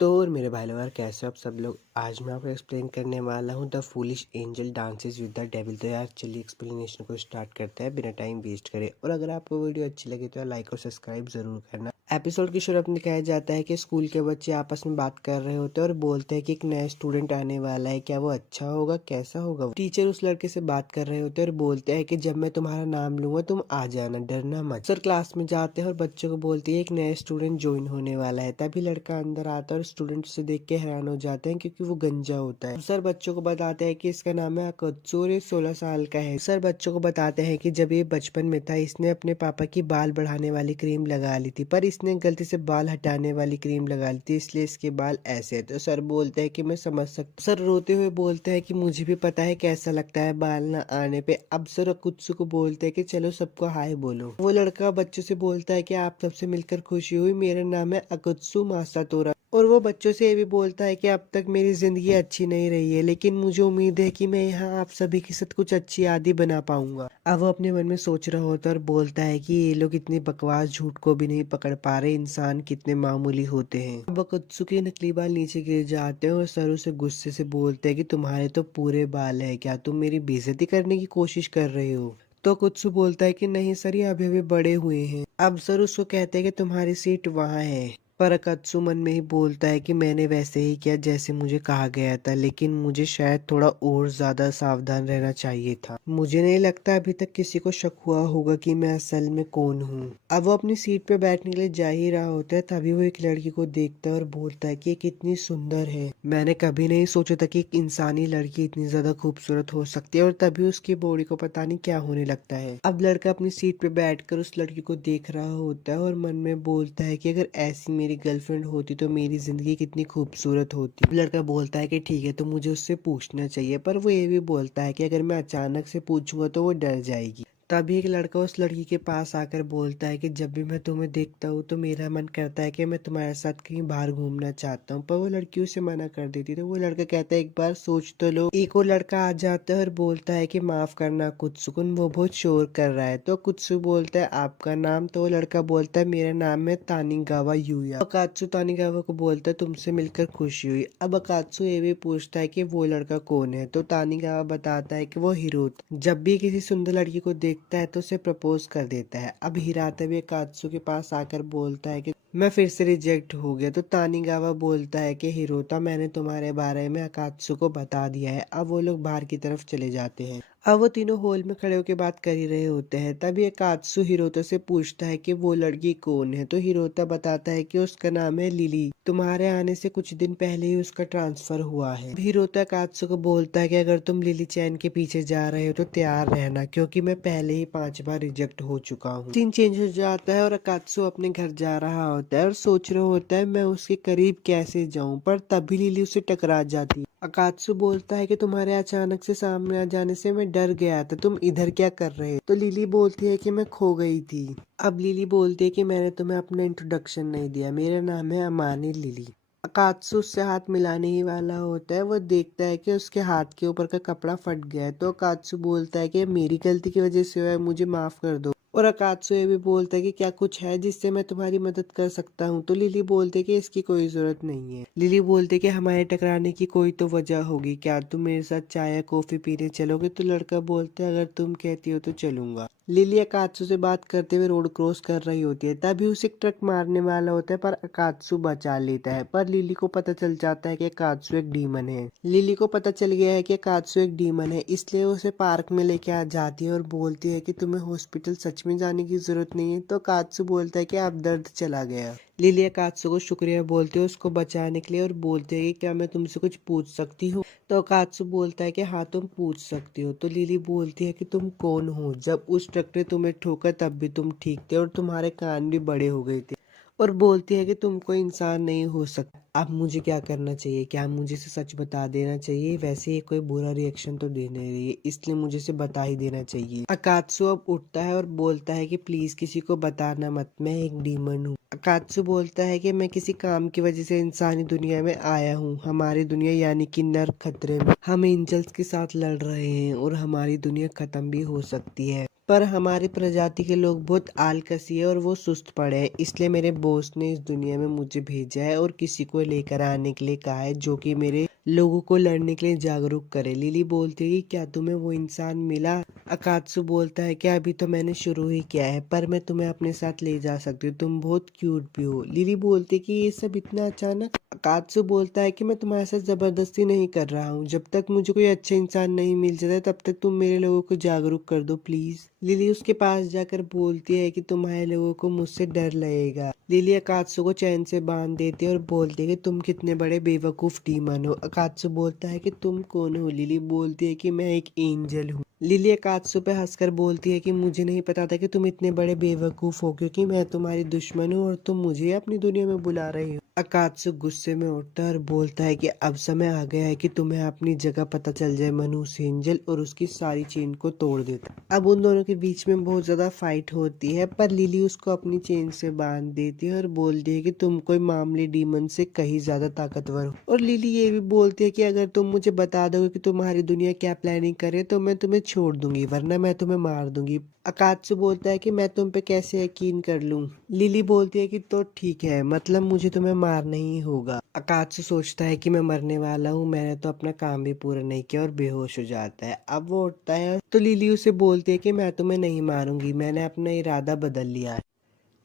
तो और मेरे भाई लोग यार कैसे हो आप सब लोग। आज मैं आपको एक्सप्लेन करने वाला हूँ the foolish angel dances with the devil. तो यार चलिए एक्सप्लेनेशन को स्टार्ट करते हैं बिना टाइम वेस्ट करे। और अगर आपको वीडियो अच्छी लगी तो यार लाइक और सब्सक्राइब जरूर करना। एपिसोड की शुरुआत में कहा जाता है कि स्कूल के बच्चे आपस में बात कर रहे होते हैं और बोलते हैं कि एक नया स्टूडेंट आने वाला है, क्या वो अच्छा होगा, कैसा होगा। टीचर उस लड़के से बात कर रहे होते हैं और बोलते हैं कि जब मैं तुम्हारा नाम लूंगा तुम आ जाना, डरना मत। सर क्लास में जाते हैं और बच्चों को बोलती है एक नया स्टूडेंट ज्वाइन होने वाला है। तभी लड़का अंदर आता है और स्टूडेंट से देख के हैरान हो जाते हैं क्योंकि वो गंजा होता है। सर बच्चों को बताते हैं कि इसका नाम है अकत्सु और ये 16 साल का है। सर बच्चों को बताते हैं कि जब ये बचपन में था इसने अपने पापा की बाल बढ़ाने वाली क्रीम लगा ली थी, पर इसने गलती से बाल हटाने वाली क्रीम लगा ली थी, इसलिए इसके बाल ऐसे है। तो सर बोलते हैं कि मैं समझ सकता। सर रोते हुए बोलते हैं कि मुझे भी पता है कैसा लगता है बाल ना आने पे। अब सर अकुत्सु को बोलते हैं कि चलो सबको हाय बोलो। वो लड़का बच्चों से बोलता है कि आप सबसे मिलकर खुशी हुई, मेरा नाम है अकुत्सु मासातोरा। और वो बच्चों से ये भी बोलता है कि अब तक मेरी जिंदगी अच्छी नहीं रही है, लेकिन मुझे उम्मीद है कि मैं यहाँ आप सभी के साथ कुछ अच्छी यादें बना पाऊंगा। अब वो अपने मन में सोच रहा होता है और बोलता है कि ये लोग इतनी बकवास झूठ को भी नहीं पकड़ पा रहे, इंसान कितने मामूली होते हैं। अब अकुत्सु के नकली बाल नीचे गिर जाते हैं और सर उसे गुस्से से बोलते हैं कि तुम्हारे तो पूरे बाल है, क्या तुम मेरी बेइज्जती करने की कोशिश कर रहे हो। तो कुत्सु बोलता है कि नहीं सर, ये अभी अभी बड़े हुए हैं। अब सर उसको कहते हैं कि तुम्हारी सीट वहाँ है। पर अकत्सु मन में ही बोलता है कि मैंने वैसे ही किया जैसे मुझे कहा गया था, लेकिन मुझे शायद थोड़ा और ज्यादा सावधान रहना चाहिए था। मुझे नहीं लगता अभी तक किसी को शक हुआ होगा कि मैं असल में कौन हूँ। अब वो अपनी सीट पे बैठने के लिए जा ही रहा होता है, तभी वो एक लड़की को देखता है और बोलता है कि ये कितनी सुंदर है। मैंने कभी नहीं सोचा था कि एक इंसानी लड़की इतनी ज्यादा खूबसूरत हो सकती है। और तभी उसकी बॉडी को पता नहीं क्या होने लगता है। अब लड़का अपनी सीट पे बैठकर उस लड़की को देख रहा होता है और मन में बोलता है कि अगर ऐसी मेरी गर्लफ्रेंड होती तो मेरी जिंदगी कितनी खूबसूरत होती। लड़का बोलता है कि ठीक है, तो मुझे उससे पूछना चाहिए, पर वो ये भी बोलता है कि अगर मैं अचानक से पूछूंगा तो वो डर जाएगी। तभी एक लड़का उस लड़की के पास आकर बोलता है कि जब भी मैं तुम्हें देखता हूँ तो मेरा मन करता है कि मैं तुम्हारे साथ कहीं बाहर घूमना चाहता हूँ, पर वो लड़की उसे मना कर देती। तो वो लड़का कहता है एक बार सोच तो लो। एक और लड़का आ जाता है और बोलता है कि माफ करना कुत्सुकुन, वो बहुत शोर कर रहा है। तो कुत्सु बोलता है आपका नाम। तो वो लड़का बोलता है मेरा नाम है तानिगावा यूया। अकात्सु तानिगावा को बोलता है तुमसे मिलकर खुशी हुई। अब अकात्सु ये भी पूछता है कि वो लड़का कौन है। तो तानिगावा बताता है कि वो हिरोता जब भी किसी सुंदर लड़की को देखता है तो उसे प्रपोज कर देता है। अब हिराता भी अकात्सु के पास आकर बोलता है कि मैं फिर से रिजेक्ट हो गया। तो तानिगावा बोलता है कि हिरोता, मैंने तुम्हारे बारे में अकात्सु को बता दिया है। अब वो लोग बाहर की तरफ चले जाते हैं। अब वो तीनों हॉल में खड़े होकर बात कर ही रहे होते हैं, तभी अकात्सु हिरोता से पूछता है कि वो लड़की कौन है। तो हिरोता बताता है कि उसका नाम है लिली, तुम्हारे आने से कुछ दिन पहले ही उसका ट्रांसफर हुआ है। हिरोता अकात्सु को बोलता है कि अगर तुम लिली चैन के पीछे जा रहे हो तो तैयार रहना, क्योंकि मैं पहले ही 5 बार रिजेक्ट हो चुका हूँ। सीन चेंज हो जाता है और अकात्सु अपने घर जा रहा होता है और सोच रहा होता है मैं उसके करीब कैसे जाऊं, पर तभी लिली उसे टकरा जाती है। अकात्सु बोलता है कि तुम्हारे अचानक से सामने आ जाने से मैं डर गया था, तुम इधर क्या कर रहे हो। तो लिली बोलती है कि मैं खो गई थी। अब लिली बोलती है कि मैंने तुम्हें अपना इंट्रोडक्शन नहीं दिया, मेरा नाम है अमानी लिली। अकात्सु उससे हाथ मिलाने ही वाला होता है, वो देखता है कि उसके हाथ के ऊपर का कपड़ा फट गया है। तो अकात्सु बोलता है कि मेरी गलती की वजह से हुआ है, मुझे माफ कर दो। और अकात्सु ये भी बोलता है कि क्या कुछ है जिससे मैं तुम्हारी मदद कर सकता हूँ। तो लिली बोलते कि इसकी कोई जरूरत नहीं है। लिली बोलते कि हमारे टकराने की कोई तो वजह होगी, क्या तुम मेरे साथ चाय या कॉफी पीने चलोगे। तो लड़का बोलता है अगर तुम कहती हो तो चलूंगा। लिली अकात्सु से बात करते हुए रोड क्रॉस कर रही होती है, तभी उसे एक ट्रक मारने वाला होता है, पर अकात्सु बचा लेता है। पर लिली को पता चल जाता है कि अकात्सु एक डीमन है। लिली को पता चल गया है कि अकात्सु एक डीमन है, इसलिए उसे पार्क में लेके आ जाती है और बोलती है कि तुम्हें हॉस्पिटल सच में जाने की जरूरत नहीं है। तो अकात्सु बोलता है कि अब दर्द चला गया। लिली अकात्सु को शुक्रिया बोलती है उसको बचाने के लिए और बोलती है कि क्या मैं तुमसे कुछ पूछ सकती हूँ। तो अकात्सु बोलता है कि हाँ तुम पूछ सकती हो। तो लिली बोलती है कि तुम कौन हो, जब उस ट्रक ने तुम्हें ठोका तब भी तुम ठीक थे और तुम्हारे कान भी बड़े हो गए थे। और बोलती है कि तुम कोई इंसान नहीं हो सकता। अब मुझे क्या करना चाहिए, क्या मुझे इसे सच बता देना चाहिए। वैसे ये कोई बुरा रिएक्शन तो दे नहीं रही है, इसलिए मुझे इसे बता ही देना चाहिए। अकात्सु अब उठता है और बोलता है कि प्लीज किसी को बताना मत, मैं एक डीमन हूँ। अकात्सु बोलता है कि मैं किसी काम की वजह से इंसानी दुनिया में आया हूँ। हमारी दुनिया यानी कि नर्क खतरे में, हम एंजल्स के साथ लड़ रहे हैं और हमारी दुनिया खत्म भी हो सकती है। पर हमारी प्रजाति के लोग बहुत आलसी है और वो सुस्त पड़े हैं, इसलिए मेरे बॉस ने इस दुनिया में मुझे भेजा है और किसी को लेकर आने के लिए कहा है जो कि मेरे लोगों को लड़ने के लिए जागरूक करे। लिली बोलती है कि क्या तुम्हें वो इंसान मिला? अकात्सु बोलता है कि अभी तो मैंने शुरू ही किया है, पर मैं तुम्हें अपने साथ ले जा सकती हूँ, तुम बहुत क्यूट भी हो। लिली बोलती है कि ये सब इतना अचानक? अकात्सु बोलता है कि मैं तुम्हारे साथ जबरदस्ती नहीं कर रहा हूँ, जब तक मुझे कोई अच्छा इंसान नहीं मिल जाता तब तक तुम मेरे लोगों को जागरूक कर दो प्लीज। लिली उसके पास जाकर बोलती है कि तुम्हारे लोगों को मुझसे डर लगेगा। लिली अकात्सु को चैन से बांध देती है और बोलती है कि तुम कितने बड़े बेवकूफ डीमन हो। अकात्सु बोलता है कि तुम कौन हो? लिली बोलती है कि मैं एक एंजल हूँ। लिली अकात्सु पे हंसकर बोलती है कि मुझे नहीं पता था कि तुम इतने बड़े बेवकूफ हो, क्योंकि मैं तुम्हारी दुश्मन हूँ और तुम मुझे अपनी दुनिया में बुला रही हो। अकात्सु गुस्से में उठता है और बोलता है कि अब समय आ गया है कि तुम्हें अपनी जगह पता चल जाए। मनुष्य एंजल और उसकी सारी चेन को तोड़ देता है। अब उन दोनों के बीच में बहुत ज्यादा फाइट होती है, पर लिली उसको अपनी चेन से बांध देती है और बोलती है कि तुम कोई मामूली डीमन से कहीं ज्यादा ताकतवर हो। और लिली ये भी बोलती है कि अगर तुम मुझे बता दोगे कि तुम्हारी दुनिया क्या प्लानिंग करे तो मैं तुम्हें छोड़ दूंगी, वरना मैं तुम्हें मार दूंगी। अकात्सु बोलता है कि मैं तुम पे कैसे यकीन कर लूं? लिली बोलती है कि तो ठीक है, मतलब मुझे तुम्हें मारना ही होगा। अकात्सु सोचता है कि मैं मरने वाला हूँ, मैंने तो अपना काम भी पूरा नहीं किया और बेहोश हो जाता है। अब वो उठता है तो लिली उसे बोलती है कि मैं तुम्हें नहीं मारूंगी, मैंने अपना इरादा बदल लिया है।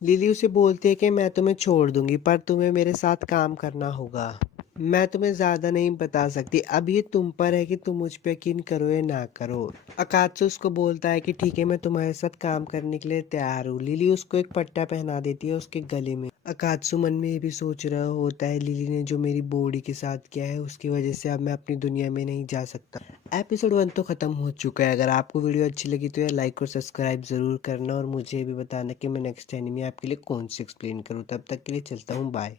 लिली उसे बोलती है कि मैं तुम्हें छोड़ दूंगी, पर तुम्हें मेरे साथ काम करना होगा। मैं तुम्हें ज्यादा नहीं बता सकती, अब ये तुम पर है कि तुम मुझ पे यकीन करो या ना करो। अकात्सु उसको बोलता है कि ठीक है, मैं तुम्हारे साथ काम करने के लिए तैयार हूँ। लिली उसको एक पट्टा पहना देती है उसके गले में। अकात्सु मन में ये भी सोच रहा होता है लिली ने जो मेरी बॉडी के साथ किया है उसकी वजह से अब मैं अपनी दुनिया में नहीं जा सकता। एपिसोड 1 तो खत्म हो चुका है। अगर आपको वीडियो अच्छी लगी तो यार लाइक और सब्सक्राइब जरूर करना और मुझे भी बताना कि मैं नेक्स्ट एनिमे आपके लिए कौन सी एक्सप्लेन करूँ। तब तक के लिए चलता हूँ, बाय।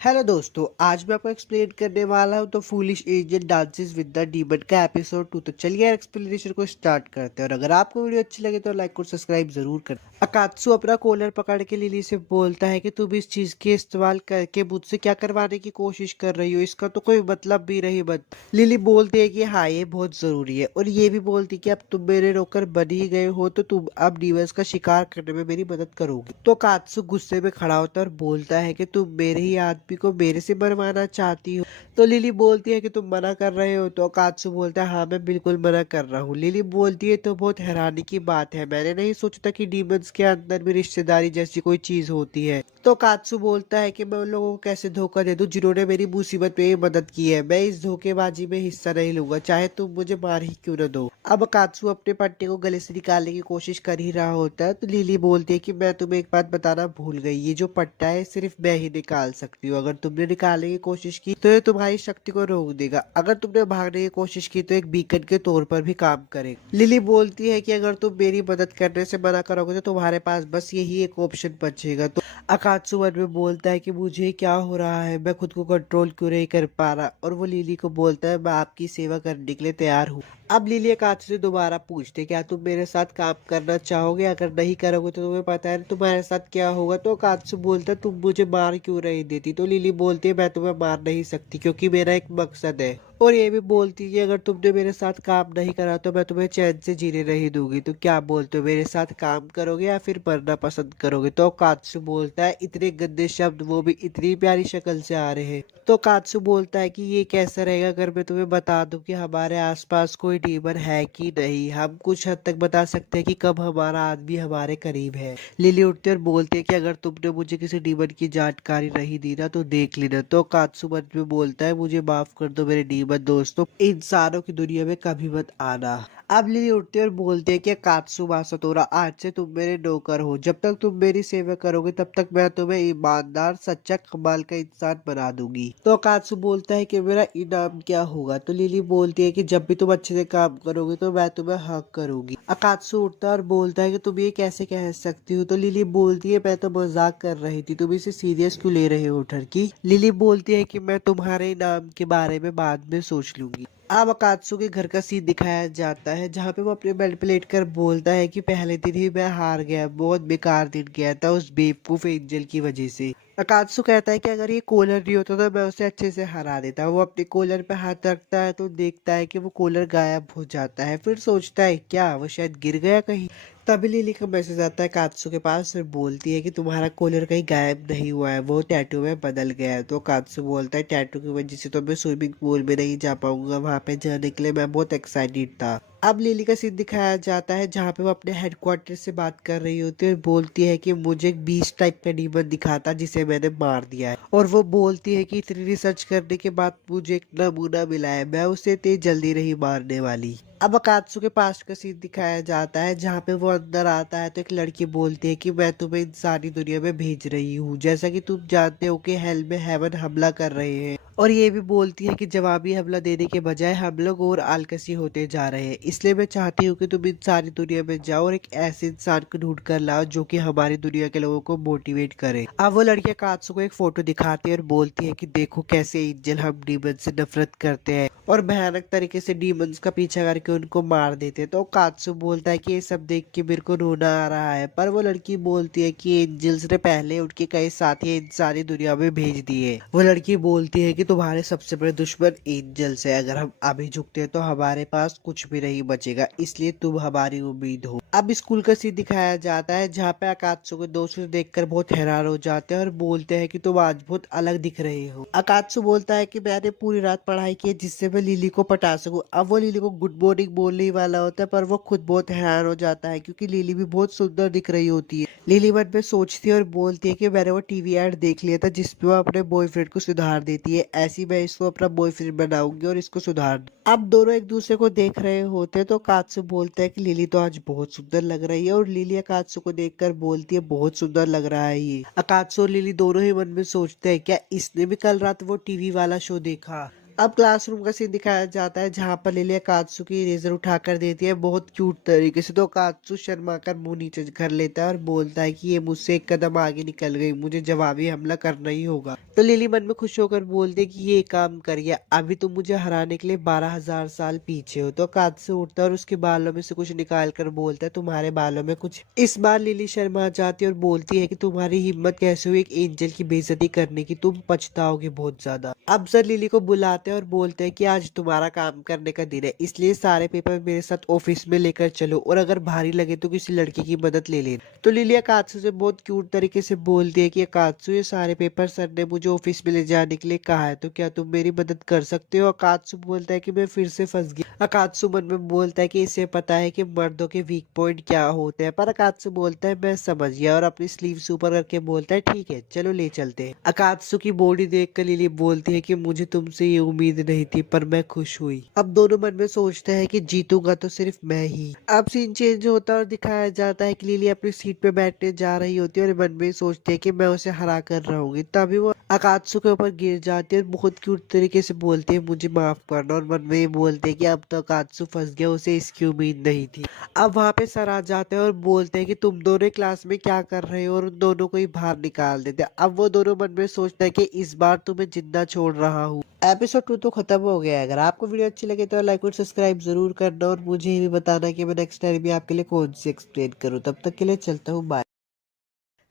हेलो दोस्तों, आज मैं आपको एक्सप्लेन करने वाला हूँ तो foolish angel dances with the demon का एपिसोड 2। तो चलिए एक्सप्लेनेशन को स्टार्ट करते हैं और अगर आपको वीडियो अच्छी लगे तो लाइक और सब्सक्राइब जरूर करें। अकात्सु अपना कॉलर पकड़ के लिली से बोलता है कि तुम इस चीज के इस्तेमाल करके मुझसे क्या करवाने की कोशिश कर रही हो, इसका तो कोई मतलब भी नहीं बन। लिली बोलती है कि हाँ ये बहुत जरूरी है और ये भी बोलती कि अब तुम मेरे नौकर बन ही गए हो तो तुम अब डीमंस का शिकार करने में मेरी मदद करोगी। तो अकात्सु गुस्से में खड़ा होता है और बोलता है कि तुम मेरे ही आदमी को मेरे से मरवाना चाहती हो। तो लिली बोलती है कि तुम मना कर रहे हो। तो अकात्सु बोलता है हाँ मैं बिल्कुल मना कर रहा हूँ। लिली बोलती है तो बहुत हैरानी की बात है, मैंने नहीं सोचा था कि डीमंस के अंदर भी रिश्तेदारी जैसी कोई चीज होती है। तो अकात्सु बोलता है कि मैं उन लोगों को कैसे धोखा दे दूं जिन्होंने मेरी मुसीबत में मदद की है, मैं इस धोखेबाजी में हिस्सा नहीं लूंगा, चाहे तुम मुझे मार ही क्यों न दो। अब अकात्सु अपने पट्टे को गले से निकालने की कोशिश कर ही रहा होता है तो लिली बोलती है कि मैं तुम्हें एक बात बताना भूल गई, ये जो पट्टा है सिर्फ मैं ही निकाल सकती हूँ, अगर तुमने निकालने की कोशिश की तो ये तुम्हारी शक्ति को रोक देगा, अगर तुमने भागने की कोशिश की तो एक बीकन के तौर पर भी काम करेगा। लिली बोलती है कि अगर तुम मेरी मदद करने से मना करोगे तो तुम्हारे पास बस यही एक ऑप्शन बचेगा। तो अकात्सु मन में बोलता है कि मुझे क्या हो रहा है, मैं खुद को कंट्रोल क्यों नहीं कर पा रहा, और वो लिली को बोलता है मैं आपकी सेवा करने के लिए तैयार हूँ। अब लिली अकात्सु से दोबारा पूछते क्या तुम मेरे साथ काम करना चाहोगे, अगर नहीं करोगे तो तुम्हें पता है तुम्हारे साथ क्या होगा। तो अकात्सु बोलता है तुम मुझे मार क्यों नहीं देती। तो लिली बोलती है मैं तुम्हें मार नहीं सकती क्योंकि मेरा एक मकसद है, और ये भी बोलती है कि अगर तुमने मेरे साथ काम नहीं करा तो मैं तुम्हें चैन से जीने नहीं दूंगी। तो क्या बोलते हो, मेरे साथ काम करोगे या फिर मरना पसंद करोगे। तो कात्सु बोलता है इतने गंदे शब्द वो भी इतनी प्यारी शक्ल से आ रहे हैं। तो कात्सु बोलता है कि ये कैसा रहेगा अगर मैं तुम्हें बता दूं कि हमारे आसपास कोई डीमन है कि नहीं, हम कुछ हद तक बता सकते हैं कि कब हमारा आदमी हमारे करीब है। लिली उठती है और बोलती है कि अगर तुमने मुझे किसी डीमन की जानकारी नहीं दी ना तो देख लेना। तो कात्सु मन में बोलता है मुझे माफ कर दो मेरे डीमन दोस्तों, इंसानों की दुनिया में कभी मत आना। अब लिली उठती है और बोलती है कि कात्सु मासातोरा आज से तुम मेरे नौकर हो, जब तक तुम मेरी सेवा करोगे तब तक मैं तुम्हें ईमानदार सच्चा कमाल का इंसान बना दूंगी। तो कात्सु बोलता है कि मेरा इनाम क्या होगा। तो लिली बोलती है कि जब भी तुम अच्छे से काम करोगे तो मैं तुम्हें हक करूंगी। अकात्सु उठता है और बोलता है कि तुम ये कैसे कह सकती हो। तो लिली बोलती है मैं तो मजाक कर रही थी, तुम इसे सीरियस क्यों ले रहे हो ठरकी। लिली बोलती है कि मैं तुम्हारे इनाम के बारे में बाद में सोच लूंगी। अब अकात्सु के घर का सीन दिखाया जाता है जहाँ पे वो अपने बेड पे लेटकर बोलता है कि पहले दिन ही मैं हार गया, बहुत बेकार दिन गया था उस बेवकूफ एंजल की वजह से। अकात्सु कहता है कि अगर ये कॉलर नहीं होता तो मैं उसे अच्छे से हरा देता। वो अपने कॉलर पे हाथ रखता है तो देखता है कि वो कॉलर गायब हो जाता है। फिर सोचता है क्या वो शायद गिर गया कहीं। तभी लिली का मैसेज आता है कात्सु के पास और बोलती है कि तुम्हारा कॉलर कहीं गायब नहीं हुआ है, वो टैटू में बदल गया है। तो कात्सु बोलता है टैटू की वजह से तो मैं स्विमिंग पूल में नहीं जा पाऊंगा, वहां पे जाने के लिए मैं बहुत एक्साइटेड था। अब लिली का सीन दिखाया जाता है जहाँ पे वो अपने हेडक्वार्टर से बात कर रही होती है और बोलती है कि मुझे एक बीस्ट टाइप का डीमन दिखा था जिसे मैंने मार दिया है। और वो बोलती है कि इतनी रिसर्च करने के बाद मुझे एक नमूना मिला है, मैं उसे इतनी जल्दी नहीं मारने वाली। अब अकात्सु के पास का सीन दिखाया जाता है जहाँ पे वो अंदर आता है तो एक लड़की बोलती है कि मैं तुम्हें इंसानी दुनिया में भेज रही हूँ, जैसा कि तुम जानते हो कि हेल में हेवन हमला कर रहे हैं। और ये भी बोलती है कि जवाबी हमला देने के बजाय हम लोग और आलकसी होते जा रहे हैं, इसलिए मैं चाहती हूँ कि तुम इंसानी दुनिया में जाओ और एक ऐसे इंसान को ढूंढ कर लाओ जो कि हमारी दुनिया के लोगों को मोटिवेट करे। अब वो लड़की अकात्सु को एक फोटो दिखाती है और बोलती है कि देखो कैसे एंजल हम डीमन से नफरत करते हैं और भयानक तरीके से डीमंस का पीछा करके उनको मार देते हैं। तो कात्सु बोलता है कि ये सब देख के मेरे को रोना आ रहा है, पर वो लड़की बोलती है कि एंजल्स ने पहले उनके कई साथी इंसानी दुनिया में भेज दिए। वो लड़की बोलती है कि तुम्हारे सबसे बड़े दुश्मन एंजल्स है, अगर हम अभी झुकते हैं तो हमारे पास कुछ भी नहीं बचेगा, इसलिए तुम हमारी उम्मीद हो। अब स्कूल का सीन दिखाया जाता है जहाँ पे अकात्सु को दोस्तों देखकर बहुत हैरान हो जाते हैं और बोलते हैं कि तुम आज बहुत अलग दिख रहे हो। अकात्सु बोलता है कि मैंने पूरी रात पढ़ाई की है जिससे मैं लिली को पटा सकूं। अब वो लिली को गुड मॉर्निंग बोलने ही वाला होता है पर वो खुद बहुत हैरान हो जाता है क्योंकि लिली भी बहुत सुंदर दिख रही होती है। लिली मन में सोचती है और बोलती है कि मैंने वो टीवी एड देख लिया था जिसपे वो अपने बॉयफ्रेंड को सुधार देती है, ऐसी मैं इसको अपना बॉयफ्रेंड बनाऊंगी और इसको सुधार। अब दोनों एक दूसरे को देख रहे होते हैं तो कात्सु बोलता है कि लिली तो आज बहुत सुंदर लग रही है और लिली अकात्सु को देखकर बोलती है बहुत सुंदर लग रहा है ये। अकात्सु और लिली दोनों ही मन में सोचते हैं क्या इसने भी कल रात वो टीवी वाला शो देखा। अब क्लासरूम का सीन दिखाया जाता है जहाँ पर लिली कात्सु की इरेजर उठा कर देती है बहुत क्यूट तरीके से। तो कात्सु शर्मा कर मुंह नीचे कर लेता है और बोलता है कि ये मुझसे एक कदम आगे निकल गई, मुझे जवाबी हमला करना ही होगा। तो लिली मन में खुश होकर बोलती है कि ये काम करिए, अभी तुम मुझे हराने के लिए 12,000 साल पीछे हो। तो कात्सु उठता है और उसके बालों में से कुछ निकाल कर बोलता है तुम्हारे बालों में कुछ। इस बार लिली शर्मा जाती है और बोलती है कि तुम्हारी हिम्मत कैसे हुई एक एंजल की बेइज्जती करने की, तुम पछताओगे बहुत ज्यादा। अब सर लिली को बुलाते हैं और बोलते हैं कि आज तुम्हारा काम करने का दिन है, इसलिए सारे पेपर मेरे साथ ऑफिस में लेकर चलो और अगर भारी लगे तो किसी लड़की की मदद ले लेना। तो लिली अकात्सु से बहुत क्यूट तरीके से बोलती है कि अकात्सु ये सारे पेपर सर ने मुझे ऑफिस में ले जाने के लिए कहा है, तो क्या तुम मेरी मदद कर सकते हो। अकात्सु बोलता है कि मैं फिर से फंस गया। अकात्सु मन में बोलता है कि इसे पता है कि मर्दों के वीक पॉइंट क्या होते हैं, पर अकात्सु बोलता है मैं समझ गया और अपनी स्लीव्स ऊपर करके बोलता है ठीक है चलो ले चलते हैं। अकात्सु की बॉडी देखकर लिली बोलती है कि मुझे तुमसे ये उम्मीद नहीं थी पर मैं खुश हुई। अब दोनों मन में सोचते हैं कि जीतूंगा तो सिर्फ मैं ही। अब सीन चेंज होता है और दिखाया जाता है कि लिली अपनी सीट पे बैठने जा रही होती है और मन में सोचती है कि मैं उसे हरा कर रहूंगी। तभी वो अकात्सु के ऊपर गिर जाती है और बहुत क्यूट तरीके से बोलती है मुझे माफ करना, और मन में ये बोलते हैं कि अब तो अकात्सु फंस गया, उसे इसकी उम्मीद नहीं थी। अब वहाँ पे सर आ जाते हैं और बोलते हैं कि तुम दोनों क्लास में क्या कर रहे हो और उन दोनों को ही बाहर निकाल देते हैं। अब वो दोनों मन में सोचते हैं कि इस बार तुम्हें जिंदा छोड़ रहा हूँ। एपिसोड 2 तो खत्म हो गया है। अगर आपको वीडियो अच्छी लगे तो लाइक और सब्सक्राइब जरूर करना और मुझे ये भी बताना कि मैं नेक्स्ट टाइम भी आपके लिए कौन सी एक्सप्लेन करूँ। तब तक के लिए चलता हूँ, बाय।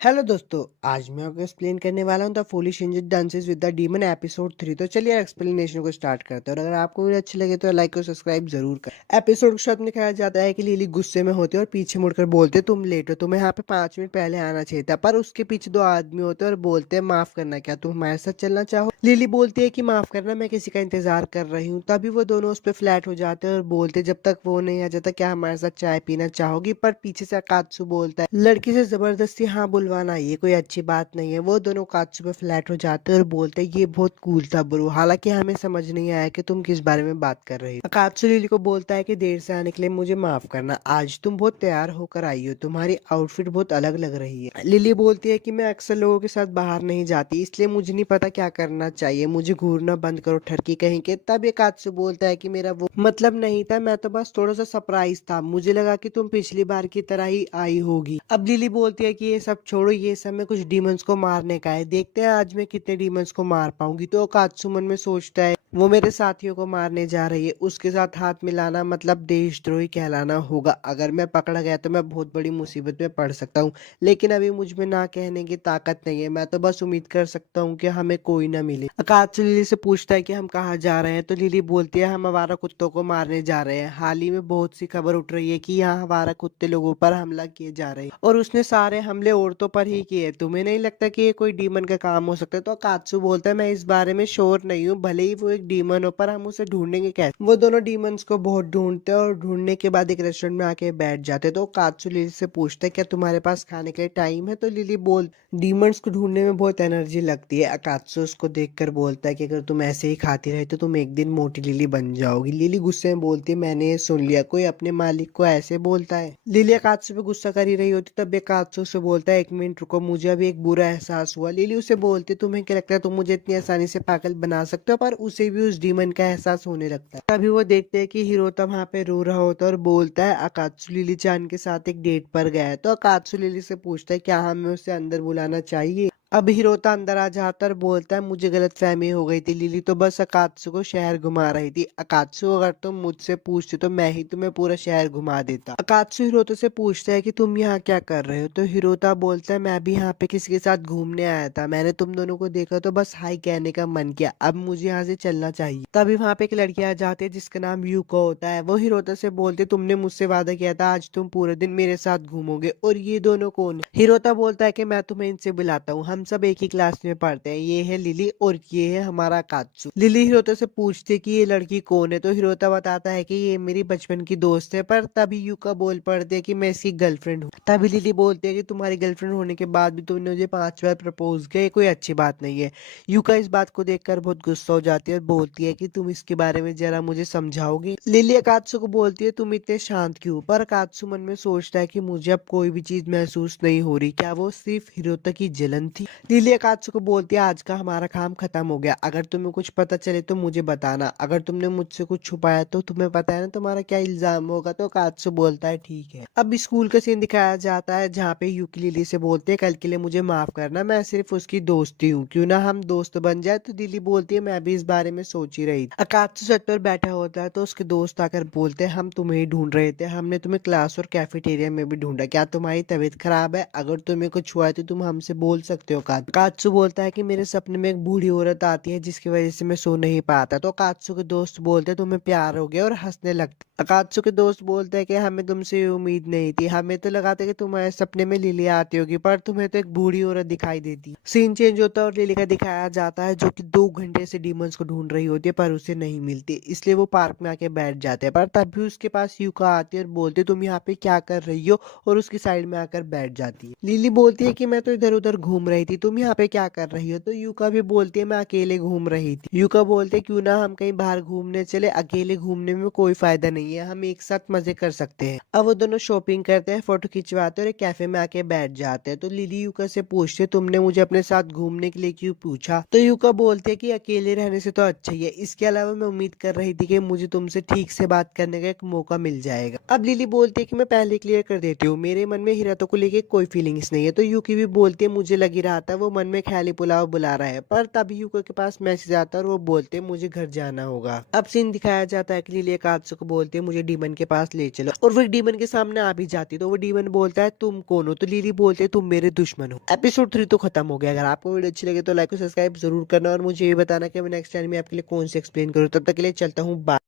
हेलो दोस्तों, आज मैं आपको एक्सप्लेन करने वाला हूँ the foolish angel dances with the demon episode 3। तो चलिए एक्सप्लेनेशन को स्टार्ट करते हैं और अगर आपको वीडियो अच्छी लगे तो लाइक और सब्सक्राइब जरूर करें। एपिसोड के साथ दिखाया जाता है कि लिली गुस्से में होती है और पीछे मुड़कर बोलते तुम लेट हो, तुम्हें यहाँ पे 5 मिनट पहले आना चाहिए था। पर उसके पीछे 2 आदमी होते हैं और बोलते हैं माफ करना, क्या तुम हमारे साथ चलना चाहो। लिली बोलती है कि माफ करना, मैं किसी का इंतजार कर रही हूँ। तभी वो दोनों उस पर फ्लैट हो जाते हैं और बोलते जब तक वो नहीं आ जाता क्या हमारे साथ चाय पीना चाहोगी। पर पीछे से अकात्सु बोलता है लड़की से जबरदस्ती हाँ बुलवाना ये कोई अच्छी बात नहीं है। वो दोनों कात्सु पे फ्लैट हो जाते हैं और बोलते हैं ये बहुत कूल था ब्रो, हालांकि हमें समझ नहीं आया कि तुम किस बारे में बात कर रही हो। कात्सु लिली को बोलता है कि देर से आने के लिए मुझे माफ करना, आज तुम बहुत तैयार होकर आई हो, तुम्हारी आउटफिट बहुत अलग लग रही है। लिली बोलती है कि मैं अक्सर लोगों के साथ बाहर नहीं जाती इसलिए मुझे नहीं पता क्या करना चाहिए, मुझे घूरना बंद करो ठरकी कहीं के। तब ये कात्सु बोलता है कि मेरा वो मतलब नहीं था, मैं तो बस थोड़ा सा सरप्राइज था, मुझे लगा कि तुम पिछली बार की तरह ही आई होगी। अब लिली बोलती है कि ये सब छोड़ो, ये सब में कुछ डीमंस को मारने का है, देखते हैं आज मैं कितने डीमंस को मार पाऊंगी। तो कात्सु मन में सोचता है वो मेरे साथियों को मारने जा रही है, उसके साथ हाथ मिलाना मतलब देशद्रोही कहलाना होगा। अगर मैं पकड़ा गया तो मैं बहुत बड़ी मुसीबत में पड़ सकता हूँ, लेकिन अभी मुझ में ना कहने की ताकत नहीं है। मैं तो बस उम्मीद कर सकता हूँ कि हमें कोई ना मिले। अकात्सु लिली से पूछता है कि हम कहाँ जा रहे हैं, तो लिली बोलती है हम आवारा कुत्तों को मारने जा रहे हैं। हाल ही में बहुत सी खबर उठ रही है कि यहाँ आवारा कुत्ते लोगों पर हमला किए जा रहे हैं, और उसने सारे हमले औरतों पर ही किए। तुम्हें नहीं लगता कि ये कोई डीमन का काम हो सकता है? तो अकात्सु बोलता है मैं इस बारे में श्योर नहीं हूँ, भले ही वो एक डीमन हो, पर हम उसे ढूंढेंगे कैसे? वो दोनों डीमंस को बहुत ढूंढते हैं और ढूंढने के बाद एक रेस्टोरेंट में आके बैठ जाते हैं। तो अकात्सु लिली से पूछता है क्या तुम्हारे पास खाने के लिए टाइम है? तो लिली बोल डीमंस को ढूंढने में बहुत एनर्जी लगती है। अकात्सु उसको देखकर बोलता है कि अगर तुम ऐसे ही खाती रहे तो तुम एक दिन मोटी लिली बन जाओगी। लिली गुस्से में बोलती है मैंने ये सुन लिया, कोई अपने मालिक को ऐसे बोलता है? लिली अकात्सु पे गुस्सा कर ही रही होती तब अकात्सु से बोलता है एक मिनट रुको, मुझे अभी एक बुरा एहसास हुआ। लिली उसे बोलती तुम्हें क्या लगता है तुम मुझे इतनी आसानी से पागल बना सकते हो? पर उसे भी उस डीमन का एहसास होने लगता है। तभी वो देखते हैं कि हिरोता वहां पे रो रहा होता है और बोलता है अकात्सु लिली चान के साथ एक डेट पर गया है। तो अकात्सु लिली से पूछता है क्या हमें उसे अंदर बुलाना चाहिए? अब हिरोता अंदर आ जाता है और बोलता है मुझे गलतफहमी हो गई थी, लिली तो बस अकात्सु को शहर घुमा रही थी। अकात्सु अगर तुम मुझसे पूछते तो मैं ही तुम्हें पूरा शहर घुमा देता। अकात्सु हिरोता से पूछता है कि तुम यहाँ क्या कर रहे हो? तो हिरोता बोलता है मैं भी यहाँ पे किसी के साथ घूमने आया था, मैंने तुम दोनों को देखा तो बस हाई कहने का मन किया, अब मुझे यहाँ से चलना चाहिए। तभी वहाँ पे एक लड़की आ जाती है जिसका नाम यूको होता है। वो हिरोता से बोलते तुमने मुझसे वादा किया था आज तुम पूरे दिन मेरे साथ घूमोगे, और ये दोनों कौन है? हिरोता बोलता है कि मैं तुम्हें इनसे बुलाता हूँ, हम सब एक ही क्लास में पढ़ते हैं, ये है लिली और ये है हमारा कात्सु। लिली हिरोता से पूछती है कि ये लड़की कौन है? तो हिरोता बताता है कि ये मेरी बचपन की दोस्त है। पर तभी यूका बोल पड़ती है कि मैं इसकी गर्लफ्रेंड हूँ। तभी लिली बोलती है कि तुम्हारी गर्लफ्रेंड होने के बाद भी तुमने मुझे 5 बार प्रपोज किया, ये कोई अच्छी बात नहीं है। यूका इस बात को देखकर बहुत गुस्सा हो जाती है और बोलती है कि तुम इसके बारे में जरा मुझे समझाओगी? लिली अकात्सु को बोलती है तुम इतने शांत क्यों? पर अकात्सु मन में सोचता है कि मुझे अब कोई भी चीज महसूस नहीं हो रही, क्या वो सिर्फ हिरोता की जलन थी? लिली अकात्सु को बोलती है आज का हमारा काम खत्म हो गया, अगर तुम्हें कुछ पता चले तो मुझे बताना, अगर तुमने मुझसे कुछ छुपाया तो तुम्हें पता है ना तुम्हारा क्या इल्जाम होगा। तो अकात्सु बोलता है ठीक है। अब स्कूल का सीन दिखाया जाता है जहाँ पे यूकी लिली से बोलते हैं कल के लिए मुझे माफ करना, मैं सिर्फ उसकी दोस्ती हूँ, क्यों ना हम दोस्त बन जाए? तो लिली बोलती है मैं भी इस बारे में सोच ही रही थी। अकात्सु छत पर बैठा होता है तो उसके दोस्त आकर बोलते हैं हम तुम्हें ही ढूंढ रहे थे, हमने तुम्हें क्लास और कैफेटेरिया में भी ढूंढा, क्या तुम्हारी तबीयत खराब है? अगर तुम्हें कुछ हुआ है तो तुम हमसे बोल सकते हो। कात्सु बोलता है कि मेरे सपने में एक बूढ़ी औरत आती है जिसकी वजह से मैं सो नहीं पाता। तो कात्सु के दोस्त बोलते हैं तुम्हें प्यार हो गया और हंसने लगते। अकात्सु के दोस्त बोलते हैं कि हमें तुमसे ये उम्मीद नहीं थी, हमें तो लगा था कि तुम्हारे सपने में लिली आती होगी, पर तुम्हें तो एक बूढ़ी औरत दिखाई देती। सीन चेंज होता है और लिली का दिखाया जाता है जो कि 2 घंटे से डीमंस को ढूंढ रही होती है पर उसे नहीं मिलती, इसलिए वो पार्क में आके बैठ जाते हैं। पर तभी उसके पास यूका आती है और बोलती है तुम यहाँ पे क्या कर रही हो, और उसकी साइड में आकर बैठ जाती है। लिली बोलती है कि मैं तो इधर उधर घूम रही थी, तुम यहाँ पे क्या कर रही हो? तो यूका भी बोलती है मैं अकेले घूम रही थी। यूका बोलते क्यों ना हम कहीं बाहर घूमने चले, अकेले घूमने में कोई फायदा नहीं है, हम एक साथ मजे कर सकते हैं। अब वो दोनों शॉपिंग करते हैं, फोटो खिंचवाते हैं और एक कैफे में आके बैठ जाते हैं। तो लिली यूका से पूछते तुमने मुझे अपने साथ घूमने के लिए क्यों पूछा? तो यूका बोलते है कि अकेले रहने से तो अच्छा ही है, इसके अलावा मैं उम्मीद कर रही थी कि मुझे तुमसे ठीक से बात करने का एक मौका मिल जाएगा। अब लिली बोलती है कि मैं पहले क्लियर कर देती हूँ, मेरे मन में हिरातो को लेके कोई फीलिंग्स नहीं है। तो यूकी भी बोलती है मुझे लग ही रहा था वो मन में ख्याली पुलाव बुला रहा है। पर तभी यूको के पास मैसेज आता है और वो बोलते हैं मुझे घर जाना होगा। अब सीन दिखाया जाता है कि लिली कात्सु को बोलती है मुझे डीमन के पास ले चलो, और वो डीमन के सामने आ भी जाती है। तो वो डीमन बोलता है तुम कौन हो? तो लिली बोलते है तुम मेरे दुश्मन हो। एपिसोड 3 तो खत्म हो गया। अगर आपको वीडियो अच्छी लगे तो लाइक और सब्सक्राइब जरूर करना, और मुझे ये बताना कि मैं नेक्स्ट टाइम में आपके लिए कौन से एक्सप्लेन करूँ। तब तक के लिए चलता हूँ, बाय।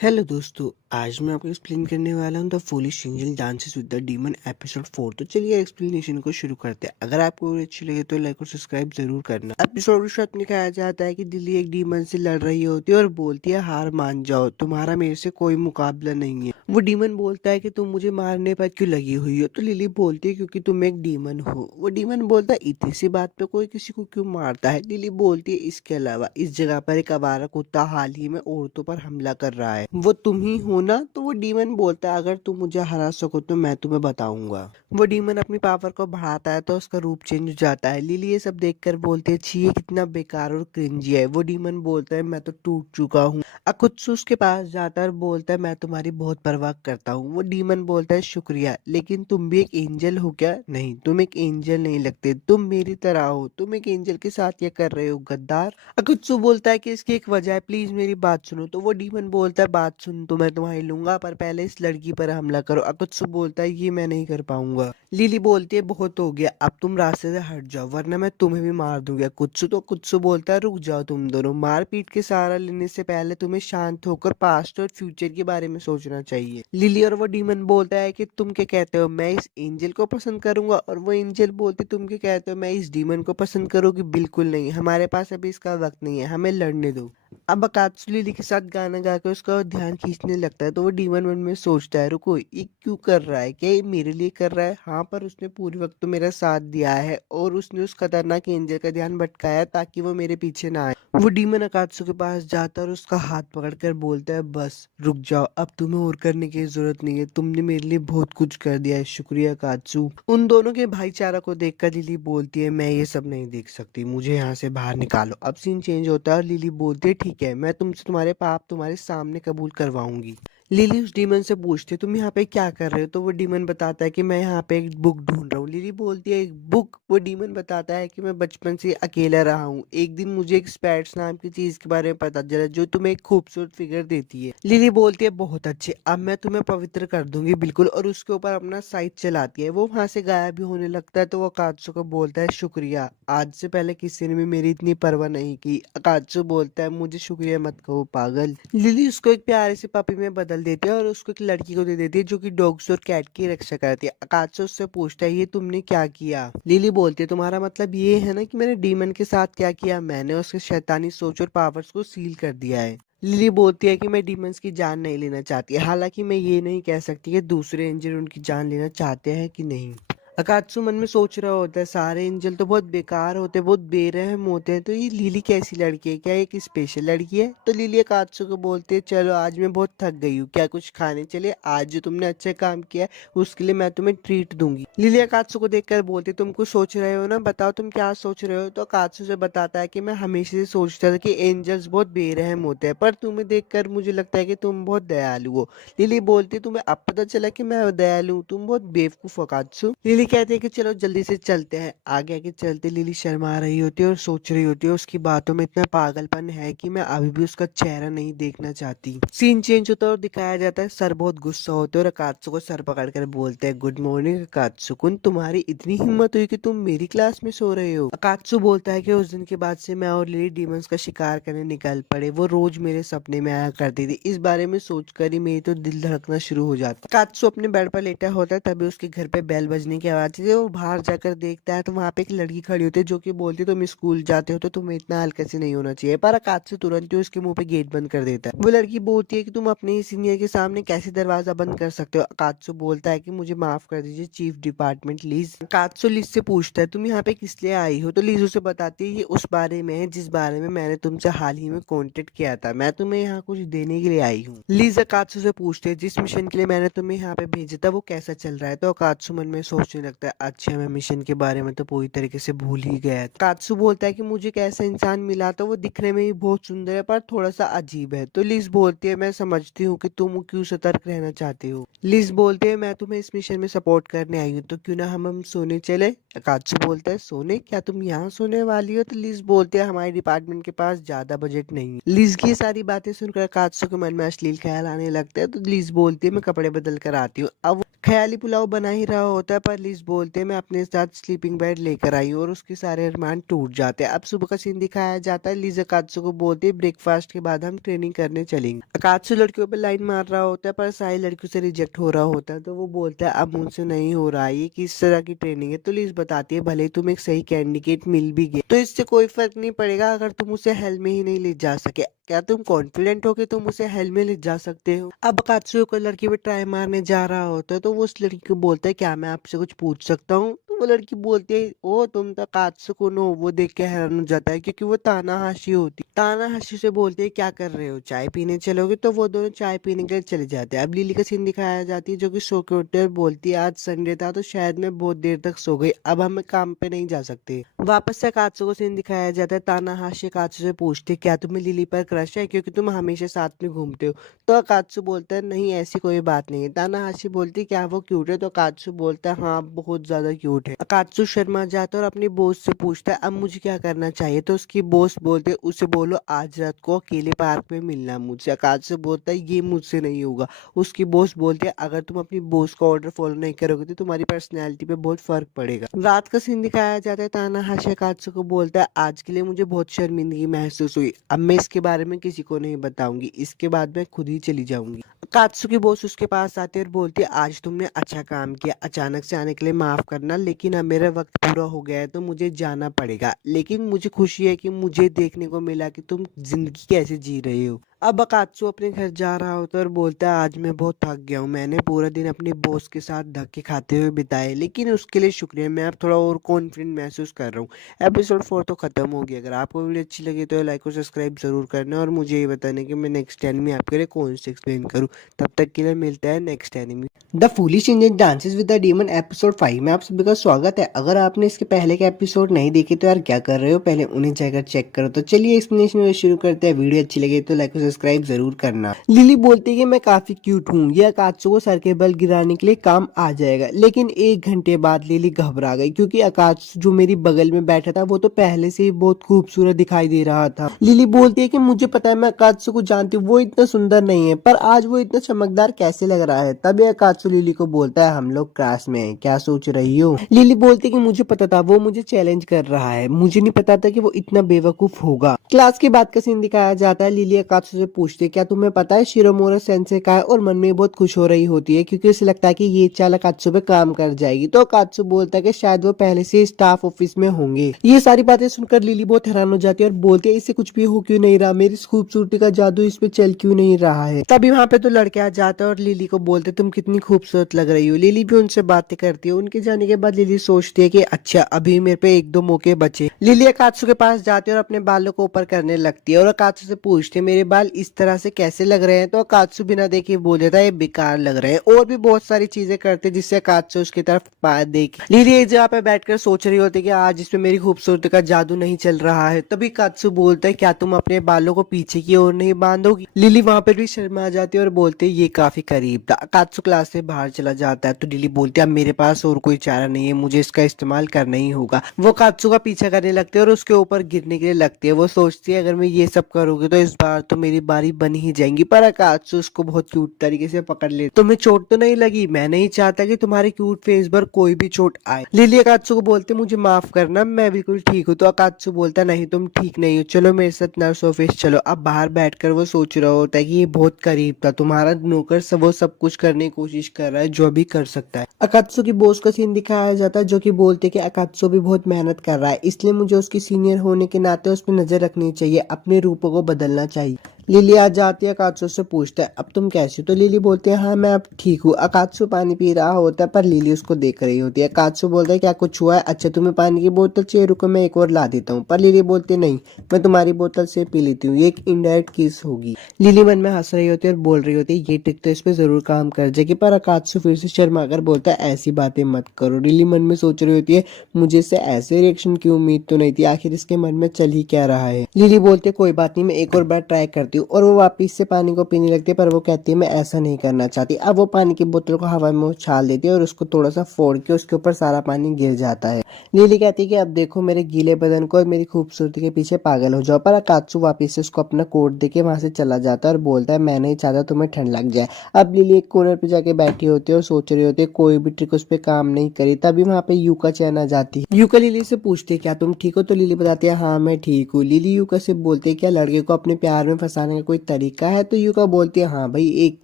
हेलो दोस्तों, आज मैं आपको एक्सप्लेन करने वाला हूँ the foolish angel dances with the demon episode 4। तो चलिए एक्सप्लेनेशन को शुरू करते हैं। अगर आपको वीडियो अच्छी लगे तो लाइक और सब्सक्राइब जरूर करना। एपिसोड के साथ दिखाया जाता है कि दिल्ली एक डीमन से लड़ रही होती है और बोलती है हार मान जाओ, तुम्हारा मेरे से कोई मुकाबला नहीं है। वो डीमन बोलता है कि तुम मुझे मारने पर क्यों लगी हुई हो? तो लिली बोलती है क्योंकि तुम एक डीमन हो। वो डीमन बोलता है इतनी सी बात पे कोई किसी को क्यों मारता है? लिली बोलती है इसके अलावा इस जगह पर एक आवारा कुत्ता हाल ही में औरतों पर हमला कर रहा है, वो तुम ही हो ना? तो वो डीमन बोलता है अगर तुम मुझे हरा सको तो मैं तुम्हें बताऊंगा। वो डीमन अपनी पावर को बढ़ाता है तो उसका रूप चेंज हो जाता है। लिली ये सब देखकर बोलती है छी ये कितना बेकार और क्रिंजी है। वो डीमन बोलता है मैं तो टूट चुका हूँ। अकुत्सु उसके पास जाता है और बोलता है मैं तुम्हारी बहुत परवाह करता हूँ। वो डीमन बोलता है शुक्रिया, लेकिन तुम भी एक एंजल हो क्या? नहीं, तुम एक एंजल नहीं लगते, तुम मेरी तरह हो। तुम एक एंजल के साथ ये कर रहे हो गद्दार। अकुत्सु बोलता है कि इसकी एक वजह है, प्लीज मेरी बात सुनो। तो वो डीमन बोलता है बात सुन तो मैं तुम्हारी लूंगा, पर पहले इस लड़की पर हमला करो। अकुत्सु बोलता है ये मैं नहीं कर पाऊंगा। लिली बोलती है बहुत हो गया, अब तुम रास्ते से हट जाओ वरना मैं तुम्हें भी मार दूंगी। कुत्सु बोलता है रुक जाओ तुम दोनों, मारपीट के सहारा लेने से पहले तुम्हें शांत होकर पास्ट और फ्यूचर के बारे में सोचना चाहिए। लिली और वो डीमन बोलता है कि तुम क्या कहते हो, मैं इस एंजल को पसंद करूंगा? और वो एंजल बोलती तुम क्या कहते हो, मैं इस डीमन को पसंद करूंगी? बिल्कुल नहीं, हमारे पास अभी इसका वक्त नहीं है, हमें लड़ने दो। अब अकात्सु लिली के साथ गाना गाकर उसका ध्यान खींचने लगता है तो वो डीमन मन में सोचता है रुको ये क्यों कर रहा है, क्या ये मेरे लिए कर रहा है? हाँ, पर उसने पूरे वक्त तो मेरा साथ दिया है और उसने उस खतरनाक एंजल का ध्यान भटकाया ताकि वो मेरे पीछे ना आए। वो डीमन अकात्सु के पास जाता है और उसका हाथ पकड़कर बोलता है बस रुक जाओ, अब तुम्हें और करने की जरूरत नहीं है, तुमने मेरे लिए बहुत कुछ कर दिया है, शुक्रिया अकात्सु। उन दोनों के भाईचारा को देखकर लिली बोलती है मैं ये सब नहीं देख सकती, मुझे यहाँ से बाहर निकालो। अब सीन चेंज होता है और लिली बोलती है ठीक है, मैं तुमसे तुम्हारे पाप तुम्हारे सामने कबूल करवाऊंगी। लिली उस डीमन से पूछती है तुम यहाँ पे क्या कर रहे हो? तो वो डीमन बताता है कि मैं यहाँ पे एक बुक ढूंढ रहा हूँ। लिली बोलती है एक बुक? वो डीमन बताता है कि मैं बचपन से अकेला रहा हूँ, एक दिन मुझे एक स्पैट्स नाम की चीज के बारे में पता चला जो तुम्हें एक खूबसूरत फिगर देती है। लिली बोलती है बहुत अच्छे, अब मैं तुम्हें पवित्र कर दूंगी बिल्कुल, और उसके ऊपर अपना साइट चलाती है। वो वहां से गायब भी होने लगता है तो वो अकात्सु को बोलता है शुक्रिया, आज से पहले किसी ने भी मेरी इतनी परवाह नहीं की। अकात्सु बोलता है मुझे शुक्रिया मत कहो पागल। लिली उसको एक प्यारे से पपी में बदल देती है और उसको एक लड़की को दे देती है जो कि डॉग्स और कैट की रक्षा करती है। अकात्सु उससे पूछता है ये तुमने क्या किया? लिली बोलती है तुम्हारा मतलब ये है ना कि मैंने डीमन के साथ क्या किया? मैंने उसके शैतानी सोच और पावर्स को सील कर दिया है। लिली बोलती है कि मैं डीमंस की जान नहीं लेना चाहती, हालांकि मैं ये नहीं कह सकती कि दूसरे एंजल उनकी जान लेना चाहते हैं कि नहीं। अकात्सु मन में सोच रहा होता है सारे एंजल तो बहुत बेकार होते हैं, बहुत बेरहम होते हैं, तो ये लिली कैसी लड़की है, क्या एक स्पेशल लड़की है? तो लिली अकात्सु को बोलती है चलो आज मैं बहुत थक गई हूँ, क्या कुछ खाने चले? आज जो तुमने अच्छा काम किया है उसके लिए मैं तुम्हें ट्रीट दूंगी। लिली अकात्सु को देखकर बोलती है तुम कुछ सोच रहे हो ना, बताओ तुम क्या सोच रहे हो? तो अकात्सु से बताता है कि मैं हमेशा से सोचता था कि एंजल्स बहुत बेरहम होते हैं, पर तुम्हें देखकर मुझे लगता है कि तुम बहुत दयालु हो। लिली बोलती तुम्हें अब पता चला कि मैं दयालु हूँ, तुम बहुत बेवकूफ हो अकात्सु। लिली कहती है कि चलो जल्दी से चलते हैं। आगे आगे चलते लिली शर्मा रही होती है और सोच रही होती है उसकी बातों में इतना पागलपन है कि मैं अभी भी उसका चेहरा नहीं देखना चाहती। सीन चेंज होता है और दिखाया जाता है सर बहुत गुस्सा होते हैं और अकात्सु को सर पकड़ कर बोलते हैं गुड मॉर्निंग अकात्सु कुन, तुम्हारी इतनी हिम्मत हुई कि तुम मेरी क्लास में सो रहे हो? अकात्सु बोलता है कि उस दिन के बाद से मैं और लिली डीमंस का शिकार करने निकल पड़े, वो रोज मेरे सपने में आया करती थी। इस बारे में सोचकर ही मेरी तो दिल धड़कना शुरू हो जाता। अकात्सु अपने बेड पर लेटा होता है तभी उसके घर पे बेल बजने की आवाज आती है। वो बाहर जाकर देखता है तो वहाँ पे एक लड़की खड़ी होती है जो कि बोलती है तुम स्कूल जाते हो तो तुम्हें इतना हल्का से नहीं होना चाहिए, पर अकात्सु तुरंत ही उसके मुंह पे गेट बंद कर देता है। वो लड़की बोलती है कि तुम अपने ही सीनियर के सामने कैसे दरवाजा बंद कर सकते हो? अकात्सु बोलता है कि मुझे माफ कर दीजिए चीफ डिपार्टमेंट लिज। अकात्सु लिज से पूछता है तुम यहाँ पे किस लिए आई हो? तो लिज उसे बताती है ये उस बारे में है जिस बारे में मैंने तुमसे हाल ही में कांटेक्ट किया था, मैं तुम्हें यहाँ कुछ देने के लिए आई हूँ। लिज अकात्सु से पूछते है जिस मिशन के लिए मैंने तुम्हें यहाँ पे भेजा था वो कैसा चल रहा है? तो अकात्सु मन में सोचने लगता है अच्छा मैं मिशन के बारे में तो पूरी तरीके से भूल ही गया था। अकात्सु बोलता है कि मुझे एक ऐसा इंसान मिला था, वो दिखने में ही बहुत सुंदर है पर थोड़ा सा अजीब है। तो लिज बोलती है मैं समझती हूँ कि तुम क्यों सतर्क रहना चाहती हो। लिज बोलते है मैं तुम्हें इस मिशन में सपोर्ट करने आई हूँ, तो क्यों ना हम सोने चले? अकात्सु बोलता है सोने? क्या तुम यहाँ सोने वाली हो? तो लिज बोलते है हमारे डिपार्टमेंट के पास ज्यादा बजट नहीं है। लिज की ये सारी बातें सुनकर अकात्सु के मन में अश्लील ख्याल आने लगता है तो लिज बोलती है मैं कपड़े बदल कर आती हूँ। अब ख्याली पुलाव बना ही रहा होता है पर लिज बोलते हैं मैं अपने साथ स्लीपिंग बेड लेकर आई हूँ और उसके सारे अरमान टूट जाते हैं। अब सुबह का सीन दिखाया जाता है। लिज अकात्सु को बोलती है ब्रेकफास्ट के बाद हम ट्रेनिंग करने चलेंगे। अकात्सु लड़कियों पे लाइन मार रहा होता है पर सारी लड़कियों से रिजेक्ट हो रहा होता है तो वो बोलता है अब मुझसे नहीं हो रहा है, ये किस तरह की ट्रेनिंग है? तो लिज बताती है भले तुम एक सही कैंडिडेट मिल भी गए तो इससे कोई फर्क नहीं पड़ेगा अगर तुम उसे हेल में ही नहीं ले जा सके। क्या तुम कॉन्फिडेंट हो कि तुम उसे हेल में ले जा सकते हो? अब अकात्सु को लड़की पे ट्राई मारने जा रहा होता है तो वो उस लड़की को बोलता है क्या मैं आपसे कुछ पूछ सकता हूँ? तो वो लड़की बोलती है ओ तुम तो अकात्सु कुन हो। वो देख के हैरान हो जाता है क्योंकि वो तानाहाशी होती। तानाहाशी से बोलते हैं क्या कर रहे हो, चाय पीने चलोगे? तो वो दोनों चाय पीने के लिए चले जाते हैं। अब लिली का सीन दिखाया जाती है जो कि सो के उठते और बोलती है आज संडे था तो शायद मैं बहुत देर तक सो गई, अब हम काम पे नहीं जा सकते। वापस से कात्सु को सीन दिखाया जाता है। तानाहाशी कात्सु से पूछते क्या तुम्हें लिली पर क्रश है क्योंकि तुम हमेशा साथ में घूमते हो? तो अकात्सु बोलता है नहीं ऐसी कोई बात नहीं है। तानाहाशी बोलती क्या वो क्यूट है? तो अकात्सु बोलता है हाँ बहुत ज्यादा क्यूट है। अकात्सु शर्मा जाता है और अपनी बॉस से पूछता है अब मुझे क्या करना चाहिए? तो उसकी बॉस बोलते उसे बोलो आज रात को अकेले पार्क में मिलना मुझसे। अकात्सु बोलता है ये मुझसे नहीं होगा। उसकी बॉस बोलती है अगर तुम अपनी बॉस का ऑर्डर फॉलो नहीं करोगे तो तुम्हारी पर्सनैलिटी पे बहुत फर्क पड़ेगा। रात का सीन दिखाया जाता है। तानाहाशी अकात्सु को बोलता है आज के लिए मुझे बहुत शर्मिंदगी महसूस हुई, अब मैं इसके बारे में किसी को नहीं बताऊंगी, इसके बाद मैं खुद ही चली जाऊंगी। कात्सु की बॉस उसके पास आती है और बोलती है आज तुमने अच्छा काम किया, अचानक से आने के लिए माफ करना, लेकिन अब मेरा वक्त पूरा हो गया है तो मुझे जाना पड़ेगा। लेकिन मुझे खुशी है कि मुझे देखने को मिला कि तुम जिंदगी कैसे जी रहे हो। अब अकात्सु अपने घर जा रहा होता है और बोलता है आज मैं बहुत थक गया हूँ, मैंने पूरा दिन अपने बॉस के साथ धक्के खाते हुए बिताए, लेकिन उसके लिए शुक्रिया, मैं अब थोड़ा और कॉन्फिडेंट महसूस कर रहा हूँ। एपिसोड 4 तो खत्म हो गया। अगर आपको वीडियो अच्छी लगी तो लाइक और सब्सक्राइब जरूर करना और मुझे ये बताना कि मैं नेक्स्ट एनिमी आपके लिए कौन से एक्सप्लेन करूँ। तब तक के लिए मिलता है next enemy the foolish Indian dances with the demon episode 5 में आप सभी का स्वागत है। अगर आपने इसके पहले के एपिसोड नहीं देखे तो यार क्या कर रहे हो, पहले उन्हें जाकर चेक करो। तो चलिए एक्सप्लेनेशन शुरू करते हैं। वीडियो अच्छी लगी तो लाइक और सब्सक्राइब जरूर करना। लिली बोलती है कि मैं काफी क्यूट हूँ, यह अकात्सु को सर के बल गिराने के लिए काम आ जाएगा। लेकिन 1 घंटे बाद लिली घबरा गई क्योंकि अकात्सु जो मेरी बगल में बैठा था वो तो पहले से ही बहुत खूबसूरत दिखाई दे रहा था। लिली बोलती है कि मुझे पता है, मैं अकात्सु को जानती हूँ, वो इतना सुंदर नहीं है, पर आज वो इतना चमकदार कैसे लग रहा है। तभी अकात्सु लिली को बोलता है हम लोग क्लास में हैं, क्या सोच रही हो? लिली बोलती है कि मुझे पता था, वो मुझे चैलेंज कर रहा है, मुझे नहीं पता था कि वो इतना बेवकूफ होगा। क्लास के बाद का सीन दिखाया जाता है। लिली अकात्सु से पूछती है क्या तुम्हें पता है शिरोमोरा सेंसे का है, और मन में बहुत खुश हो रही होती है क्योंकि उसे लगता है कि ये चाल अकात्सु पे काम कर जाएगी। तो अकात्सु बोलता है कि शायद वो पहले से स्टाफ ऑफिस में होंगे। ये सारी बातें सुनकर लिली बहुत हैरान हो जाती है और बोलती है इससे कुछ भी हो क्यों नहीं रहा, मेरी खूबसूरती का जादू इस पे चल क्यों नहीं रहा है। तभी वहाँ पे तो लड़के आ जाते हैं और लिली को बोलते तुम कितनी खूबसूरत लग रही हो। लिली भी उनसे बातें करती है। उनके जाने के बाद लिली सोचती है कि अच्छा अभी मेरे पे 1-2 मौके बचे। लिली अकात्सु के पास जाती है और अपने बालों को ऊपर करने लगती है और अकात्सु से पूछती है मेरे बाल इस तरह से कैसे लग रहे हैं। तो अकात्सु बिना देखे बोल देता है ये बेकार लग रहे हैं, और भी बहुत सारी चीजें करते जिससे अकात्सु उसकी तरफ देख। लिली एक जगह पे बैठकर सोच रही होती है कि आज इसमें मेरी खूबसूरती का जादू नहीं चल रहा है। तभी अकात्सु बोलता है क्या तुम अपने बालों को पीछे की ओर नहीं बांधोगी? लिली वहां पर भी शर्मा जाती है और बोलते है ये काफी करीब था। अकात्सु क्लास से बाहर चला जाता है तो लिली बोलती है अब मेरे पास और कोई चारा नहीं है, मुझे इसका इस्तेमाल करना ही होगा। वो अकात्सु का पीछा करने लगते है और उसके ऊपर गिरने के लिए लगती है। वो सोचती है अगर मैं ये सब करूंगी तो इस बार तो मेरी बारी बन ही जाएंगी, पर अकात्सु उसको बहुत क्यूट तरीके से पकड़ ले। तुम्हें चोट तो नहीं लगी? मैं नहीं चाहता कि तुम्हारे क्यूट फेस पर कोई भी चोट आए। लिली अकात्सु को बोलते मुझे माफ करना, मैं बिल्कुल ठीक हूँ। तो अकात्सु बोलता नहीं तुम ठीक नहीं हो, चलो मेरे साथ नर्स ऑफिस चलो। अब बाहर बैठकर वो सोच रहा होता है कि ये बहुत करीब था, तुम्हारा नौकर वो सब कुछ करने की कोशिश कर रहा है जो भी कर सकता है। अकात्सु की बॉस का सीन दिखाया जाता है जो कि बोलते कि अकात्सु भी बहुत मेहनत कर रहा है, इसलिए मुझे उसकी सीनियर होने के नाते उस पर नजर रखनी चाहिए, अपने रूपों को बदलना चाहिए। लिली आ जाती है, अकात्सु से पूछता है अब तुम कैसी हो? तो लिली बोलती है हाँ मैं अब ठीक हूँ। अकात्सु पानी पी रहा होता है पर लिली उसको देख रही होती है। अकात्सु बोलता है क्या कुछ हुआ है? अच्छा तुम्हें पानी की बोतल चाहिए, रुको मैं एक और ला देता हूँ। पर लिली बोलती है नहीं, मैं तुम्हारी बोतल से पी लेती हूँ, ये एक इनडायरेक्ट किस होगी। लिली मन में हंस रही होती है और बोल रही होती है ये ट्रिक तो इस पे जरूर काम कर जाएगी। पर अकात्सु फिर से शर्मा कर बोलता है ऐसी बातें मत करो। लिली मन में सोच रही होती है मुझे इससे ऐसे रिएक्शन की उम्मीद तो नहीं थी, आखिर इसके मन में चल ही क्या रहा है। लिली बोलती है कोई बात नहीं, मैं एक और बार ट्राई करती हूँ, और वो वापिस से पानी को पीने लगती है। पर वो कहती है मैं ऐसा नहीं करना चाहती। अब वो पानी की बोतल को हवा में उछाल देती है और उसको थोड़ा सा फोड़ के उसके ऊपर सारा पानी गिर जाता है। लिली कहती है कि अब देखो मेरे गीले बदन को और मेरी खूबसूरती के पीछे पागल हो जाओ। पर अकात्सु वापिस से उसको अपना कोट देके वहां से चला जाता है और बोलता है मैं नहीं चाहता तुम्हें ठंड लग जाए। अब लिली एक कोने पे जाके बैठी होती है और सोच रही होती है कोई भी ट्रिक उस पर काम नहीं करी। तभी वहां पे यूका चैन आ जाती है। यूका लिली से पूछती है क्या तुम ठीक हो? तो लिली बताती है हाँ मैं ठीक हूँ। लिली यूका से बोलती है क्या लड़के को अपने प्यार में फंसाना बताने का कोई तरीका है? तो युका बोलती है हाँ भाई एक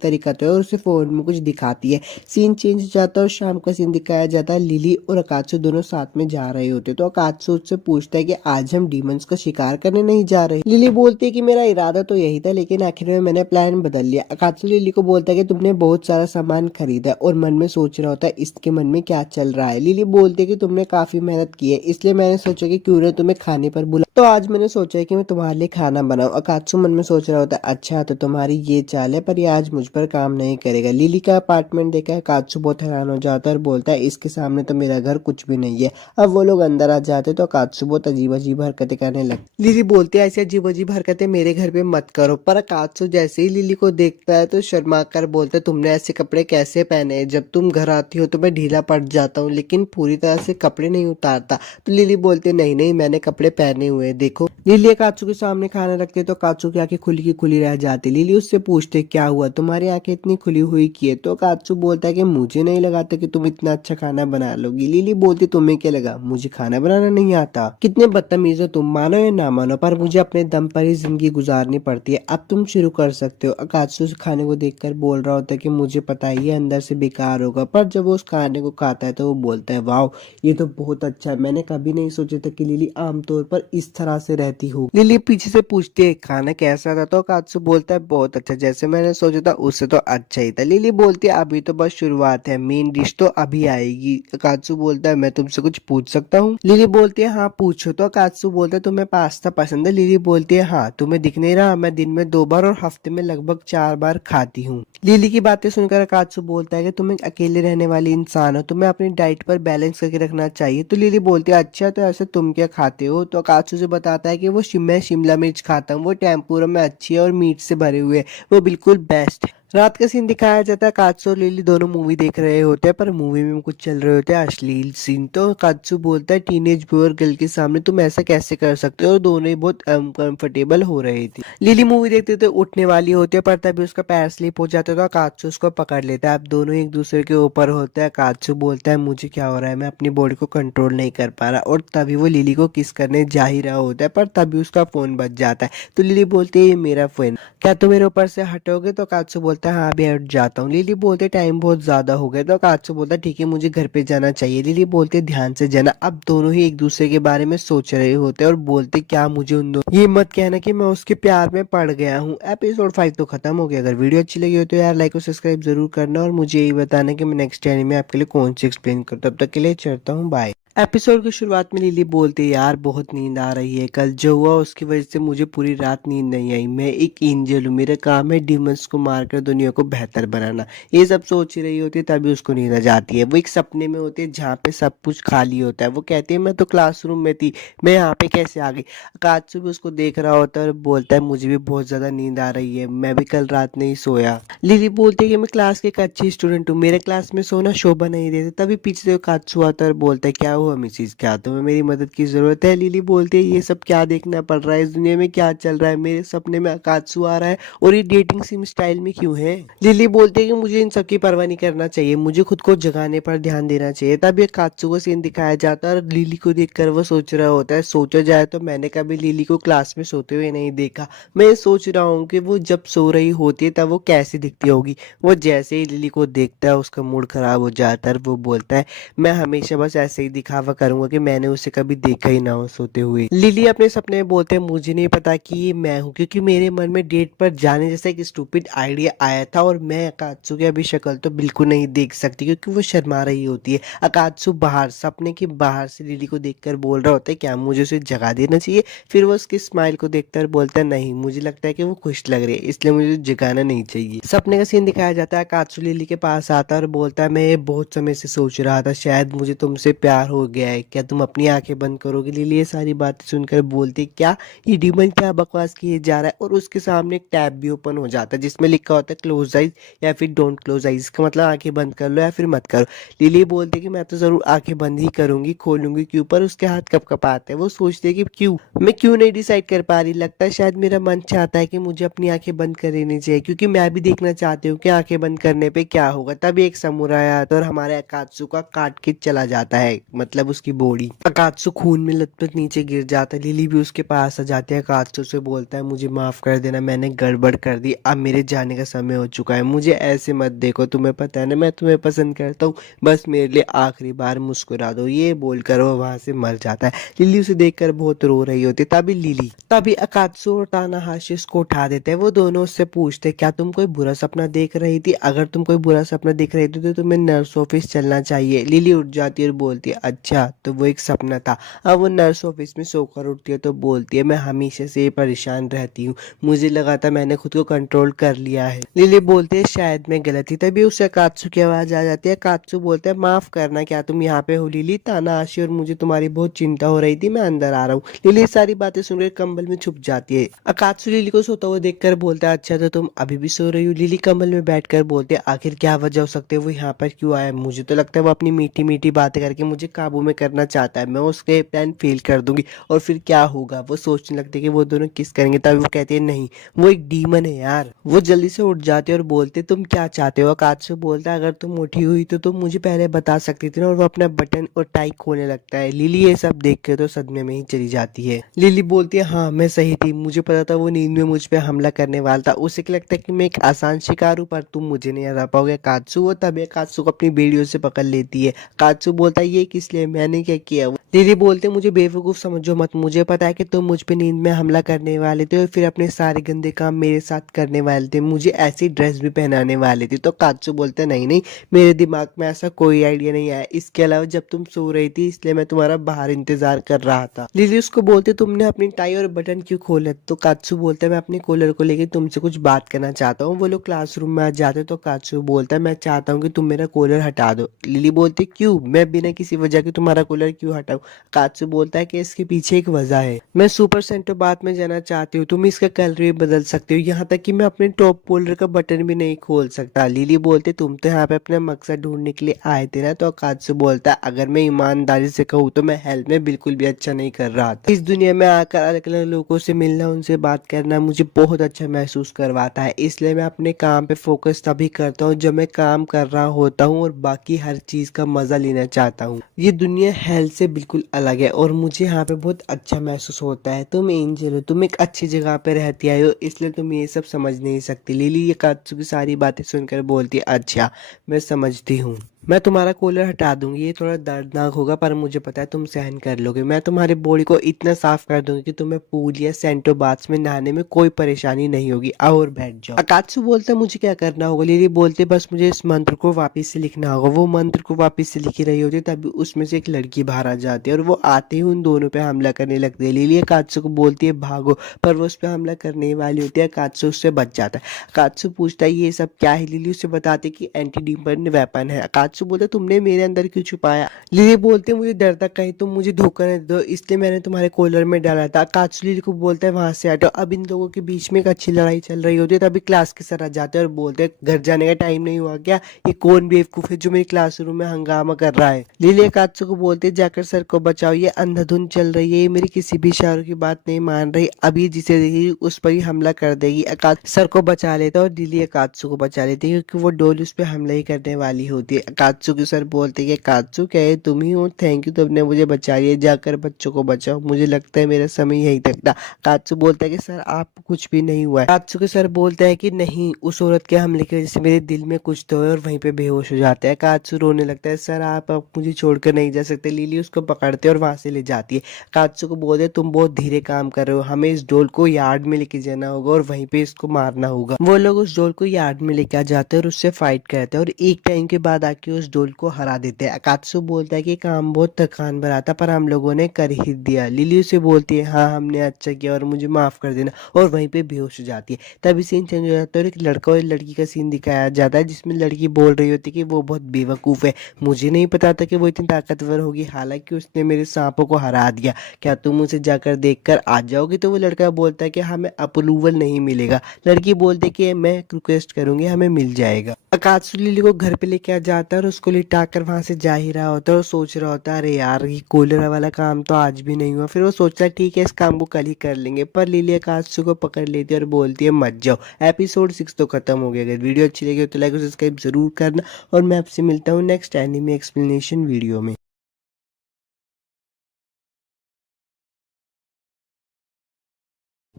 तरीका तो है, और उसे फोन में कुछ दिखाती है। सीन चेंज हो जाता है और शाम का सीन दिखाया जाता है। लिली और अकात्सु दोनों साथ में जा रहे होते, तो अकात्सु उससे पूछता है कि आज हम डीमंस का शिकार करने नहीं जा रहे। लिली बोलती है कि मेरा इरादा तो यही था, लेकिन आखिर में मैंने प्लान बदल लिया। अकात्सु लिली को बोलता है कि तुमने बहुत सारा सामान खरीदा है, और मन में सोच रहा होता है इसके मन में क्या चल रहा है। लिली बोलती है कि तुमने काफी मेहनत की है, इसलिए मैंने सोचा कि क्यों ना तुम्हें खाने पर बुला, तो आज मैंने सोचा है कि मैं तुम्हारे लिए खाना बनाऊं। अकात्सु मन में सोच रहा होता है अच्छा तो तुम्हारी ये चाल है, पर ये आज मुझ पर काम नहीं करेगा। लिली का अपार्टमेंट देखा अकात्सु बहुत हैरान हो जाता है और बोलता है इसके सामने तो मेरा घर कुछ भी नहीं है। अब वो लोग अंदर आ जाते तो अकात्सु बहुत अजीब अजीब हरकतें करने लगती। लिली बोलती है ऐसी अजीब अजीब हरकतें मेरे घर पे मत करो, पर अकात्सु जैसे ही लिली को देखता है तो शर्मा कर बोलता है तुमने ऐसे कपड़े कैसे पहने हैं? जब तुम घर आती हो तो मैं ढीला पड़ जाता हूँ, लेकिन पूरी तरह से कपड़े नहीं उतारता। तो लिली बोलती है नहीं नहीं मैंने कपड़े पहने हुए हैं, देखो। लिली काचू के सामने खाना रखते तो काचू की आंखें खुली की खुली रह जाती। लिली उससे पूछते क्या हुआ, तुम्हारी आंखें इतनी खुली हुई की है? तो काचू बोलता है कि मुझे नहीं लगा था कि तुम इतना अच्छा खाना बना लोगी। लिली बोलती तुम्हें क्या लगा मुझे खाना बनाना नहीं आता? कितने बदतमीज हो तुम, मानो या ना मानो पर मुझे अपने दम पर ही जिंदगी गुजारनी पड़ती है। अब तुम शुरू कर सकते हो। अकात्सु खाने को देखकर बोल रहा होता है कि मुझे पता ही है अंदर से बेकार होगा, पर जब वो उस खाने को खाता है तो वो बोलता है वाह ये तो बहुत अच्छा है, मैंने कभी नहीं सोचा था कि लिली आमतौर पर इस तरह से रहती हो। लिली पीछे से पूछती है खाना कैसा था? तो अकात्सु बोलता है बहुत अच्छा, जैसे मैंने सोचा था उससे तो अच्छा ही था। लिली बोलती है अभी तो बस शुरुआत है, मेन डिश तो अभी आएगी। अकात्सु बोलता है मैं तुमसे कुछ पूछ सकता हूँ? लिली बोलती है हाँ पूछो। तो अकात्सु बोलता है तुम्हें पास्ता पसंद है? लिली बोलती है हाँ, तुम्हें दिख नहीं रहा मैं दिन में 2 बार और हफ्ते में लगभग 4 बार खाती हूँ। लिली की बातें सुनकर अकात्सु बोलता है कि तुम एक अकेले रहने वाली इंसान हो, तुम्हें अपनी डाइट पर बैलेंस करके रखना चाहिए। तो लिली बोलती है अच्छा तो ऐसे तुम क्या खाते हो? तो अकात्सु से बताता है कि मैं शिमला मिर्च खाता हूँ, वो टेम्पुरा में अच्छी है और मीट से भरे हुए, वो बिल्कुल बेस्ट है। रात का सीन दिखाया जाता है। कात्सु और लिली दोनों मूवी देख रहे होते हैं, पर मूवी में कुछ चल रहे होते हैं अश्लील सीन। तो कात्सु बोलता है टीनेज बॉय और गर्ल के सामने तुम ऐसा कैसे कर सकते हो, और दोनों ही बहुत अनकंफर्टेबल हो रही थी। लिली मूवी देखते थे उठने वाली होती है, पर तभी उसका पैर स्लिप हो जाता है तो कात्सु उसको पकड़ लेता है। अब दोनों एक दूसरे के ऊपर होते हैं। कात्सु बोलता है मुझे क्या हो रहा है, मैं अपनी बॉडी को कंट्रोल नहीं कर पा रहा, और तभी वो लिली को किस करने जा ही रहा होता है, पर तभी उसका फोन बज जाता है। तो लिली बोलती है ये मेरा फोन, क्या तुम मेरे ऊपर से हटोगे? तो कात्सु बोलता है हाँ अभी हट जाता हूँ। लिली बोलते टाइम बहुत ज्यादा हो गया। तो कात्सु बोलता है ठीक है मुझे घर पे जाना चाहिए। लिली बोलते ध्यान से जाना। अब दोनों ही एक दूसरे के बारे में सोच रहे होते हैं और बोलते क्या मुझे उन दोनों ये मत कहना कि मैं उसके प्यार में पड़ गया हूँ। एपिसोड 5 तो खत्म हो गया। अगर वीडियो अच्छी लगी हो तो यार लाइक और सब्सक्राइब जरूर करना, और मुझे यही बताना कि मैं नेक्स्ट टाइम में आपके लिए कौन सी एक्सप्लेन करता हूँ। तब तक के लिए चलता हूँ, बाय। एपिसोड की शुरुआत में लिली बोलती है यार बहुत नींद आ रही है, कल जो हुआ उसकी वजह से मुझे पूरी रात नींद नहीं आई। मैं एक एंजल हूँ, मेरा काम है डिमंस को मारकर दुनिया को बेहतर बनाना। ये सब सोच रही होती है तभी उसको नींद आ जाती है। वो एक सपने में होती है जहाँ पे सब कुछ खाली होता है। वो कहती है मैं तो क्लासरूम में थी, मैं यहाँ पे कैसे आ गई? कात्सु भी उसको देख रहा होता है और बोलता है मुझे भी बहुत ज्यादा नींद आ रही है, मैं भी कल रात नहीं सोया। लिली बोलती है कि मैं क्लास की एक अच्छी स्टूडेंट हूँ, मेरे क्लास में सोना शोभा नहीं देता। तभी पीछे से कात्सु आता है और बोलता है क्या हुआ मिसिस, क्या तुम्हें मेरी मदद की जरूरत है? लिली बोलती है ये सब क्या देखना पड़ रहा है, इस दुनिया में क्या चल रहा है? मेरे सपने में कात्सु आ रहा है और ये डेटिंग सिम स्टाइल में क्यों है? लिली बोलती है कि मुझे इन सब की परवाह नहीं करना चाहिए, मुझे खुद को जगाने पर ध्यान देना चाहिए। तब ये कात्सु का सीन दिखाया जाता है और लिली को देखकर वो सोच रहा होता है सोचा जाए तो मैंने कभी लिली को क्लास में सोते हुए नहीं देखा। मैं ये सोच रहा हूँ कि वो जब सो रही होती है तब वो कैसी दिखती होगी। वो जैसे ही लिली को देखता है उसका मूड खराब हो जाता है। वो बोलता है मैं हमेशा बस ऐसे ही दिखावा करूंगा कि मैंने उसे कभी देखा ही ना हो सोते हुए। लिली अपने सपने में बोलते हैं मुझे नहीं पता कि ये मैं हूँ, क्योंकि मेरे मन में डेट पर जाने जैसा एक स्टूपिड आइडिया आया था, और मैं अकात्सु की अभी शक्ल तो बिल्कुल नहीं देख सकती क्योंकि वो शर्मा रही होती है। अकात्सु बाहर सपने के बाहर से लिली को देखकर बोल रहा होता है क्या मुझे उसे जगा देना चाहिए? फिर वो उसकी स्माइल को देखता है बोलता है नहीं मुझे लगता है कि वो खुश लग रही है इसलिए मुझे जगाना नहीं चाहिए। सपने का सीन दिखाया जाता है। अकात्सु लिली के पास आता है और बोलता है मैं ये बहुत समय से सोच रहा था, शायद मुझे तुमसे प्यार हो गया है, क्या तुम अपनी आंखें बंद करोगे? लिली ये सारी बातें सुनकर बोलती क्या ये डीमन क्या बकवास किए जा रहा है, और उसके सामने एक टैब भी ओपन हो जाता है जिसमें लिखा होता है क्लोज आइज या फिर डोंट क्लोज आइज, इसका मतलब आंखें बंद कर लो या फिर मत करो। लिली बोलती है कि मैं तो जरूर आंखें बंद ही करूंगी, खोलूंगी क्यों? पर उसके हाथ कप कपाते हैं। वो सोचती है कि क्यों मैं क्यों नहीं डिसाइड कर पा रही, लगता है शायद मेरा मन चाहता है कि मुझे अपनी आंखें बंद कर लेनी चाहिए क्योंकि मैं भी देखना चाहती हूँ कि आंखें बंद करने पे क्या होगा। तब एक समुराई आता है और हमारे अकात्सु का काट के चला जाता है, मतलब मतलब उसकी बॉडी। अकात्सु खून में लथपथ नीचे गिर जाता है। लिली भी उसके पास आ जाती है। अकात्सु से बोलता है मुझे माफ कर देना, मैंने गड़बड़ कर दी, अब मेरे जाने का समय हो चुका है, मुझे ऐसे मत देखो, तुम्हें पता है ना मैं तुम्हें पसंद करता हूँ, बस मेरे लिए आखिरी बार मुस्कुरा दो। ये बोलकर वो वहां से मर जाता है। लिली उसे देखकर बहुत रो रही होती है। तभी अकात्सु और तानाहाशी उसको उठा देते हैं। वो दोनों उससे पूछते क्या तुम कोई बुरा सपना देख रही थी? अगर तुम कोई बुरा सपना देख रही थी तो तुम्हें नर्स ऑफिस चलना चाहिए। लिली उठ जाती है और बोलती है अच्छा तो वो एक सपना था। अब वो नर्स ऑफिस में सोकर उठती है तो बोलती है मैं हमेशा से परेशान रहती हूँ, मुझे लगा था मैंने खुद को कंट्रोल कर लिया है। लिली बोलती है शायद मैं गलत थी। तभी उसे अकात्सु की आवाज आ जाती है। अकात्सु बोलता है माफ करना, क्या तुम यहाँ पे हो लिली? तानाहाशी और मुझे तुम्हारी बहुत चिंता हो रही थी, मैं अंदर आ रहा हूँ। लिली सारी बातें सुनकर कंबल में छुप जाती है। अकात्सु लिली को सोता हुआ देखकर बोलता है अच्छा तो तुम अभी भी सो रही हो? लिली कंबल में बैठकर बोलते है आखिर क्या वजह हो सकती है, वो यहाँ पर क्यों आया? मुझे तो लगता है वो अपनी मीठी मीठी बातें करके मुझे काबू में करना चाहता है, मैं उसके प्लान फेल कर दूंगी और फिर क्या होगा। वो सोचने लगती है कि वो दोनों किस करेंगे। तभी वो कहती है नहीं वो एक डीमन है यार। वो जल्दी से उठ जाते और बोलते तुम क्या चाहते हो? अकात्सु बोलता है अगर तुम उठी हुई तो तुम मुझे पहले बता सकती थी ना। और वो अपना बटन और टाई खोलने लगता है। लिली ये सब देख के तो सदमे में ही चली जाती है। लिली बोलती है हाँ मैं सही थी, मुझे पता था वो नींद में मुझ पे हमला करने वाला था, उसे क्या लगता है कि मैं एक आसान शिकार हूँ पर तुम मुझे नहीं हरा पाओगे कात्सु। वो तभी कात्सु को अपनी बेड़ियों से पकड़ लेती है। कात्सु बोलता है ये किस लिए, मैंने क्या किया? लिली बोलते मुझे बेवकूफ समझो मत, मुझे पता है कि तुम मुझ पे नींद में हमला करने वाले थे और फिर अपने सारे गंदे काम मेरे साथ करने वाले थे, मुझे ऐसी ड्रेस भी पहनाने वाले थे। तो कात्सु बोलते नहीं नहीं मेरे दिमाग में ऐसा कोई आइडिया नहीं आया, इसके अलावा जब तुम सो रही थी इसलिए मैं तुम्हारा बाहर इंतजार कर रहा था। लिली उसको बोलते तुमने अपनी टाई और बटन क्यों खोला? तो कात्सु बोलता है मैं अपने कॉलर को लेकर तुमसे कुछ बात करना चाहता हूँ। वो लोग क्लासरूम में आ जाते तो कात्सु बोलता है मैं चाहता हूँ कि तुम मेरा कॉलर हटा दो। लिली बोलती क्यों, मैं बिना किसी वजह के तुम्हारा कॉलर क्यों हटाऊं? कात्सु बोलता है कि इसके पीछे एक वजह है, मैं सुपर सेंटो बात में जाना चाहती हूँ, तुम इसका कलर भी बदल सकते हो, यहाँ तक कि मैं अपने टॉप कॉलर का बटन भी नहीं खोल सकता। लिली बोलते तुम तो यहाँ पे अपना मकसद ढूंढने के लिए आए थे ना। तो कात्सु बोलता है अगर मैं ईमानदारी से कहूँ तो मैं हेल्थ में बिल्कुल भी अच्छा नहीं कर रहा था। इस दुनिया में आकर अलग अलग लोगों से मिलना, उनसे बात करना मुझे बहुत अच्छा महसूस करवाता है, इसलिए मैं अपने काम पे फोकस तभी करता हूँ जब मैं काम कर रहा होता हूँ और बाकी हर चीज का मजा लेना चाहता हूँ। ये दुनिया हेल्थ से बिल्कुल अलग है और मुझे यहाँ पे बहुत अच्छा महसूस होता है। तुम एंजल हो, तुम एक अच्छी जगह पे रहती आई हो, इसलिए तुम ये सब समझ नहीं सकती। लिली ये कात्सु की सारी बातें सुनकर बोलती है अच्छा मैं समझती हूँ, मैं तुम्हारा कॉलर हटा दूंगी, ये थोड़ा दर्दनाक होगा पर मुझे पता है तुम सहन कर लोगे। मैं तुम्हारी बॉडी को इतना साफ कर दूंगी कि तुम्हें पूल या सेंटो बाथ्स में नहाने में कोई परेशानी नहीं होगी। आओ और बैठ जाओ। अकात्सु बोलता है मुझे क्या करना होगा? लिली बोलते बस मुझे इस मंत्र को वापस से लिखना होगा। वो मंत्र को वापस से लिखी रही होती है तभी उसमें से एक लड़की बाहर आ जाती है और वो आते ही उन दोनों पे हमला करने लगती है। लिली अकात्सु को बोलती है भागो, पर वो उस पर हमला करने वाली होती है। अकात्सु उससे बच जाता है। अकात्सु पूछता है ये सब क्या है? लिली उसे बताती है कि एंटी डीमन वेपन है। अकात्सु बोलते तुमने मेरे अंदर क्यों छुपाया? लिली बोलते मुझे डर था कहीं तुम मुझे धोखा न दो, इसलिए मैंने तुम्हारे कॉलर में डाला था। अकात्सु लिली को बोलता है वहां से हटो। अब इन लोगों के बीच में एक अच्छी लड़ाई चल रही होती है तभी क्लास के सर आ जाते हैं और बोलते हैं घर जाने का टाइम नहीं हुआ क्या? ये कौन बेवकूफ है जो मेरे क्लासरूम में हंगामा कर रहा है? लिली अकात्सु को बोलते जाकर सर को बचाओ, ये अंधाधुंध चल रही है, ये मेरी किसी भी इशारों की बात नहीं मान रही, अभी जिसे देगी उस पर ही हमला कर देगी। अकात्सु सर को बचा लेता है और लिली अकात्सु को बचा लेती है क्योंकि वो डोल उस पर हमला ही करने वाली होती है। अकात्सु के सर बोलते हैं कात्सु क्या है तुम ही हो, थैंक यू तुमने मुझे बचा लिया, जाकर बच्चों को बचाओ, मुझे लगता है मेरा समय यहीं तक था। कात्सु बोलता है कि सर आप कुछ भी नहीं हुआ है। कात्सु के सर बोलता है कि नहीं उस औरत के हमले की वजह से मेरे दिल में कुछ तो है और वहीं पे बेहोश हो जाता है। कात्सु रोने लगता है सर आप अब मुझे छोड़कर नहीं जा सकते। लिली उसको पकड़ते और वहां से ले जाती है। कात्सु को बोलते तुम बहुत धीरे काम कर रहे हो, हमें इस डोल को यार्ड में लेके जाना होगा और वहीं पे इसको मारना होगा। वो लोग उस डोल को यार्ड में लेके आ जाते हैं और उससे फाइट करते हैं और एक टाइम के बाद आके उस डोल को हरा देते हैं। अकात्सु बोलता है कि काम बहुत थकान भरा था पर हम लोगों ने कर ही दिया। लिली उसे बोलती है हाँ हमने अच्छा किया और मुझे माफ कर देना और वहीं पे बेहोश हो जाती है। तभी सीन चेंज हो जाता है और एक लड़का और लड़की का सीन दिखाया जाता है जिसमें लड़की बोल रही होती है कि वो बहुत बेवकूफ़ है, मुझे नहीं पता था कि वो इतनी ताकतवर होगी, हालांकि उसने मेरे सांपों को हरा दिया, क्या तुम उसे जाकर देख कर आ जाओगी? तो वो लड़का बोलता है कि हमें अप्रूवल नहीं मिलेगा। लड़की बोलती है कि मैं रिक्वेस्ट करूंगी हमें मिल जाएगा। अकात्सु लिली को घर पे लेके आ जाता है और उसको लिटा कर वहां से जा ही रहा होता है और सोच रहा होता है अरे यार ये कॉलर वाला काम तो आज भी नहीं हुआ। फिर वो सोचता है ठीक है इस काम को कल ही कर लेंगे, पर लिली अकात्सु को पकड़ लेती है और बोलती है मत जाओ, एपिसोड 6 तो खत्म हो गया। अगर वीडियो अच्छी लगी हो तो लाइक और सब्सक्राइब जरूर करना और मैं आपसे मिलता हूँ नेक्स्ट एनिमे एक्सप्लेनेशन वीडियो में।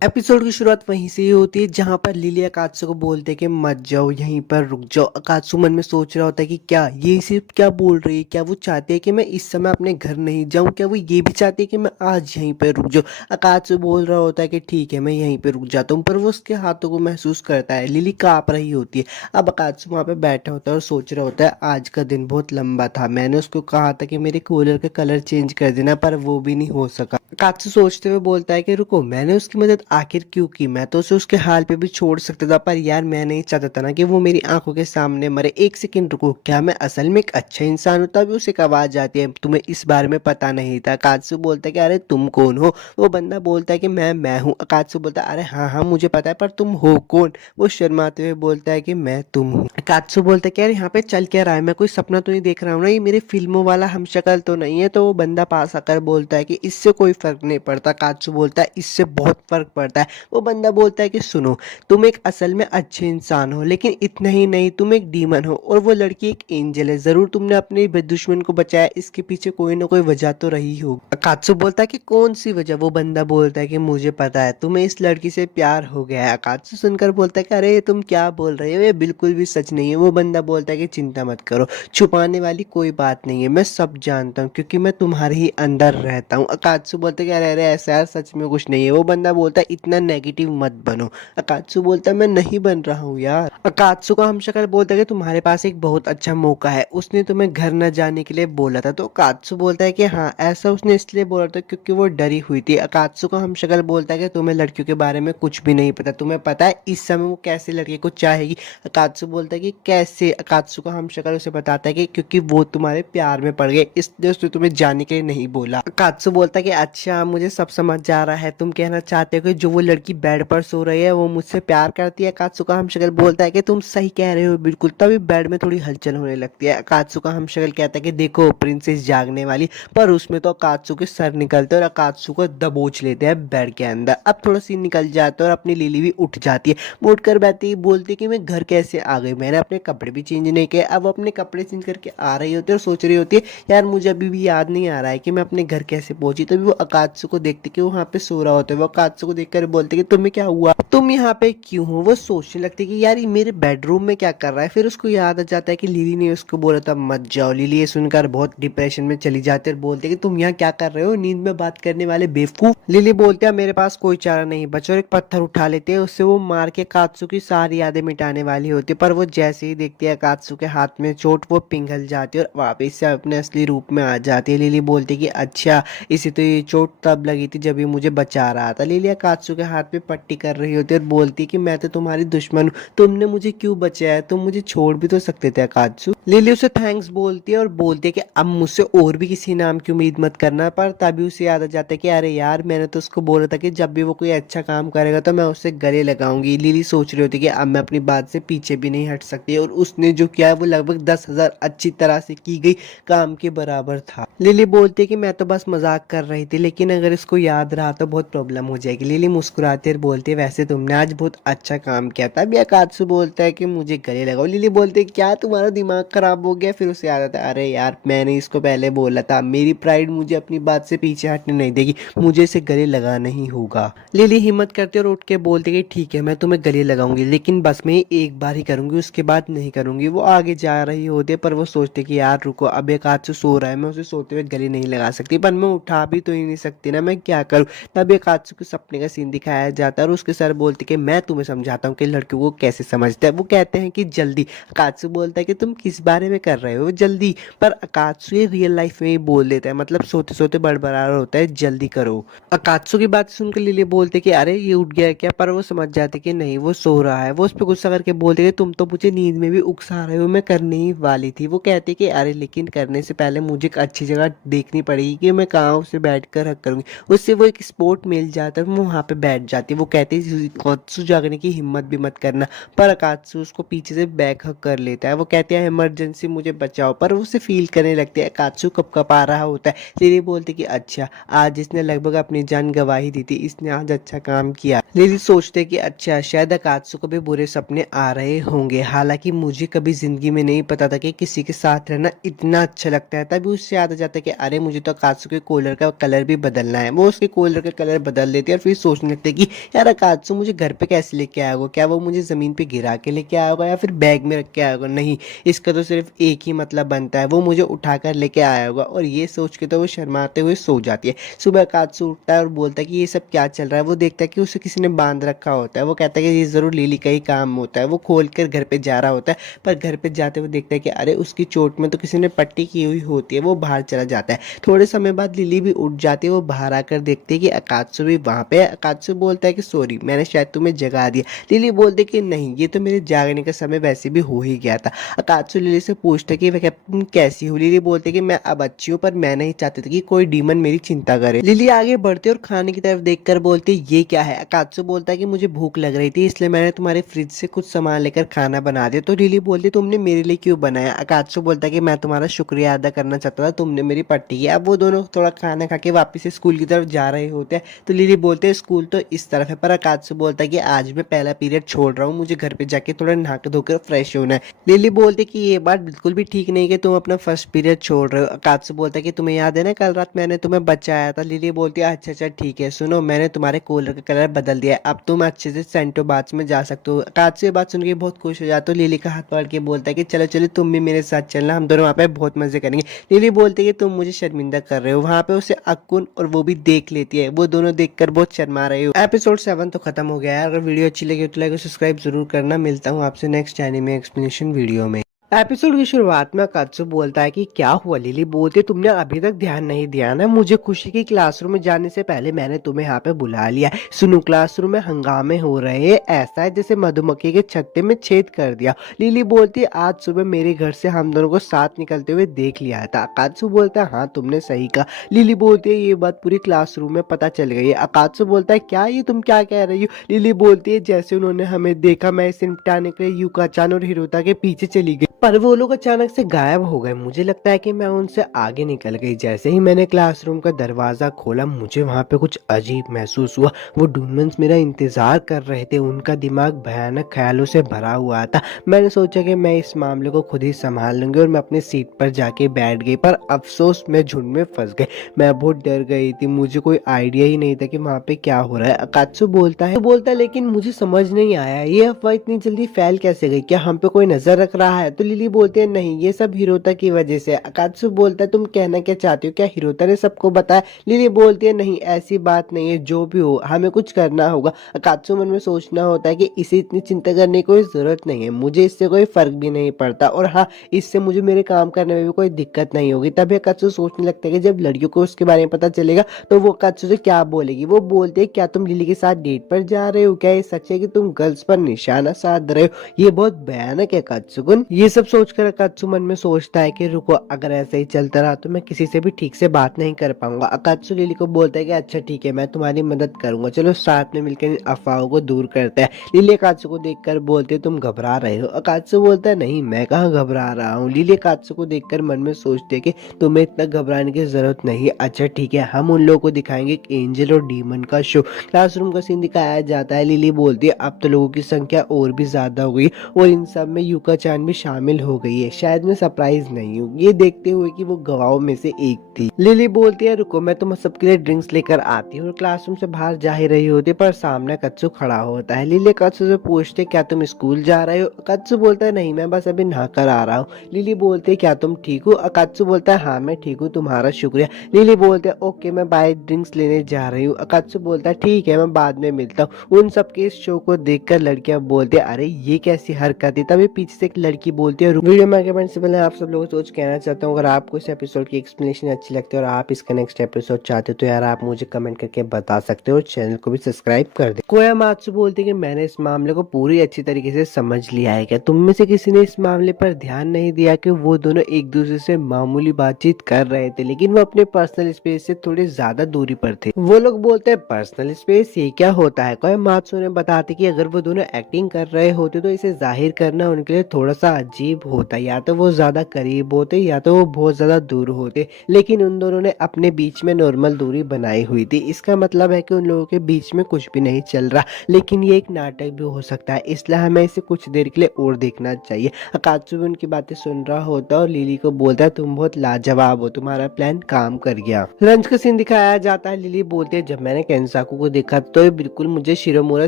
एपिसोड की शुरुआत वहीं से ही होती है जहां पर लिली अकात्सु को बोलते हैं कि मत जाओ, यहीं पर रुक जाओ। अकात्सु मन में सोच रहा होता है कि क्या ये सिर्फ क्या बोल रही है, क्या वो चाहती है कि मैं इस समय अपने घर नहीं जाऊं, क्या वो ये भी चाहती है कि मैं आज यहीं पर रुक जाऊं। अकात्सु बोल रहा होता है कि ठीक है मैं यहीं पर रुक जाता हूँ, पर वो उसके हाथों को महसूस करता है। लिली कांप रही होती है। अब अकात्सु वहां पे बैठा होता है और सोच रहा होता है आज का दिन बहुत लंबा था, मैंने उसको कहा था कि मेरे कूलर का कलर चेंज कर देना, पर वो भी नहीं हो सका। अकात्सु सोचते हुए बोलता है कि रुको, मैंने उसकी मदद आखिर क्यों की, मैं तो उसे उसके हाल पे भी छोड़ सकता था, पर यार मैं नहीं चाहता था ना कि वो मेरी आंखों के सामने मरे। एक सेकंड रुको, क्या मैं असल में एक अच्छा इंसान हूँ? तभी उसे एक आवाज आती है, तुम्हें इस बारे में पता नहीं था। अकात्सु बोलता है कि अरे तुम कौन हो? वो बंदा बोलता है कि मैं हूँ। अकात्सु बोलता है अरे हाँ हाँ मुझे पता है, पर तुम हो कौन? वो शर्माते हुए बोलता है कि मैं तुम हूँ। अकात्सु बोलता है कि यार यहाँ पे चल क्या रहा है, मैं कोई सपना तो नहीं देख रहा हूँ ना, ये मेरे फिल्मों वाला हमशक्ल तो नहीं है। तो वो बंदा पास आकर बोलता है कि इससे कोई फर्क नहीं पड़ता। अकात्सु बोलता है इससे बहुत फर्क पड़ता है। वो बंदा बोलता है कि सुनो, तुम एक असल में अच्छे इंसान हो, लेकिन इतना ही नहीं, तुम एक डीमन हो और वो लड़की एक एंजल है। जरूर तुमने अपने दुश्मन को बचाया, इसके पीछे कोई ना कोई वजह तो रही होगी। अकात्सु बोलता है कि कौन सी वजह? वो बंदा बोलता है कि मुझे पता है, तुम्हें इस लड़की से प्यार हो गया है। अकात्सु सुनकर बोलता है कि अरे तुम क्या बोल रहे हो, ये बिल्कुल भी सच नहीं है। वो बंदा बोलता है कि चिंता मत करो, छुपाने वाली कोई बात नहीं है, मैं सब जानता हूँ क्योंकि मैं तुम्हारे ही अंदर रहता हूँ। अकात्सु बोलता है कि अरे अरे ऐसा यार सच में कुछ नहीं है। वो बंदा बोलता है इतना नेगेटिव मत बनो। अकात्सु बोलता है मैं नहीं बन रहा हूँ यार। अकात्सु का हमशक्ल बोलता है कि तुम्हारे पास एक बहुत अच्छा मौका है, उसने तुम्हें घर न जाने के लिए बोला था। तो अकात्सु बोलता है कि हाँ ऐसा उसने इसलिए बोला था क्योंकि वो डरी हुई थी। अकात्सु का हमशक्ल बोलता है कि तुम्हें लड़कियों के बारे में कुछ भी नहीं पता, तुम्हें पता है इस समय वो कैसे लड़के को चाहेगी। अकात्सु बोलता है कि कैसे? अकात्सु का हमशक्ल उसे बताता है कि क्योंकि वो तुम्हारे प्यार में पड़ गए, इसलिए उसने तुम्हें जाने के लिए नहीं बोला। अकात्सु बोलता है कि अच्छा मुझे सब समझ जा रहा है, तुम कहना चाहते हो कि जो वो लड़की बेड पर सो रही है वो मुझसे प्यार करती है। अकात्सु का हमशक्ल बोलता है कि तुम सही कह रहे हो बिल्कुल। तभी बेड में थोड़ी हलचल होने लगती है। अकात्सु का हमशक्ल कहता है कि देखो प्रिंसेस जागने वाली, पर उसमें तो अकात्सु के सर निकलते हैं और अकात्सु को दबोच लेते हैं बेड के अंदर। अब थोड़ा सी निकल जाता है और अपनी लिली भी उठ जाती है। वो उठकर बैठती है, बोलती है कि मैं घर कैसे आ गई, मैंने अपने कपड़े भी चेंज नहीं किए। अब वो अपने कपड़े चेंज करके आ रही होती है और सोच रही होती है यार मुझे अभी भी याद नहीं आ रहा है कि मैं अपने घर कैसे पहुंची। तभी वो अकात्सु को देखती कि वो वहाँ पे सो रहा होता है। वो अकात्सु को देखकर बोलते कि तुम्हें क्या हुआ, तुम यहाँ पे क्यों हो? वो सोचने लगती है कि यार ये मेरे बेडरूम में क्या कर रहा है। फिर उसको याद आ जाता है कि लिली ने उसको बोला था मत जाओ। लिली ये सुनकर बहुत डिप्रेशन में चली जाती है और बोलती है कि तुम यहाँ क्या कर रहे हो, नींद में बात करने वाले बेवकूफ। लिली बोलते हैं मेरे पास कोई चारा नहीं बचा, और एक पत्थर उठा लेते हैं, उससे वो मार के अकात्सु की सारी यादें मिटाने वाली होती है। पर वो जैसे ही देखती है अकात्सु के हाथ में चोट, वो पिघल जाती है और वापस से अपने असली रूप में आ जाती है। लिली बोलती है कि अच्छा इसे तो ये चोट तब लगी थी जब ये मुझे बचा रहा था। लिली अकात्सु के हाथ में पट्टी कर रही होती है और बोलती है कि मैं तो तुम्हारी दुश्मन हूँ, तुमने मुझे क्यों बचाया, तुम मुझे छोड़ भी तो सकते थे अकात्सु। लिली उसे थैंक्स बोलती है और बोलती है कि अब मुझसे और भी किसी नाम की उम्मीद मत करना। पर तभी उसे याद आ जाता है कि अरे यार मैंने तो उसको बोला था कि जब भी वो कोई अच्छा काम करेगा तो मैं उससे गले लगाऊंगी। लिली सोच रही होती है कि अब मैं अपनी बात से पीछे भी नहीं हट सकती, और उसने जो किया है वो लगभग 10,000 अच्छी तरह से की गई काम के बराबर था। लिली बोलती है कि मैं तो बस मजाक कर रही थी, लेकिन अगर इसको याद रहा तो बहुत प्रॉब्लम हो जाएगी। लिली मुस्कुराती और बोलती है वैसे तुमने आज बहुत अच्छा काम किया था। अभी अकात्सु बोलता है कि मुझे गले लगाओ। लिली बोलती है क्या तुम्हारा दिमाग खराब हो गया? फिर उसे याद आता है अरे यार मैंने इसको पहले बोला था, मेरी प्राइड मुझे अपनी बात से पीछे हटने नहीं देगी, मुझे इसे गले लगाना ही होगा। लिली हिम्मत करती और उठ के बोलती है कि ठीक है मैं तुम्हें गले लगाऊंगी, लेकिन बस मैं एक बार ही करूंगी, उसके बाद नहीं करूंगी। वो आगे जा रही होती है पर वो सोचते कि यार रुको, अब अकात्सु सो रहा है, मैं उसे सोते हुए गले नहीं लगा सकती, पर मैं उठा भी तो ही नहीं सकती ना, मैं क्या करूं। तब अकात्सु के सपने का सीन दिखाया जाता है और उसके सर बोलते कि मैं तुम्हें समझाता हूँ कि लड़कियों को कैसे समझता है। वो कहते हैं कि जल्दी। अकात्सु बोलता है कि तुम किस बारे में कर रहे हो जल्दी, पर अकात्सु ये रियल लाइफ में ही बोल देता है, मतलब सोते सोते बड़बड़ा रहा होता है जल्दी करो। अकात्सु की बात सुनकर लिली बोलते कि अरे ये उठ गया क्या, पर वो समझ जाते कि नहीं वो सो रहा है। वो उस पर गुस्सा करके बोलते कि तुम तो मुझे नींद में भी उकसा रहे हो, मैं करने ही वाली थी। वो कहते कि अरे लेकिन करने से पहले मुझे एक अच्छी जगह देखनी पड़ेगी कि मैं कहाँ उसे बैठ कर हक करूंगी। उससे वो एक स्पॉट मिल जाता है, वो वहाँ पे बैठ जाती है। वो कहते अकात्सु जागने की हिम्मत भी मत करना। पर अकात्सु उसको पीछे से बैक हग कर लेता है। वो कहते हैं इमरजेंसी, मुझे बचाओ। पर वो उसे फील करने लगते हैं। अकात्सु कँपा रहा होता है। लिली बोलती कि अच्छा, आज इसने लगभग अपनी जान गंवा ही दी थी, इसने आज अच्छा काम किया। लिली सोचते कि अच्छा, शायद अकात्सु को भी बुरे सपने आ रहे होंगे। हालांकि मुझे कभी जिंदगी में नहीं पता था कि किसी के साथ रहना इतना अच्छा लगता है। तभी उससे याद आ जाता है कि अरे, मुझे तो अकात्सु के कॉलर का कलर भी बदलना है। वो उसके कॉलर का कलर बदल देती है और फिर सोचने लगते कि यार, अकात्सु मुझे घर पे कैसे लेके आया होगा? क्या वो मुझे जमीन पे गिरा के लेके आया होगा या फिर बैग में रख के आया होगा? नहीं, इसका तो सिर्फ एक ही मतलब बनता है, वो मुझे उठाकर लेके आया होगा। और ये सोच के तो वो शर्माते हुए सो जाती है। सुबह अकात्सु उठता है और बोलता है कि ये सब क्या चल रहा है। वो देखता है कि उसे किसी ने बांध रखा होता है। वो कहता है कि ये जरूर लिली का ही काम होता है। वो खोल कर घर पे जा रहा होता है, पर घर पे जाते हुए देखता है कि अरे, उसकी चोट में तो किसी ने पट्टी की हुई होती है। वो बाहर चला जाता है। थोड़े समय बाद लिली भी उठ जाती है। वो बाहर आकर देखती है कि अकात्सु भी वहाँ पे है। अकात्सु बोलता है कि सॉरी, मैंने शायद तुम्हें जगा दिया। लिली बोलती है कि नहीं, ये तो मेरे जागने का समय वैसे भी हो ही गया था। अकात्सु लिली से पूछता है कि वह तुम कैसी हो? लिली बोलती है कि मैं अब अच्छी हूँ, पर मैं नहीं चाहती थी कि कोई डीमन मेरी चिंता करे। लिली आगे बढ़ती है और खाने की तरफ देखकर बोलती है ये क्या है? अकात्सु बोलता है कि मुझे भूख लग रही थी, इसलिए मैंने तुम्हारे फ्रिज से कुछ सामान लेकर खाना बना दिया। तो लिली बोलती है तुमने मेरे लिए क्यों बनाया? अकात्सु बोलता है कि मैं तुम्हारा शुक्रिया अदा करना चाहता था, तुमने मेरी पट्टी की। अब वो दोनों थोड़ा खाना खा के वापस स्कूल की तरफ जा रहे होते हैं। तो लिली बोलते हैं स्कूल तो इस तरफ है। पर अकात्सु बोलता है कि आज मैं पहला पीरियड छोड़ रहा हूँ, मुझे घर पे जाके थोड़ा नहा धोकर फ्रेश होना है। लिली बोलती है कि ये बात बिल्कुल भी ठीक नहीं कि तुम अपना फर्स्ट पीरियड छोड़ रहे हो। अकात्सु बोलता है कि तुम्हें याद है ना, कल रात मैंने तुम्हें बचाया था। लिली बोलती है अच्छा अच्छा ठीक है, सुनो, मैंने तुम्हारे कॉलर का कलर बदल दिया है, अब तुम अच्छे से सेंटो बाथ में जा सकते हो। अकात्सु ये बात सुन के बहुत खुश हो जाता है। लिली का हाथ पकड़ के बोलता है कि चलो चलो, तुम भी मेरे साथ चलना, हम दोनों वहाँ पे बहुत मजे करेंगे। लिली बोलती है कि तुम मुझे शर्मिंदा कर रहे हो। वहाँ पे उसे अक्कुन और वो भी देख लेती है। वो दोनों देखकर बहुत शर्मा रहे हो। एपिसोड 7 तो खत्म हो गया है। अगर वीडियो अच्छी लगी तो लाइक और सब्सक्राइब जरूर करना। मिलता हूँ आपसे नेक्स्ट एनीमे एक्सप्लेनेशन वीडियो में। एपिसोड की शुरुआत में अकात्सु बोलता है कि क्या हुआ? लिली बोलती है तुमने अभी तक ध्यान नहीं दिया ना, मुझे खुशी की क्लासरूम में जाने से पहले मैंने तुम्हें यहाँ पे बुला लिया। सुनो, क्लासरूम में हंगामे हो रहे हैं, ऐसा है जैसे मधुमक्खी के छत्ते में छेद कर दिया। लिली बोलती है आज सुबह मेरे घर से हम दोनों को साथ निकलते हुए देख लिया था। अकात्सु बोलता है हाँ, तुमने सही कहा। लिली बोलती है ये बात पूरी क्लासरूम में पता चल गई है। अकात्सु बोलता है क्या, ये तुम क्या कह रही हो? लिली बोलती है जैसे उन्होंने हमें देखा, मैं इसे निपटाने के लिए यूका-चान और हिरोता के पीछे चली गई, पर वो लोग अचानक से गायब हो गए। मुझे लगता है कि मैं उनसे आगे निकल गई। जैसे ही मैंने क्लासरूम का दरवाजा खोला, मुझे वहाँ पे कुछ अजीब महसूस हुआ। वो डूमन्स मेरा इंतजार कर रहे थे। उनका दिमाग भयानक ख्यालों से भरा हुआ था। मैंने सोचा कि मैं इस मामले को खुद ही संभाल लूंगी और मैं अपनी सीट पर जाके बैठ गई। पर अफसोस, मैं झुंड में फंस गई। मैं बहुत डर गई थी। मुझे कोई आइडिया ही नहीं था कि वहाँ पे क्या हो रहा है। अकात्सु बोलता है लेकिन मुझे समझ नहीं आया ये अफवाह इतनी जल्दी फैल कैसे गई? क्या हम पे कोई नजर रख रहा है? तो लिली बोलती है नहीं, ये सब हिरोता की वजह से। अकात्सु बोलता है तुम कहना क्या चाहती हो? क्या हिरोता ने सबको बताया? लिली बोलती है नहीं, ऐसी बात नहीं है, जो भी हो हमें कुछ करना होगा। अकात्सु मन में सोचना होता है कि इसे इतनी चिंता करने की कोई जरूरत नहीं है, मुझे इससे कोई फर्क भी नहीं पड़ता, और हाँ, इससे मुझे मेरे काम करने में भी कोई दिक्कत नहीं होगी। तभी अकात्सु सोचने लगता है कि जब लड़कियों को उसके बारे में पता चलेगा तो वो अकात्सु से क्या बोलेगी। वो बोलती है क्या तुम लिली के साथ डेट पर जा रहे हो? क्या ये सच है कि तुम गर्ल्स पर निशाना साध रहे हो? ये बहुत भयानक है अकात्सुगुन। ये सब सोचकर अकात्सु मन में सोचता है कि रुको, अगर ऐसे ही चलता रहा तो मैं किसी से भी ठीक से बात नहीं कर पाऊंगा। अकात्सु लिली को बोलता है कि अच्छा ठीक है, मैं तुम्हारी मदद करूंगा, चलो साथ में मिलकर इन अफवाहों को दूर करते हैं। लिली अकात्सु को देखकर बोलती है तुम घबरा रहे हो? अकात्सु बोलता है नहीं, मैं कहाँ घबरा रहा हूँ। लिली अकात्सु को देखकर मन में सोचती है कि तुम्हें इतना घबराने की जरूरत नहीं। अच्छा ठीक है, हम उन लोगों को दिखाएंगे एक एंजल और डीमन का शो। क्लासरूम का सीन दिखाया जाता है। लिली बोलती है अब तो लोगों की संख्या और भी ज्यादा हो गई और इन सब में यूका-चान भी शामिल हो गई है। शायद मैं सरप्राइज नहीं हूँ, ये देखते हुए कि वो गवाहों में से एक थी। लिली बोलती है रुको, मैं तुम सबके लिए ड्रिंक्स लेकर आती हूँ। और क्लासरूम से बाहर जा ही रही होती पर सामने अकात्सु खड़ा होता है। लिली अकात्सु से पूछते क्या तुम स्कूल जा रहे हो? अकात्सु बोलता है नहीं, मैं बस अभी नहा कर आ रहा हूँ। लिली बोलती है क्या तुम ठीक हो? अकात्सु बोलता है हाँ मैं ठीक हूँ, तुम्हारा शुक्रिया। लिली बोलते है ओके, मैं बाय ड्रिंक्स लेने जा रही हूँ। अकात्सु बोलता है ठीक है, मैं बाद में मिलता हूँ। उन सबके इस शो को देखकर लड़कियां बोलती है अरे ये कैसी हरकत है। तभी पीछे से एक लड़की बोलती बोलती है। वीडियो में आगे बढ़ने से पहले आप सब लोगों को सोच कहना चाहता हूँ, अगर आपको इस एपिसोड की एक्सप्लेनेशन अच्छी लगती है और आप इसका नेक्स्ट एपिसोड चाहते हो तो यार आप मुझे कमेंट करके बता सकते हो और चैनल को भी सब्सक्राइब कर दे। कोयामात्सु बोलती है कि मैंने इस मामले को पूरी अच्छी तरीके से समझ लिया है। क्या तुम में से किसी ने इस मामले पर ध्यान नहीं दिया कि वो दोनों एक दूसरे से मामूली बातचीत कर रहे थे, लेकिन वो अपने पर्सनल स्पेस से थोड़ी ज्यादा दूरी पर थे। वो लोग बोलते हैं पर्सनल स्पेस ये क्या होता है। कोयामात्सु ने बताते कि अगर वो दोनों एक्टिंग कर रहे होते तो इसे जाहिर करना उनके लिए थोड़ा सा अजीब होता, या तो वो ज्यादा करीब होते या तो वो बहुत ज्यादा दूर होते, लेकिन उन दोनों ने अपने बीच में नॉर्मल दूरी बनाई हुई थी। इसका मतलब है कि उन लोगों के बीच में कुछ भी नहीं चल रहा, लेकिन ये एक नाटक भी हो सकता है, इसलिए हमें इसे कुछ देर के लिए और देखना चाहिए। अकात्सु भी उनकी बातें सुन रहा होता है और लिली को बोलता है तुम बहुत लाजवाब हो, तुम्हारा प्लान काम कर गया। लंच का सीन दिखाया जाता है। लिली बोलती है जब मैंने केंसाकू को देखा तो ये बिल्कुल मुझे शिरोमुरा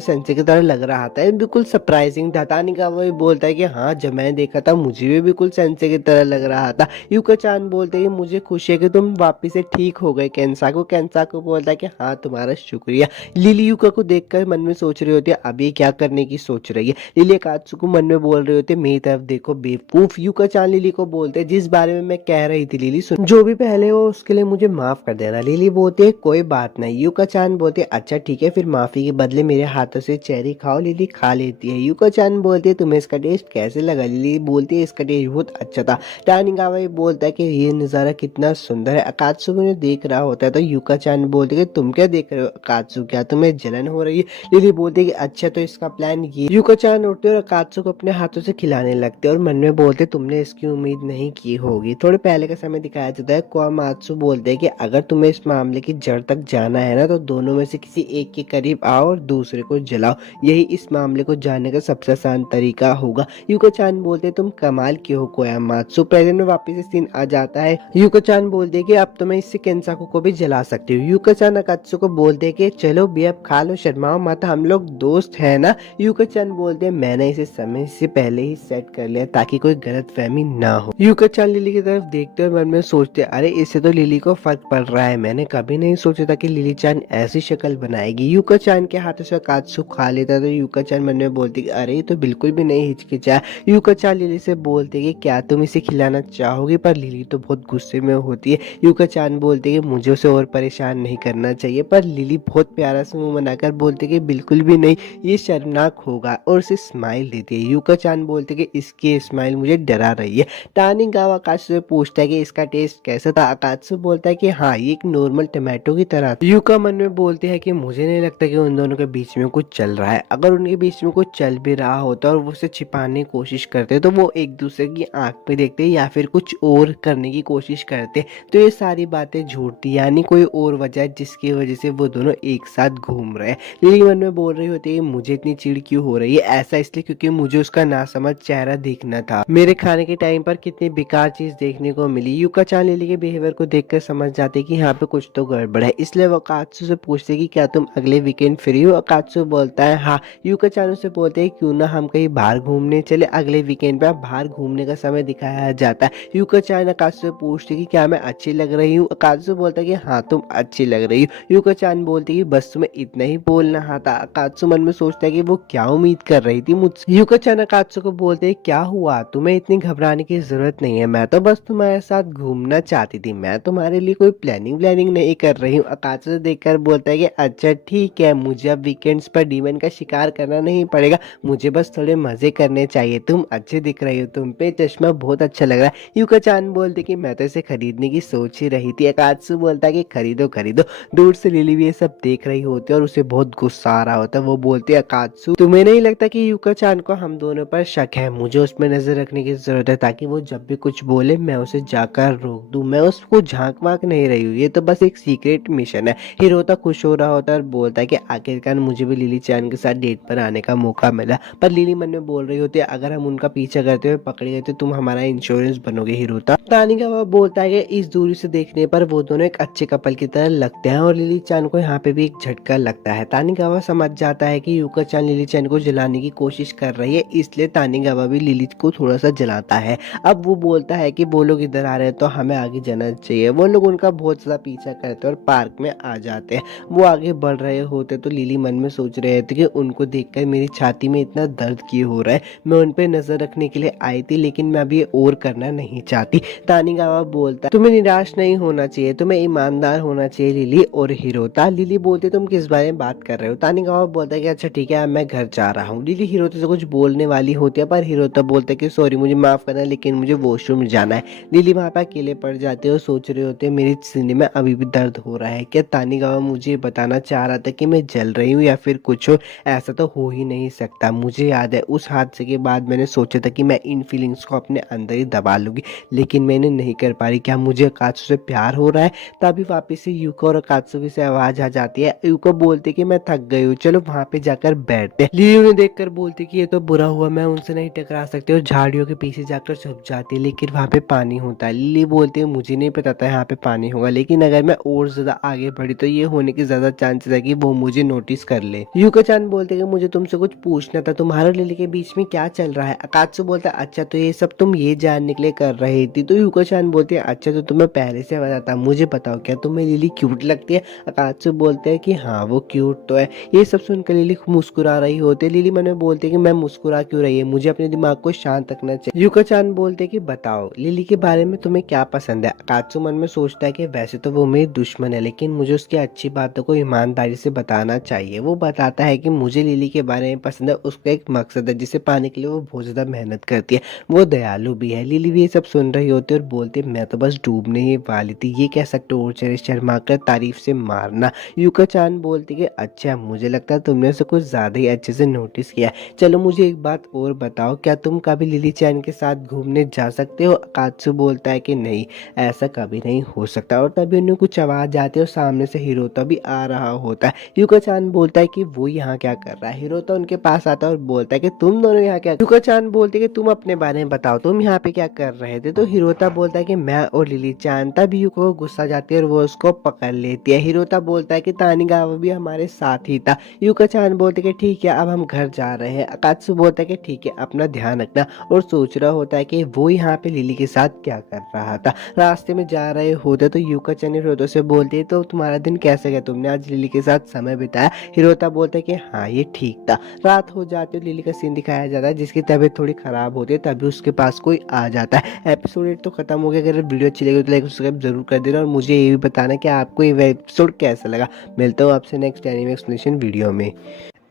सेंसे की तरह लग रहा था, ये बिल्कुल सरप्राइजिंग था। तानिकावा भी बोलता है कि हाँ जब मैंने देखा था मुझे भी बिल्कुल सेंसे की तरह लग रहा था। यूका चान बोलते हैं मुझे खुशी है कि तुम वापिस से ठीक हो गए। केंसाकू बोलता है कि हाँ तुम्हारा शुक्रिया। लिली यूका को देखकर मन में सोच रही होती है अभी क्या करने की सोच रही है। लिली अकात्सु को मन में बोल रही होती है मेरी तरफ देखो बेवकूफ। यूका चान लिली को बोलते हैं जिस बारे में मैं कह रही थी लिली सुन, जो भी पहले हो उसके लिए मुझे माफ कर देना। लिली बोलती है कोई बात नहीं। यूका चान बोलते है अच्छा ठीक है, फिर माफी के बदले मेरे हाथों से चेरी खाओ। लिली खा लेती है। यूका चान बोलती है तुम्हें इसका टेस्ट कैसे लगा। लिली बोलती है इसका टेस्ट बहुत अच्छा था। टानिगावा बोलता है कि ये नज़ारा कितना सुंदर है। अकात्सु उन्हें देख रहा होता है तो यूका चान बोलती है तुम क्या देख रहे हो अकात्सु, क्या तुम्हें जलन हो रही है। लिली बोलती है कि अच्छा तो इसका प्लान ये। यूका चान उठते और अकात्सु को अपने हाथों से खिलाने लगते और मन में बोलते तुमने इसकी उम्मीद नहीं की होगी। थोड़े पहले का समय दिखाया जाता है। कोयामात्सु बोलते हैं कि अगर तुम्हें इस मामले की जड़ तक जाना है ना तो दोनों में से किसी एक के करीब आओ और दूसरे को जलाओ, यही इस मामले को जानने का सबसे आसान तरीका होगा। यूका चान बोलते तुम कमाल के हो कोयामात्सु। प्रेजेंट में वापस सीन आ जाता है। यूका चान बोलते कि अब तो मैं इससे केंसाकू को भी जला सकती हूँ। यूका चान अकात्सु को बोलते कि चलो भी अब खा लो, शर्माओ मत, हम लोग दोस्त हैं ना। यूका चान बोलते मैंने इसे समय से पहले ही सेट कर लिया ताकि कोई गलत फहमी ना हो। यूका चान लिली की तरफ देखते और मन में सोचते अरे इससे तो लिली को फर्क पड़ रहा है, मैंने कभी नहीं सोचा था कि लिली चान ऐसी शक्ल बनाएगी। यूका चान के हाथों से अकात्सु खा लेता तो यूका चान मन में बोलती अरे ये तो बिल्कुल भी नहीं हिचकिचाया। यूका चान लिली से बोलते कि क्या तुम इसे खिलाना चाहोगी, पर लिली तो बहुत गुस्से में होती है। यूका चान बोलते कि मुझे उसे और परेशान नहीं करना चाहिए, पर लिली बहुत प्यारा सा मुंह बनाकर बोलते कि बिल्कुल भी नहीं, ये शर्मनाक होगा, और उसे स्माइल देती है। यूका चान बोलते कि इसकी स्माइल मुझे डरा रही है। टानिगावा अकात्सु से पूछता है कि इसका टेस्ट कैसा था। अकात्सु बोलता है कि हाँ ये एक नॉर्मल टमाटो की तरह। यूका मन में बोलते हैं कि मुझे नहीं लगता कि उन दोनों के बीच में कुछ चल रहा है, अगर उनके बीच में कुछ चल भी रहा होता और वो उसे छिपाने की कोशिश करते तो वो एक दूसरे की आंख पे देखते या फिर कुछ और करने की कोशिश करते, तो ये सारी बातें झूठ थी, यानी कोई और वजह जिसकी वजह से वो दोनों एक साथ घूम रहे हैं। लिली मन में बोल रही होती है मुझे इतनी चिढ़ क्यों हो रही है, ऐसा इसलिए क्योंकि मुझे उसका नासमझ चेहरा देखना था, मेरे खाने के टाइम पर कितनी बेकार चीज देखने को मिली। यूका चान लिली के बिहेवियर को देखकर समझ जाते कि यहाँ पे कुछ तो गड़बड़ है, इसलिए वो अकात्सु से पूछते कि क्या तुम अगले वीकेंड फ्री हो। अकात्सु बोलता है हाँ। यूका चान से बोलते हैं क्यों ना हम कहीं बाहर घूमने चले, अगले वीकेंड पे आप बाहर घूमने का समय दिखाया जाता है। यूका चान अकात्सु से पूछते कि क्या मैं अच्छी लग रही हूँ। अकात्सु बोलता है कि हाँ तुम अच्छी लग रही हो। यूका चान बोलती है कि बस तुम्हें इतना ही बोलना आता। अकात्सु मन में सोचता है कि वो क्या उम्मीद कर रही थी मुझसे। यूका चान अकात्सु को बोलते हैं क्या हुआ, तुम्हें इतनी घबराने की जरूरत नहीं है, मैं तो बस तुम्हारे साथ घूमना चाहती थी, मैं तुम्हारे लिए कोई प्लानिंग नहीं कर रही हूँ। अकात्सु से देखकर बोलता है कि अच्छा ठीक है, मुझे अब वीकेंड्स पर डीमन का शिकार करना नहीं पड़ेगा, मुझे बस थोड़े मजे करने चाहिए। तुम अच्छे दिख रही हो, तुम पे चश्मा बहुत अच्छा लग रहा है। यूका चान बोलते कि मैं तो इसे खरीदने की सोच ही रही थी। अकात्सु बोलता है कि खरीदो खरीदो। दूर से लिली भी ये सब देख रही होती है और उसे बहुत गुस्सा आ रहा होता है। वो बोलती है अकात्सु तुम्हें नहीं लगता कि यूका चान को हम दोनों पर शक है, मुझे उसमें नजर रखने की जरूरत है ताकि वो जब भी कुछ बोले मैं उसे जाकर रोक दूं, मैं उसको झांक वाक नहीं रही हूँ, ये तो बस एक सीक्रेट मिशन है। हिरोता खुश हो रहा होता है और बोलता है कि आखिरकार मुझे भी लिली चान के साथ डेट पर आने का मौका मिला, पर लिली मन में बोल रही होती है अगर हम उनका पीछा करते हुए पकड़े गए तो तुम हमारा इंश्योरेंस बनोगे हिरोता। तानिगावा बोलता है कि इस दूरी से देखने पर वो दोनों एक अच्छे कपल की तरह लगते हैं और लिली चान को यहाँ पे भी एक झटका लगता है। तानिगावा समझ जाता है कि यूका चान लिली चान को जलाने की कोशिश कर रही है, इसलिए तानिगावा भी लिली को थोड़ा सा जलाता है। अब वो बोलता है कि वो लोग इधर आ रहे हैं तो हमें आगे जाना चाहिए। वो लोग उनका बहुत ज्यादा पीछा करते हैं और पार्क में आ जाते हैं। वो आगे बढ़ रहे होते तो लिली मन में सोच रहे थे कि उनको देखकर मेरी छाती में इतना दर्द क्यों हो रहा है, मैं उन पे नजर रखने के के लिए आई थी, लेकिन मैं अभी और करना नहीं चाहती। तानिगावा बोलता है तुम्हें निराश नहीं होना चाहिए, तुम्हें ईमानदार होना चाहिए लिली और हिरोता। लिली बोलती तुम किस बारे में बात कर रहे हो। तानिगावा बोलता है कि अच्छा ठीक है, अब मैं घर जा रहा हूँ। लिली हिरोता से कुछ बोलने वाली होती है, पर हिरोता बोलता है कि सॉरी मुझे माफ करना, लेकिन मुझे वॉशरूम जाना है। लिली वहाँ पर अकेले पड़ जाते हैं और सोच रहे होते हैं मेरे सीने में अभी भी दर्द हो रहा है। क्या तानिगावा मुझे बताना चाह रहा था कि मैं जल रही हूँ या फिर कुछ और? ऐसा तो हो ही नहीं सकता। मुझे याद है उस हादसे के बाद मैंने सोचा था कि मैं इन फीलिंग्स को अपने अंदर ही दबा लूंगी, लेकिन मैंने नहीं कर पा रही। क्या मुझे अकात्सु से प्यार हो रहा है? तभी वापस से यूको और अकात्सु से आवाज आ जाती है। यूको बोलते कि मैं थक गई हूँ, चलो वहां पे जाकर बैठते हैं। लिली उन्हें देखकर बोलती कि ये तो बुरा हुआ, मैं उनसे नहीं टकरा सकती, और झाड़ियों के पीछे जाकर छुप जाती है। लेकिन वहाँ पे पानी होता है। लिली बोलती है मुझे नहीं पता था यहाँ पे पानी होगा, लेकिन अगर मैं और ज्यादा आगे बढ़ी तो ये होने की ज्यादा चांसेस है कि वो मुझे नोटिस कर ले। यूको चान बोलते कि मुझे तुमसे कुछ पूछना था, तुम्हारा लिली के बीच में क्या चल रहा है। अकात्सु बोलता है अच्छा तो ये सब तुम ये जानने के लिए कर रही थी। तो यूको चान बोलती है अच्छा तो तुम्हें पहले से पता था। मुझे बताओ क्या तुम्हें लिली क्यूट लगती है। अकात्सु बोलते हैं कि हाँ वो क्यूट तो है। ये सब सुनकर लिली मुस्कुरा रही होती है। लिली मन में बोलती है कि मैं मुस्कुरा क्यों रही है, मुझे अपने दिमाग को शांत रखना चाहिए। यूको चान बोलते हैं कि बताओ लिली के बारे में तुम्हें क्या पसंद है। अकात्सु मन में सोचता है कि वैसे तो वो मेरी दुश्मन है, लेकिन मुझे उसकी अच्छी बातों को ईमानदारी से बताना चाहिए। वो बताता है कि मुझे लिली के बारे में पसंद है, उसका एक मकसद है जिसे पाने के लिए वो बहुत ज्यादा मेहनत करती है, वो दयालु भी है। लिली भी ये सब सुन रही होती है और बोलती है मैं तो बस डूबने ही वाली थी, ये कैसा टॉर्चर है, शर्मा कर तारीफ से मारना। यूको चान बोलती कि अच्छा मुझे लगता है तुमने उसे कुछ ज्यादा ही अच्छे से नोटिस किया। चलो मुझे एक बात और बताओ, क्या तुम कभी लिली चैन के साथ घूमने जा सकते हो। अकात्सु बोलता है कि नहीं, ऐसा कभी नहीं हो सकता। और तभी उन्हें कुछ आवाज आती है और सामने से हिरोता भी आ रहा होता है। यूको चान बोलता है कि वो यहाँ क्या कर रहा है। हिरोता उनके पास आता है और बोलता है कि तुम दोनों यहाँ क्या। यूको चान बोलते कि तुम अपने बारे में बताओ, तुम यहाँ पे क्या कर रहे थे। तो हिरोता बोलता है कि मैं और लिली चान। तभी यूको को गुस्सा जाती है और वो उसको पकड़ लेती है। हिरोता बोलता है कि तानिगावा भी हमारे साथ ही था। यूको चान बोलते कि ठीक है अब हम घर जा रहे हैं। अकात्सु बोलता है कि ठीक है अपना ध्यान रखना, और सोच रहा होता है कि वो यहाँ पे लिली के साथ क्या कर रहा था। रास्ते में जा रहे होते तो यूको चान हिरोता से बोलती है तो तुम्हारा दिन कैसे गया, तुमने आज लिली के साथ समय बिताया। हिरोता बोलता है कि हाँ ये ठीक था। रात हो जाती है, लिली का सीन दिखाया जाता है जिसकी तबीयत थोड़ी खराब होती है। तभी उसके पास कोई आ जाता है। एपिसोड 8 तो खत्म हो गया। अगर वीडियो अच्छी लगी तो लाइक सब्सक्राइब जरूर कर देना, और मुझे ये भी बताना कि आपको ये एपिसोड कैसा लगा। मिलता हूँ आपसे नेक्स्ट एनीमे एक्सप्लेनेशन वीडियो में।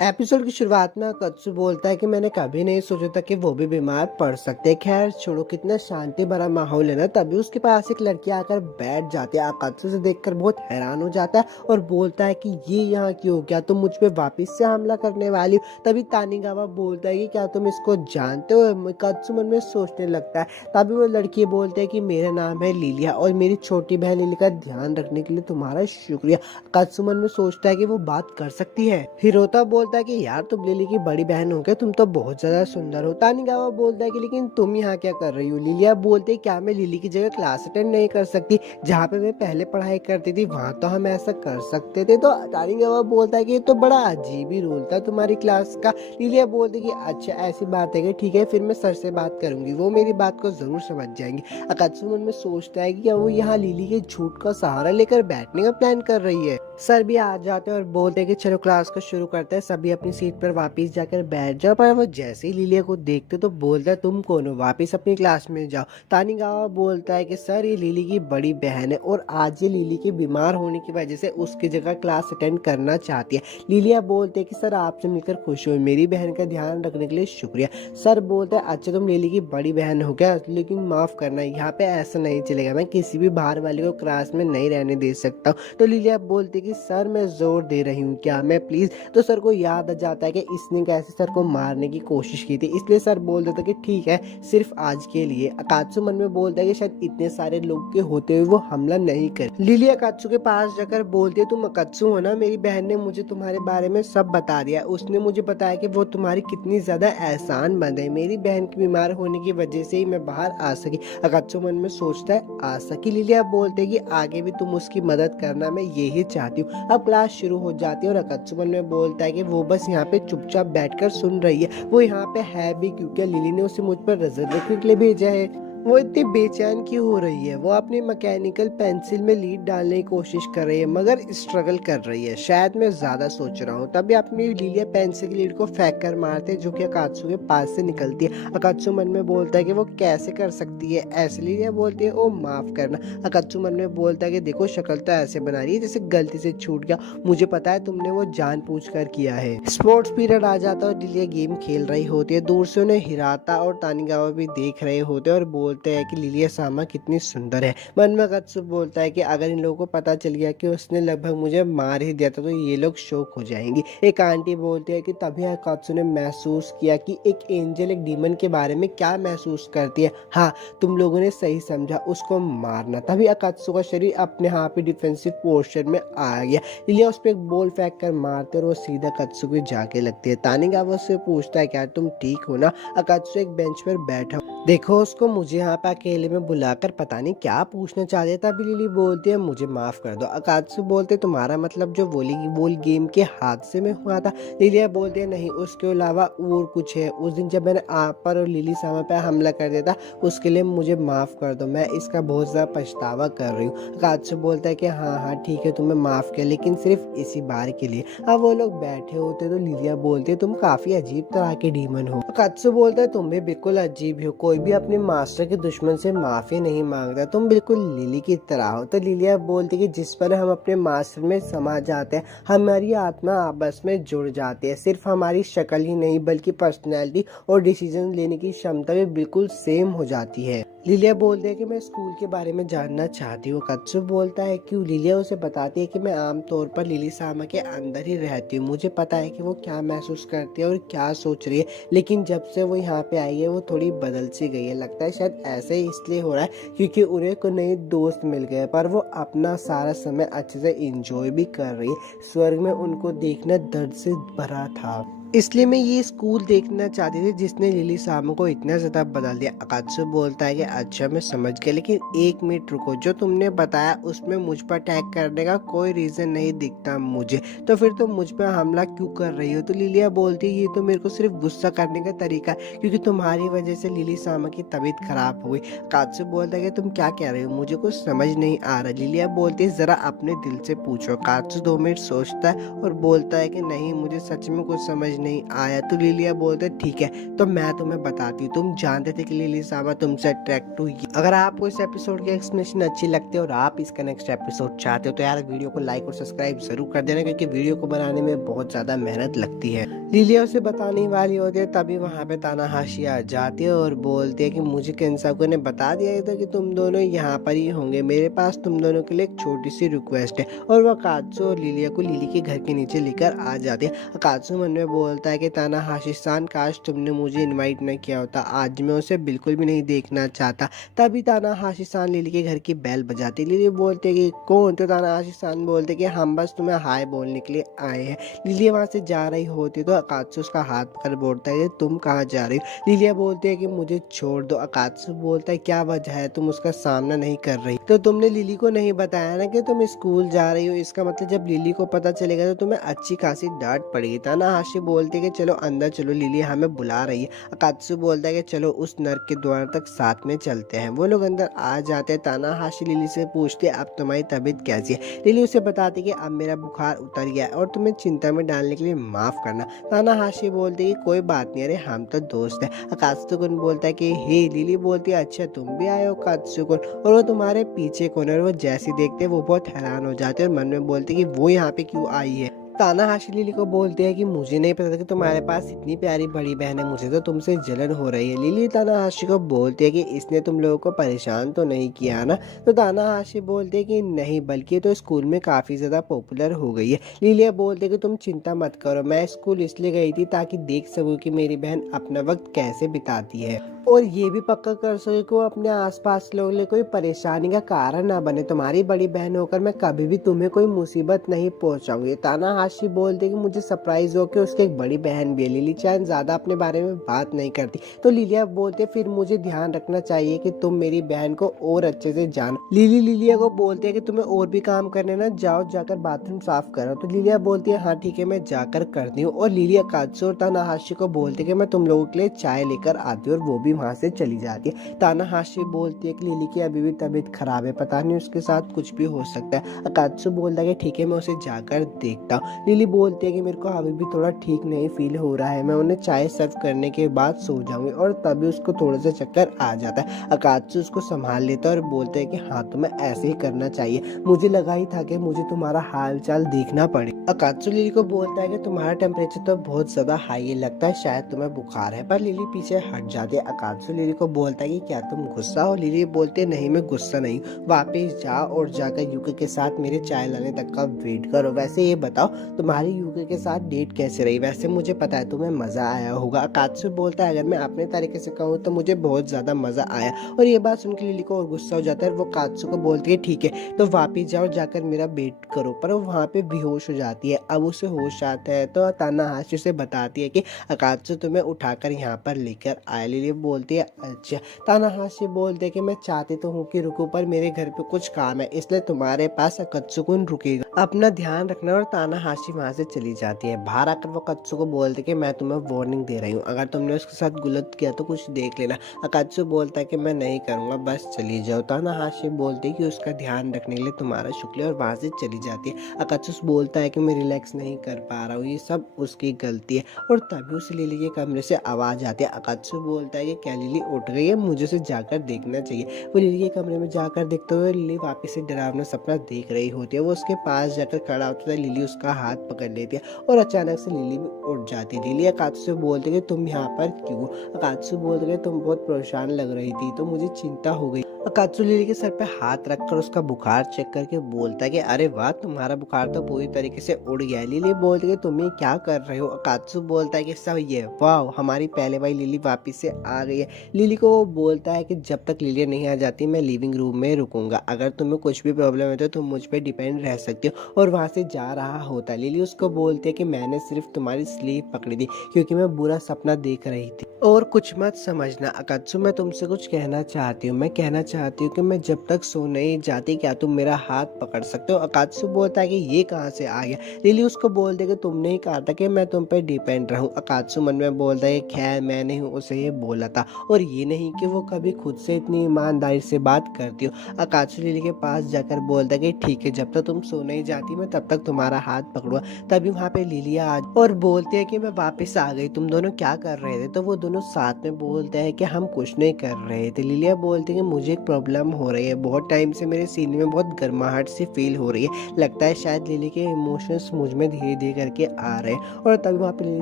एपिसोड की शुरुआत में अकात्सु बोलता है कि मैंने कभी नहीं सोचा था कि वो भी बीमार पड़ सकते हैं। खैर छोड़ो, कितना शांति भरा माहौल है ना। तभी उसके पास एक लड़की आकर बैठ जाती है। अकात्सु से देखकर बहुत हैरान हो जाता है और बोलता है कि ये यहाँ क्यों हो गया, तुम मुझ पे वापस से हमला करने वाली हो। तभी तानिगावा बोलता है कि क्या तुम इसको जानते हो। अकात्सु मन में सोचने लगता है। तभी वो लड़की बोलते है कि मेरा नाम है लिलिया और मेरी छोटी बहन लिली का ध्यान रखने के लिए तुम्हारा शुक्रिया। अकात्सु मन में सोचता है कि वो बात कर सकती है। हिरोता बोलता है कि यार तुम लिली की बड़ी बहन हो गए, तुम तो बहुत ज्यादा सुंदर हो। तानिगावा बोलता है कि लेकिन तुम यहाँ क्या कर रही हो। लिलिया बोलते है क्या मैं लिली की जगह क्लास अटेंड नहीं कर सकती, जहाँ पे मैं पहले पढ़ाई करती थी वहाँ तो हम ऐसा कर सकते थे। तो तानिगावा बोलता है कि ये तो बड़ा अजीब ही रूल था तुम्हारी क्लास का। लिलिया बोलती कि अच्छा ऐसी बात है कि ठीक है फिर मैं सर से बात करूंगी, वो मेरी बात को जरूर समझ जाएंगे। अकात्सु मन में सोचता है कि क्या वो यहाँ लिली के झूठ का सहारा लेकर बैठने का प्लान कर रही है। सर भी आ जाते हैं और बोलते हैं कि चलो क्लास को शुरू करते हैं, सभी अपनी सीट पर वापस जाकर बैठ जाओ। पर वो जैसे ही लिलिया को देखते तो बोलता है तुम कौन हो, वापस अपनी क्लास में जाओ। तानिगावा बोलता है कि सर ये लिली की बड़ी बहन है और आज ये लिली के बीमार होने की वजह से उसकी जगह क्लास अटेंड करना चाहती है। लिलिया बोलते है कि सर आपसे मिलकर खुश हुई, मेरी बहन का ध्यान रखने के लिए शुक्रिया। सर बोलता है अच्छा तुम लिली की बड़ी बहन हो क्या, लेकिन माफ करना यहाँ पे ऐसा नहीं चलेगा, मैं किसी भी बाहर वाले को क्लास में नहीं रहने दे सकता हूँ। तो लिलिया बोलती कि सर मैं जोर दे रही हूँ क्या मैं प्लीज। तो सर को याद आ जाता है कि इसने कैसे सर को मारने की कोशिश की थी, इसलिए सर बोल देता कि ठीक है सिर्फ आज के लिए। अकात्सु मन में बोलता है कि शायद इतने सारे लोग के होते हुए वो हमला नहीं कर। लिली अकात्सु के पास जाकर बोलती है तुम अकात्सु हो ना, मेरी बहन ने मुझे तुम्हारे बारे में सब बता दिया, उसने मुझे बताया कि वो तुम्हारी कितनी ज्यादा एहसान मंद है, मेरी बहन के बीमार होने की वजह से ही मैं बाहर आ सकी। अकात्सु मन में सोचता है आ सकी। लिलिया बोलते कि आगे भी तुम उसकी मदद करना, मैं यही चाहती हूँ। अब क्लास शुरू हो जाती है और अकात्सु मन में बोलता है कि वो बस यहाँ पे चुपचाप बैठकर सुन रही है, वो यहाँ पे है भी क्योंकि लिली ने उसे मुझ पर नजर रखने के लिए भेजा है। वो इतनी बेचैन क्यों हो रही है? वो अपनी मैकेनिकल पेंसिल में लीड डालने की कोशिश कर रही है मगर स्ट्रगल कर रही है। शायद मैं ज्यादा सोच रहा हूँ। तभी अपनी लिलिया पेंसिल की लीड को फेंक कर मारते जो कि अकात्सु के पास से निकलती है। अकात्सु मन में बोलता है कि वो कैसे कर सकती है ऐसे। लिलिया बोलती है ओ माफ करना। अकात्सु मन में बोलता है कि देखो शक्ल तो ऐसे बना रही है जैसे गलती से छूट गया। मुझे पता है तुमने वो जानबूझकर किया है। स्पोर्ट्स पीरियड आ जाता है और लिलिया गेम खेल रही होती है। दूर से उन्हें हिराता और तानिगावा भी देख रहे होते हैं और बोलते हैं कि लिलिया सामा कितनी सुंदर है। मन में अकात्सु बोलता है कि अगर इन लोगों को पता चल गया कि उसने लगभग मुझे मार ही दिया था तो ये लोग शौक हो जाएंगी। एक आंटी बोलती है कि तभी अकात्सु ने महसूस किया कि एक एंजल एक डीमन के बारे में क्या महसूस करती है। हाँ, तुम लोगों ने सही समझा, उसको मारना। तभी अकात्सु का शरीर अपने आप ही डिफेंसिव पोस्चर में आ गया। लिलिया उस पर एक बॉल फेंक कर मारते और वो सीधा अकात्सु को जाके लगती है। तानिगावा उससे पूछता है क्या तुम ठीक हो ना? अकात्सु एक बेंच पर बैठा, देखो उसको मुझे यहाँ पे अकेले में बुलाकर पता नहीं क्या पूछना चाहते। तभी लिली बोलती है मुझे माफ कर दो। अकात्सु बोलते तुम्हारा मतलब जो वॉलीबॉल गेम के हादसे में हुआ था? लिलिया बोलती है नहीं, उसके अलावा और कुछ है। उस दिन जब मैंने आप पर और लिली सामा पे हमला कर दिया था उसके लिए मुझे माफ कर दो। मैं इसका बहुत ज्यादा पछतावा कर रही हूँ। अकात्सु बोलता है कि हाँ हाँ ठीक है, तुम्हें माफ किया लेकिन सिर्फ इसी बार के लिए। अब वो लोग बैठे होते तो लिलिया बोलती है तुम काफी अजीब तरह के डीमन हो। अकात्सु बोलता है तुम भी बिल्कुल अजीब हो, कोई भी अपने मास्टर के दुश्मन से माफी नहीं मांगता, तुम बिल्कुल लिली की तरह हो। तो लिलिया बोलती कि जिस पर हम अपने मास्टर में समा जाते हैं हमारी आत्मा आपस में जुड़ जाती है। सिर्फ हमारी शक्ल ही नहीं बल्कि पर्सनैलिटी और डिसीजन लेने की क्षमता भी बिल्कुल सेम हो जाती है। लिलिया बोलती है कि मैं स्कूल के बारे में जानना चाहती हूँ। अकात्सु बोलता है क्यों? लिलिया उसे बताती है कि मैं आमतौर पर लिली सामा के अंदर ही रहती हूँ, मुझे पता है कि वो क्या महसूस करती है और क्या सोच रही है, लेकिन जब से वो यहाँ पे आई है वो थोड़ी बदल सी गई है। लगता है शायद ऐसे ही इसलिए हो रहा है क्योंकि उन्हें कोई नए दोस्त मिल गए, पर वो अपना सारा समय अच्छे से इंजॉय भी कर रही है। स्वर्ग में उनको देखना दर्द से भरा था, इसलिए मैं ये स्कूल देखना चाहती थी जिसने लिली सामा को इतना ज्यादा बदल दिया। अकात्सु बोलता है कि अच्छा मैं समझ गया, लेकिन एक मिनट रुको, जो तुमने बताया उसमें मुझ पर अटैक करने का कोई रीजन नहीं दिखता मुझे, तो फिर तुम मुझ पर हमला क्यों कर रही हो? तो लिलिया बोलती है ये तो मेरे को सिर्फ गुस्सा करने का तरीका है क्योंकि तुम्हारी वजह से लिली सामा की तबीयत खराब हो गई। अकात्सु बोलता है कि तुम क्या कह रहे हो, मुझे कुछ समझ नहीं आ रहा। लिलिया बोलती है जरा अपने दिल से पूछो। अकात्सु 2 मिनट सोचता है और बोलता है कि नहीं, मुझे सच में कुछ समझ नहीं आया। तो लिलिया बोलते ठीक है तो मैं तुम्हें बताती हूँ, तुम जानते थे कि लिली सामा तुमसे अट्रैक्ट हुई। अगर आपको इस एपिसोड की एक्सप्लेनेशन अच्छी लगती है और आप इसका नेक्स्ट एपिसोड चाहते हो तो यार वीडियो को लाइक और सब्सक्राइब जरूर कर देना क्योंकि वीडियो को बनाने में बहुत ज्यादा मेहनत लगती है। लिलिया उसे बताने वाली होती है तभी वहाँ पे तानाहाशी आ जाती है और बोलती है कि मुझे केंसाकू ने बता दिया था कि तुम दोनों यहाँ पर ही होंगे, मेरे पास तुम दोनों के लिए एक छोटी सी रिक्वेस्ट है। और वो अकात्सु और लिलिया को लिली के घर के नीचे लेकर आ जाती है। अकात्सु मन में बोलता है कि तानाहाशी-सान काश तुमने मुझे इनवाइट न किया होता, आज मैं उसे बिल्कुल भी नहीं देखना चाहता। तभी तानाहाशी-सान लिली के घर की बेल बजाती। लिली बोलते कि कौन? तो तानाहाशी-सान बोलते कि हम बस तुम्हें हाय बोलने के लिए आए हैं। लिलिया वहाँ से जा रही होती तो अकात्सु उसका हाथ पकड़ बोलता है तुम कहाँ जा रही हो? लिलिया बोलती है कि मुझे छोड़ दो। अकात्सु बोलता है क्या वजह है, तुम उसका सामना नहीं कर रही? तो तुमने लिली को नहीं बताया ना कि तुम स्कूल जा रही हो, इसका मतलब जब लिली को पता चलेगा तो तुम्हें अच्छी खासी डांट पड़ेगी। तानाहाशी बोलते कि चलो अंदर चलो, लिली हमें बुला रही है। अकात्सु बोलता है कि चलो उस नर्क के द्वार तक साथ में चलते हैं। वो लोग अंदर आ जाते हैं। तानाहाशी लिली से पूछते अब तुम्हारी तबीयत कैसी है? लिली उसे बताती कि अब मेरा बुखार उतर गया और तुम्हें चिंता में डालने के लिए माफ करना। तानाहाशी बोलते कि कोई बात नहीं, अरे हम तो दोस्त है। अकात्सु बोलता है कि हे। लिली बोलती है अच्छा तुम भी आए हो अकात्सु, और वो तुम्हारे पीछे कौन है? और वो जैसी देखते वो बहुत हैरान हो जाते और मन में बोलते कि वो यहाँ पे क्यों आई है। तानाहाशी लिली को बोलते हैं कि मुझे नहीं पता था कि तुम्हारे पास इतनी प्यारी बड़ी बहन है, मुझे तो तुमसे जलन हो रही है। लिली तानाहाशी को बोलती है कि इसने तुम लोगों को परेशान तो नहीं किया ना? तो तानाहाशी बोलते हैं कि नहीं, बल्कि ये तो स्कूल में काफ़ी ज़्यादा पॉपुलर हो गई है। लिलिया बोलते हैं कि तुम चिंता मत करो, मैं स्कूल इसलिए गई थी ताकि देख सकूँ कि मेरी बहन अपना वक्त कैसे बिताती है और ये भी पक्का कर सके कि वो अपने आसपास लोगों के लिए कोई परेशानी का कारण ना बने। तुम्हारी बड़ी बहन होकर मैं कभी भी तुम्हें कोई मुसीबत नहीं पहुंचाऊंगी। तानाहाशी बोलते कि मुझे सरप्राइज हो कि उसकी एक बड़ी बहन भी है। लिली चान ज्यादा अपने बारे में बात नहीं करती। तो लिलिया बोलते फिर मुझे ध्यान रखना चाहिए कि तुम मेरी बहन को और अच्छे से जानो। लिलिया को बोलते है कि तुम्हें और भी काम करने ना, जाओ जाकर बाथरूम साफ करो। तो लिलिया बोलती है हाँ ठीक है मैं जाकर करती हूँ। और लिलिया अकात्सु और तानाहाशी को बोलते कि मैं तुम लोगों के लिए चाय लेकर आती हूँ और वो भी वहाँ से चली जाती है। तानाहाशी बोलती है कि लिली की अभी भी तबीयत खराब है, पता नहीं उसके साथ कुछ भी हो सकता है। अकात्सु बोलता है कि ठीक है मैं उसे जाकर देखता हूँ। लिली बोलती है कि मेरे को अभी भी थोड़ा ठीक नहीं फील हो रहा है, मैं उन्हें चाय सर्व करने के बाद सो जाऊंगी, और तभी उसको थोड़ा सा चक्कर आ जाता है। अकात्सु उसको संभाल लेता है और बोलते हैं कि हाँ तुम्हें ऐसे ही करना चाहिए, मुझे लगा ही था कि मुझे तुम्हारा हाल चाल देखना पड़े। अकात्सु लिली को बोलता है कि तुम्हारा टेम्परेचर तो बहुत ज्यादा हाई है, लगता है शायद तुम्हें बुखार है, पर लिली पीछे हट जाती है। अकात्सु लिली को बोलता है कि क्या तुम गुस्सा हो? लिली बोलते है नहीं मैं गुस्सा नहीं, वापिस जाओ और जाकर यूके के साथ मेरे चाय लाने तक का वेट करो। वैसे ये बताओ तुम्हारी यूके के साथ डेट कैसे रही? वैसे मुझे पता है तुम्हें मजा आया होगा। अकात्सु बोलता है अगर मैं अपने तरीके से कहूँ तो मुझे बहुत ज्यादा मजा आया, और ये बात सुनकर लिली को और गुस्सा हो जाता है। वो अकात्सु को बोलती है ठीक है तो वापिस जाओ, जाकर मेरा वेट करो, पर वो वहाँ पे बेहोश हो जाती है। अब उसे होश आता है तो तानाहाशी उसे बताती है कि अकात्सु तुम्हें उठाकर यहाँ पर लेकर आया। लिली बोलती है अच्छा। तानाहाशी बोलते है कि मैं चाहती तो हूँ कि रुको, पर मेरे घर पे कुछ काम है, इसलिए तुम्हारे पास अकात्सु रुकेगा, अपना ध्यान रखना। और तानाहाशी वहाँ से चली जाती है। बाहर आकर वो अकात्सु को बोलते कि मैं तुम्हें वार्निंग दे रही हूँ, अगर तुमने उसके साथ गलत किया तो कुछ देख लेना। अकात्सु बोलता है कि मैं नहीं करूँगा, बस चली जाओ। तानाहाशी बोलती है कि उसका ध्यान रखने के लिए तुम्हारा शुक्रिया, और वहाँ से चली जाती है। अकात्सु बोलता है कि मैं रिलैक्स नहीं कर पा रहा हूँ, ये सब उसकी गलती है। और तभी उसे लिली के कमरे से आवाज आती है। अकात्सु बोलता है कि क्या लिली उठ गई है? मुझे उसे जाकर देखना चाहिए। वो लिली के कमरे में जाकर देखते हुए लिली वापस से डरावना सपना देख रही होती है। वो उसके पास जाकर खड़ा होता है, लिली उसका हाथ पकड़ लेती है और अचानक से लिली भी उठ जाती है। लिली अकात्सु से बोलती है कि तुम यहाँ पर क्यों? अकात्सु बोलते है तुम बहुत परेशान लग रही थी तो मुझे चिंता हो गई। अकात्सु लिली के सर पे हाथ रखकर उसका बुखार चेक करके बोलता है कि अरे वाह तुम्हारा बुखार तो पूरी तरीके से उड़ गया है। लिली बोलती है तुम ये क्या कर रहे हो? अकात्सु बोलता है कि सब ये वाह हमारी पहले वाली लिली वापस से आ गई है। लिली को वो बोलता है कि जब तक लिली नहीं आ जाती मैं लिविंग रूम में रुकूंगा, अगर तुम्हें कुछ भी प्रॉब्लम है तो तुम मुझ पर डिपेंड रह सकती हो। और वहाँ से जा रहा होता है। लिली उसको बोलती है कि मैंने सिर्फ तुम्हारी स्लीव पकड़ी थी क्योंकि मैं बुरा सपना देख रही थी, और कुछ मत समझना। अकात्सु मैं तुमसे कुछ कहना चाहती हूँ, मैं कहना चाहती हूँ कि मैं जब तक सो नहीं जाती क्या तुम मेरा हाथ पकड़ सकते हो? अकात्सु बोलता है कि ये कहाँ से आ गया? लिली उसको बोलती है कि तुमने ही कहा था कि मैं तुम पे डिपेंड रहूं। अकात्सु मन में बोलता है खैर मैंने उसे ये बोला था, और ये नहीं कि वो कभी खुद से इतनी ईमानदारी से बात करती हो। अकात्सु लिली के पास जाकर बोलता है कि ठीक है जब तक तुम सो नहीं जाती मैं तब तक तुम्हारा हाथ पकड़ूंगा। तभी वहाँ पे लिलिया आ और बोलती है कि मैं वापस आ गई, तुम दोनों क्या कर रहे थे? तो वो दोनों साथ में बोलते हैं कि हम कुछ नहीं कर रहे थे। लिलिया बोलती है कि मुझे एक प्रॉब्लम हो रही है, बहुत टाइम से मेरे सीने में बहुत गर्माहट सी फील हो रही है, लगता है शायद लिली के इमोशंस मुझ में धीरे धीरे करके आ रहे हैं। और तभी वहाँ पे लिली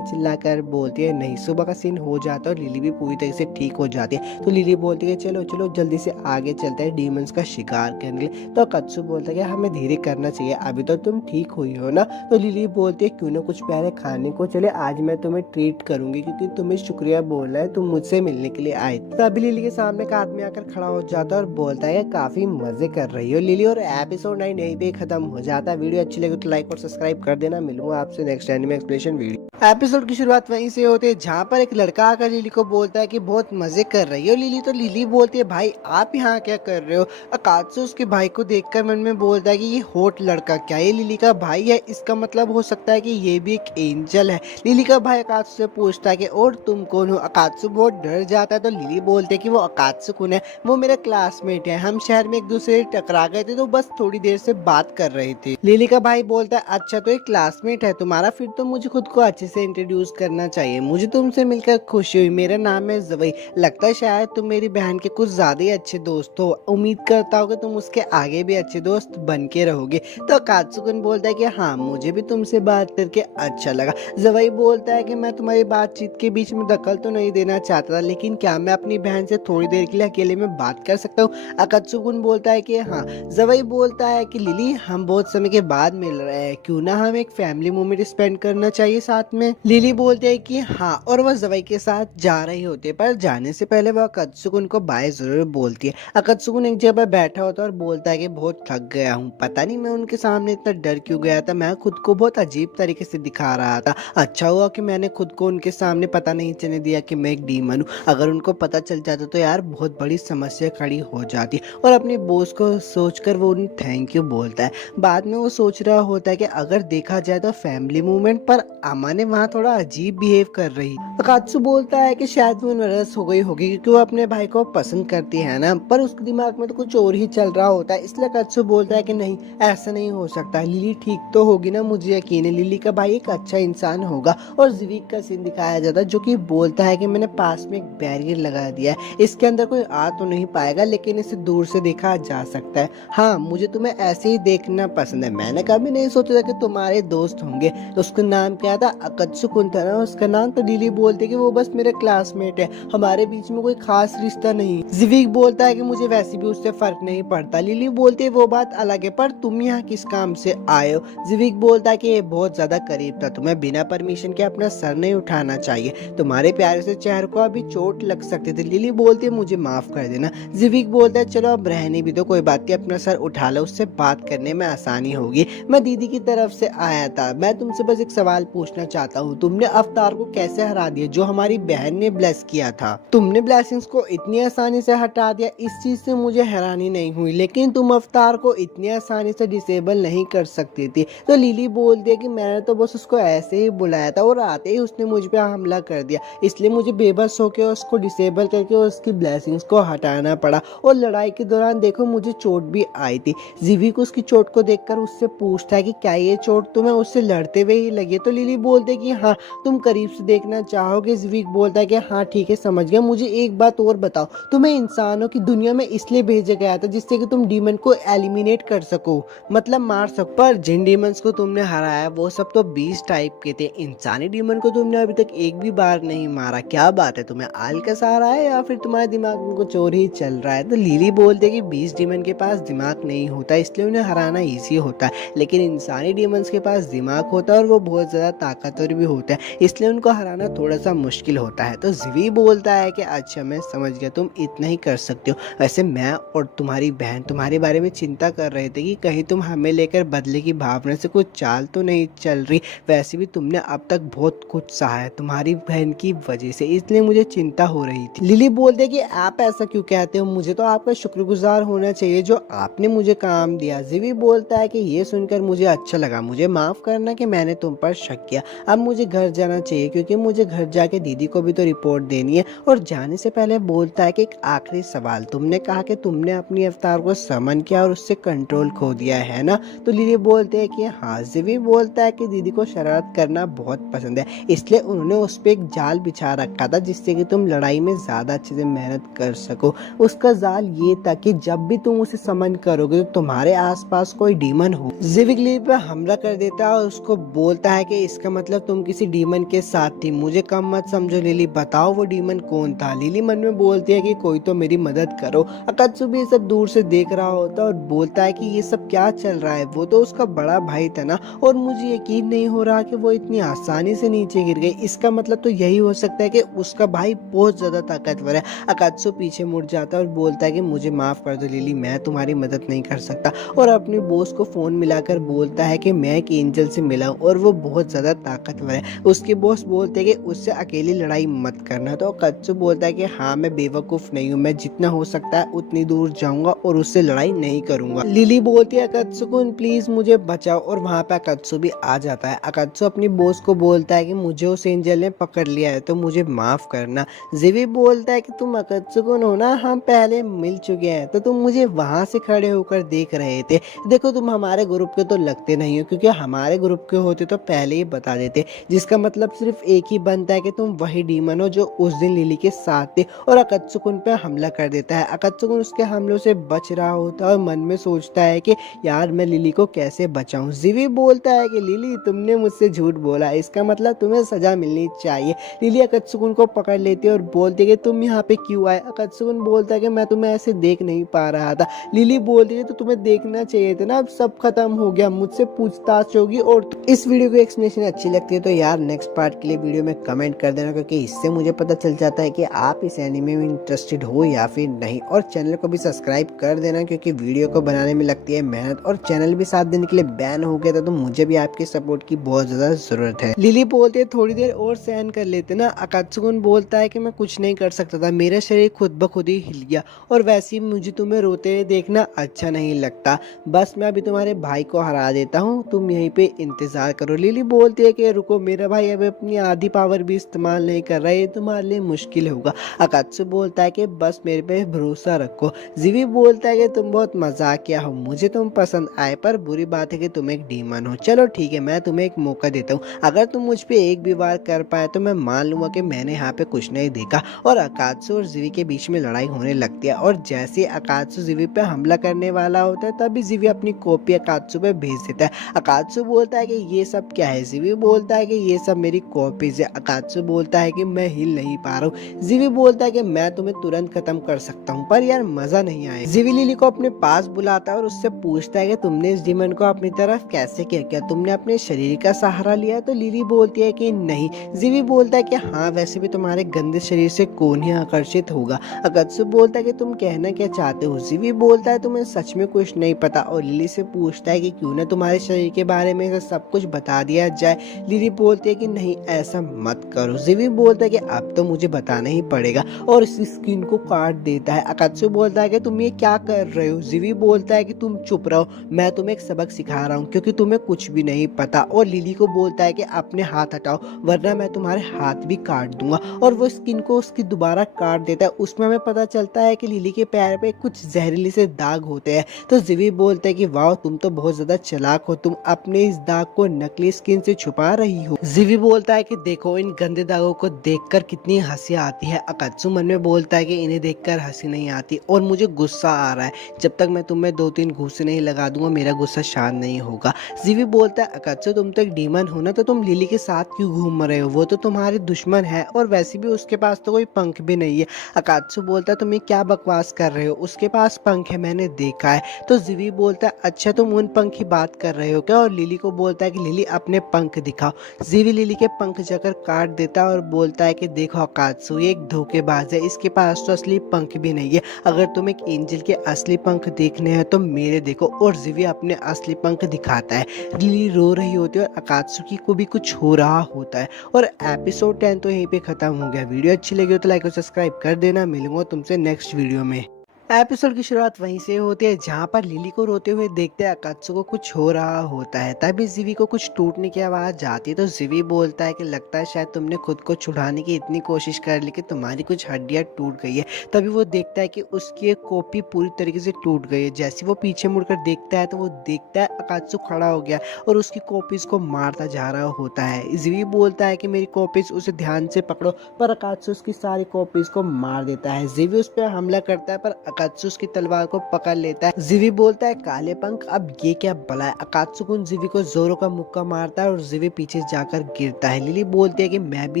चिल्लाकर बोलती है नहीं। सुबह का सीन हो जाता है और लिली भी पूरी तरह से ठीक हो जाती है। तो लिली बोलती है चलो चलो जल्दी से आगे चलते हैं डीमंस का शिकार करने के लिए। तो अकात्सु बोलता है कि हमें धीरे करना चाहिए, अभी तो तुम ठीक हुई हो ना। तो लिली बोलती है क्यों ना कुछ प्यारे खाने को चले, आज मैं तुम्हें ट्रीट करूंगी क्योंकि तुम्हें शुक्रिया बोलना है, तुम मुझसे मिलने के लिए आए। तभी लिली के सामने एक आदमी आकर खड़ा हो जाता है और बोलता है काफी मजे कर रही हो लिली। और एपिसोड 9 यहीं पे खत्म हो जाता है। वीडियो अच्छी लगी तो लाइक और सब्सक्राइब कर देना। मिलूंगा आपसे next anime explanation video. Episode की शुरुआत वहीं से होती है जहाँ पर एक लड़का आकर लिली को बोलता है कि बहुत मजे कर रही हो लिली। तो लिली बोलती है भाई आप यहाँ क्या कर रहे हो? अकात्सु उसके भाई को देखकर मन में बोलता है कि ये होट लड़का क्या ये लिली का भाई है? इसका मतलब हो सकता है कि ये भी एक एंजल है। लिली का भाई अकात्सु से पूछता है कि और तुम कौन हो? अकात्सु बहुत डर जाता है। तो लिली बोलते है कि वो अकात्सु कौन है? वो मेरा क्लासमेट है, हम शहर में एक दूसरे से टकरा गए थे तो बस थोड़ी देर से बात कर रहे थे। लिली का भाई बोलता है अच्छा तो एक क्लासमेट है तुम्हारा, फिर तो मुझे खुद को अच्छे से इंट्रोड्यूस करना चाहिए। मुझे तुमसे मिलकर खुशी हुई, मेरा नाम है जवई, लगता है शायद तुम मेरी बहन के कुछ ज्यादा ही अच्छे दोस्त हो, उम्मीद करता हूँ कि तुम उसके आगे भी अच्छे दोस्त बन के रहोगे। तो अकात्सुकुन बोलता है कि हाँ मुझे भी तुमसे बात करके अच्छा लगा। जवई बोलता है कि मैं तुम्हारी बातचीत के बीच में दखल तो नहीं देना चाहता था, लेकिन क्या मैं अपनी बहन से थोड़ी देर के लिए अकेले में बात कर सकता हूँ? अकात्सुकुन बोलता है कि हाँ। जवई बोलता है कि लिली हम बहुत समय के बाद मिल रहे हैं, क्यों ना हम एक फैमिली मोमेंट स्पेंड करना चाहिए साथ में। लिली बोलते है कि हाँ, और वह जवई के साथ जा रही होती है, पर जाने से पहले वह अकात्सुकुन को बाय जरूर बोलती है। अकात्सुकुन एक जगह बैठा होता है और बोलता है कि बहुत थक गया हूँ, पता नहीं मैं उनके सामने इतना डर क्यों गया था, मैं खुद को बहुत अजीब तरीके से दिखा रहा था। अच्छा हुआ कि मैंने खुद को उनके सामने पता नहीं चलने दिया कि मैं एक डीमन हूँ। अगर उनको पता चल जाता तो यार बहुत बड़ी समस्या खड़ी हो जाती। और अपने बॉस को सोचकर वो उन्हें थैंक यू बोलता है। बाद में वो सोच रहा होता है कि अगर देखा जाए तो फैमिली मूवमेंट पर अमा ने वहाँ थोड़ा अजीब बिहेव कर रही। अकात्सु बोलता है कि शायद वो नर्वस हो गई होगी क्योंकि वो अपने भाई को पसंद करती है ना, पर उसके दिमाग में तो कुछ और ही चल रहा होता है। इसलिए अकात्सु बोलता है कि नहीं, ऐसा नहीं हो सकता, लिली ठीक तो होगी ना, मुझे यकीन है लिली का भाई एक अच्छा इंसान होगा। और जिविक का सीन दिखाया जाता है जो कि बोलता है कि मैंने पास में एक बैरियर लगा दिया है, इसके अंदर कोई आ तो नहीं पाएगा लेकिन इसे दूर से देखा जा सकता है। हाँ, मुझे तुम्हें ऐसे ही देखना पसंद है, मैंने कभी नहीं सोचा था कि तुम्हारे दोस्त होंगे। तो उसका नाम क्या था? अकात्सु कुन था ना उसका नाम। तो लिली बोलती कि वो बस मेरे क्लासमेट है, हमारे बीच में कोई खास रिश्ता नहीं। जिविक बोलता है कि मुझे वैसे भी उससे फर्क नहीं पड़ता। लिली बोलती है वो बात अलग है, पर तुम यहाँ किस काम से आए हो? जिविक बोलता है कि ये बहुत ज्यादा करीब था, तुम्हें बिना परमिशन के अपना सर नहीं उठाना चाहिए, तुम्हारे प्यारे से चेहरे को अभी चोट लग सकती थी। लिली बोलती है मुझे माफ कर देना। जिविक बोलता है चलो अब रहने भी दो, कोई बात नहीं, अपना सर उठा लो, उससे बात करने में आसानी होगी। मैं दीदी की तरफ से आया था, मैं तुमसे बस एक सवाल पूछना चाहता हूँ, तुमने अवतार को कैसे हरा दिया जो हमारी बहन ने ब्लेस किया था? तुमने ब्लेसिंग्स को इतनी आसानी से हटा दिया, इस चीज से मुझे हैरानी नहीं हुई, लेकिन तुम अवतार को इतनी आसानी से डिसेबल नहीं कर सकती थी। तो लिली बोलती है कि मैंने तो बस उसको ऐसे ही बुलाया था और आते ही उसने मुझ पे हमला कर दिया, इसलिए मुझे बेबस होकर उसको डिसेबल करके उसकी ब्लेसिंग्स को हटाना पड़ा। और लड़ाई के दौरान देखो मुझे चोट भी आई थी। जिविक उसकी चोट को देखकर उससे पूछता है कि क्या ये चोट तुम्हें उससे लड़ते हुए ही लगी? तो लिली बोलते है कि हाँ, तुम करीब से देखना चाहोगे? जिविक बोलता है कि हाँ ठीक है, समझ गया। मुझे एक बात और बताओ, तुम्हें इंसानों की दुनिया में इसलिए भेजा गया था जिससे कि तुम डीमन को एलिमिनेट कर सको, मतलब मार सको, पर जिन डीमंस को तुमने हराया वो सब तो 20 टाइप के थे, इंसानी डीमन को तुमने अभी तक एक भी बार नहीं मारा, क्या बात है, तुम्हें आल का सहारा है या फिर तुम्हारे दिमाग में कुछ और ही चल रहा है? तो लिली बोलते कि 20 डीमन के पास दिमाग नहीं होता इसलिए उन्हें हराना ईजी होता है, लेकिन इंसानी डीमंस के पास दिमाग होता है और वो बहुत ज्यादा ताकतवर भी होता है, इसलिए उनको हराना थोड़ा सा मुश्किल होता है। तो जिवी बोलता है कि अच्छा मैं समझ गया, तुम इतना ही कर सकते हो। वैसे मैं और तुम्हारी बहन तुम्हारे बारे में चिंता कर रहे थे कि कहीं तुम हमें लेकर बदले की भावना से कुछ चाल तो नहीं चल रही, वैसे भी तुमने अब तक बहुत कुछ सहा है तुम्हारी बहन की वजह से, इसलिए मुझे चिंता हो रही थी। लिली बोलते कि आप ऐसा क्यों कहते हो, मुझे तो आपका शुक्रगुजार होना चाहिए जो आपने मुझे काम दिया। जिवी बोलता है कि ये सुनकर मुझे अच्छा लगा, मुझे माफ करना कि मैंने तुम पर शक किया, अब मुझे घर जाना चाहिए क्योंकि मुझे घर जाके दीदी को भी तो रिपोर्ट देनी है। और जाने से पहले बोलता है कि एक आखिरी सवाल, तुमने कहा कि तुमने अपनी अवतार को समन किया और उससे कंट्रोल खो दिया है ना? तो लिली बोलते हैं कि हाँ। जिवी बोलता है कि दीदी को शरारत करना बहुत पसंद है, इसलिए उन्होंने उस पर एक जाल बिछा रखा था जिससे कि तुम लड़ाई में ज्यादा अच्छे से मेहनत कर सको। उसका जाल ये था कि जब भी तुम उसे समन करोगे तो तुम्हारे आसपास कोई डीमन हो। जिविक लिली पे हमला कर देता है और उसको बोलता है कि इसका मतलब तुम किसी डीमन के साथ थी, मुझे कम मत समझो लिली, बताओ वो डीमन कौन था? लिली मन में बोलती है कि कोई तो मेरी मदद करो। अकात्सु भी सब दूर से देख रहा होता है और बोलता है कि ये सब क्या चल रहा है, वो तो उसका बड़ा भाई था ना, और मुझे यकीन नहीं हो रहा कि वो इतनी आसानी से नीचे गिर गई, इसका मतलब तो यही हो सकता है कि उसका भाई बहुत ज्यादा ताकतवर है। अकात्सु पीछे मुड़ जाता है और बोलता है कि मुझे माफ कर दो लिली, मैं तुम्हारी मदद नहीं कर सकता, और अपने बॉस को फोन मिलाकर बोलता है कि मैं एक एंजल से मिला हूँ और वो बहुत ज्यादा ताकतवर है। उसके बॉस बोलते हैं कि उससे अकेली लड़ाई मत करना। तो अकात्सु बोलता है कि हाँ, मैं बेवकूफ नहीं हूँ, मैं जितना हो सकता है उतनी दूर जाऊंगा और उससे लड़ाई नहीं करूंगा। लिली बोलती है अकात्सु को प्लीज मुझे बचाओ, और वहाँ पे अकात्सु भी आ जाता है। अकात्सु अपनी बॉस को बोलता है कि मुझे उस एंजल ने पकड़ लिया है तो मुझे माफ करना। जिवी बोलता है कि तुम अकात्सु को हो ना, हम पहले मिल चुके हैं, तो तुम मुझे वहां से खड़े होकर देख रहे थे, देखो तुम हमारे ग्रुप के तो लगते नहीं हो, क्योंकि हमारे ग्रुप के होते तो पहले ही बता देते, जिसका मतलब सिर्फ एक ही बनता है कि तुम वही डीमन हो जो उस दिन लिली के साथ थे। और अकात्सुकुन पे हमला कर देता है। अकात्सुकुन उसके हमलों से बच रहा होता है और मन में सोचता है कि यार मैं लिली को कैसे बचाऊं। जिवी बोलता है कि लिली तुमने मुझसे झूठ बोला, इसका मतलब तुम्हें सजा मिलनी चाहिए। लिली अकात्सुकुन को पकड़ लेती है और बोलती है कि तुम यहाँ पे क्यों आए? अकात्सुकुन बोलता है कि मैं तुम्हें ऐसे देख नहीं पा रहा था। लिली बोलती है तो तुम्हें देखना चाहिए था ना, अब सब खत्म हो गया, मुझसे पूछताछ होगी। और इस वीडियो की एक्सप्लेनेशन अच्छी लगती है तो यार नेक्स्ट पार्ट के लिए वीडियो में कमेंट कर देना, क्योंकि इससे मुझे पता चल जाता है कि आप इस एनीमे में इंटरेस्टेड हो या फिर नहीं। और चैनल को भी सब्सक्राइब कर देना क्योंकि वीडियो को बनाने में लगती है मेहनत, और चैनल भी 7 दिन के लिए बैन हो गया था तो मुझे भी आपके सपोर्ट की बहुत ज्यादा जरूरत है। लिली बोलते थोड़ी देर और सहन कर लेते ना। अकात्सुकुन बोलता है कि मैं कुछ नहीं कर सकता था, मेरा शरीर खुद ब खुद ही हिल गया और वैसे ही मुझे तुम्हें रोते हुए देखना अच्छा नहीं लगता। बस मैं अभी तुम्हारे भाई को हरा देता हूँ, तुम यहीं पे इंतजार करो। लिली बोलती है कि रुको, मेरा भाई अभी अपनी आधी पावर भी इस्तेमाल नहीं कर रहा है, ये तुम्हारे लिए मुश्किल होगा। अकात्सु बोलता है कि बस मेरे पे भरोसा रखो। जीवी बोलता है कि तुम बहुत मजाकिया हो, मुझे तुम पसंद आए, पर बुरी बात है कि तुम एक डीमन हो। चलो ठीक है, मैं तुम्हें एक मौका देता हूँ, अगर तुम मुझ पे एक भी वार कर पाए तो मैं मान लूंगा कि मैंने यहाँ पे कुछ नहीं देखा। और अकात्सु और जीवी के बीच में लड़ाई होने लगती है और जैसे अकात्सु जीवी पे हमला करने वाला होता है तभी जीवी अपनी कॉपी अकात्सु पे भेज देता है। अकात्सु बोलता है कि ये सब क्या है। जीवी बोलता है कि ये सब मेरी कॉपीज है। अकात्सु बोलता है कि मैं हिल नहीं पा रहा हूँ। जीवी बोलता है कि मैं तुम्हें तुरंत खत्म कर सकता हूँ, पर यार मजा नहीं आया। जीवी लिली को अपने पास बुलाता है और उससे पूछता है कि तुमने इस डीमन को अपनी तरफ कैसे किया, क्या तुमने अपने शरीर का सहारा लिया? तो लिली बोलती है कि नहीं। जीवी बोलता है कि हाँ, वैसे भी तुम्हारे गंदे शरीर से कौन ही आकर्षित होगा। अकात्सु बोलता है कि तुम कहना क्या चाहते हो। जीवी बोलता है तुम्हें सच में कुछ नहीं पता और लिली से पूछता है कि क्यों ना तुम्हारे शरीर के बारे में सब कुछ बता दिया जाए। लिली बोलती है कि नहीं, ऐसा मत करो। जीवी बोलता है कि अब तो मुझे बताना ही पड़ेगा और इस स्किन को काट देता है। अकात्सु बोलता है कि तुम ये क्या कर रहे हो। जीवी बोलता है कि तुम चुप रहो, मैं तुम्हें एक सबक सिखा रहा हूँ क्योंकि तुम्हें कुछ भी नहीं पता। और लिली को बोलता है कि अपने हाथ हटाओ वरना मैं तुम्हारे हाथ भी काट दूंगा। और वो स्किन को उसकी दोबारा काट देता है। उसमें हमें पता चलता है कि लिली के पैर पे कुछ जहरीले से दाग होते हैं। तो जीवी बोलता है कि वाह, तुम तो बहुत ज्यादा चालाक हो, तुम अपने इस दाग को नकली स्किन से छुपा रही हो। जीवी बोलता है कि देखो, इन गंदे दागों को देखकर कितनी हंसी आती है। अकात्सु मन में बोलता है कि इन्हें देखकर हंसी नहीं आती और मुझे गुस्सा आ रहा है, जब तक मैं तुम्हें 2-3 घूंसे नहीं लगा दूंगा मेरा गुस्सा शांत नहीं होगा। जीवी बोलता है अकात्सु, तुम तो एक डीमन हो ना, तो तुम लिली के साथ क्यों घूम रहे हो? वो तो तुम्हारी दुश्मन है और वैसे भी उसके पास तो कोई पंख भी नहीं है। अकात्सु बोलता है तुम ये क्या बकवास कर रहे हो, उसके पास पंख है, मैंने देखा है। तो जीवी बोलता है अच्छा, तुम उन पंख की बात कर रहे हो क्या? और लिली को बोलता है कि लिली अपने पंख दिखाओ। जीवी लिली के पंख जाकर काट देता है और बोलता है कि देखो अकात्सु, ये एक धोखेबाज है, इसके पास तो असली पंख भी नहीं है। अगर तुम एक एंजल के असली पंख देखने हैं तो मेरे देखो। और जीवी अपने असली पंख दिखाता है। लिली रो रही होती है और अकात्सुकी को भी कुछ हो रहा होता है। और एपिसोड 10 तो यहीं पे खत्म हो गया। वीडियो अच्छी लगी हो तो लाइक और सब्सक्राइब कर देना। मिलूंगा तुमसे नेक्स्ट वीडियो में। एपिसोड की शुरुआत वहीं से होती है जहाँ पर लिली को रोते हुए देखते हैं अकात्सु को कुछ हो रहा होता है। तभी जीवी को कुछ टूटने की आवाज आती है। तो जीवी बोलता है कि लगता है शायद तुमने खुद को छुड़ाने की इतनी कोशिश कर ली कि तुम्हारी कुछ हड्डियां टूट गई है। तभी वो देखता है कि उसकी एक कॉपी पूरी तरीके से टूट गई है। जैसे वो पीछे मुड़कर देखता है तो वो देखता है अकात्सु खड़ा हो गया और उसकी कॉपीज को मारता जा रहा होता है। जीवी बोलता है कि मेरी कॉपीज, उसे ध्यान से पकड़ो, पर अकात्सु उसकी सारी कॉपीज को मार देता है। जीवी उस पर हमला करता है पर अकात्सु उसकी तलवार को पकड़ लेता है। जीवी बोलता है काले पंख, अब ये क्या भला है। अकात्सु जीवी को जोरों का मुक्का मारता है और जीवी पीछे जाकर गिरता है। लिली बोलती है कि मैं भी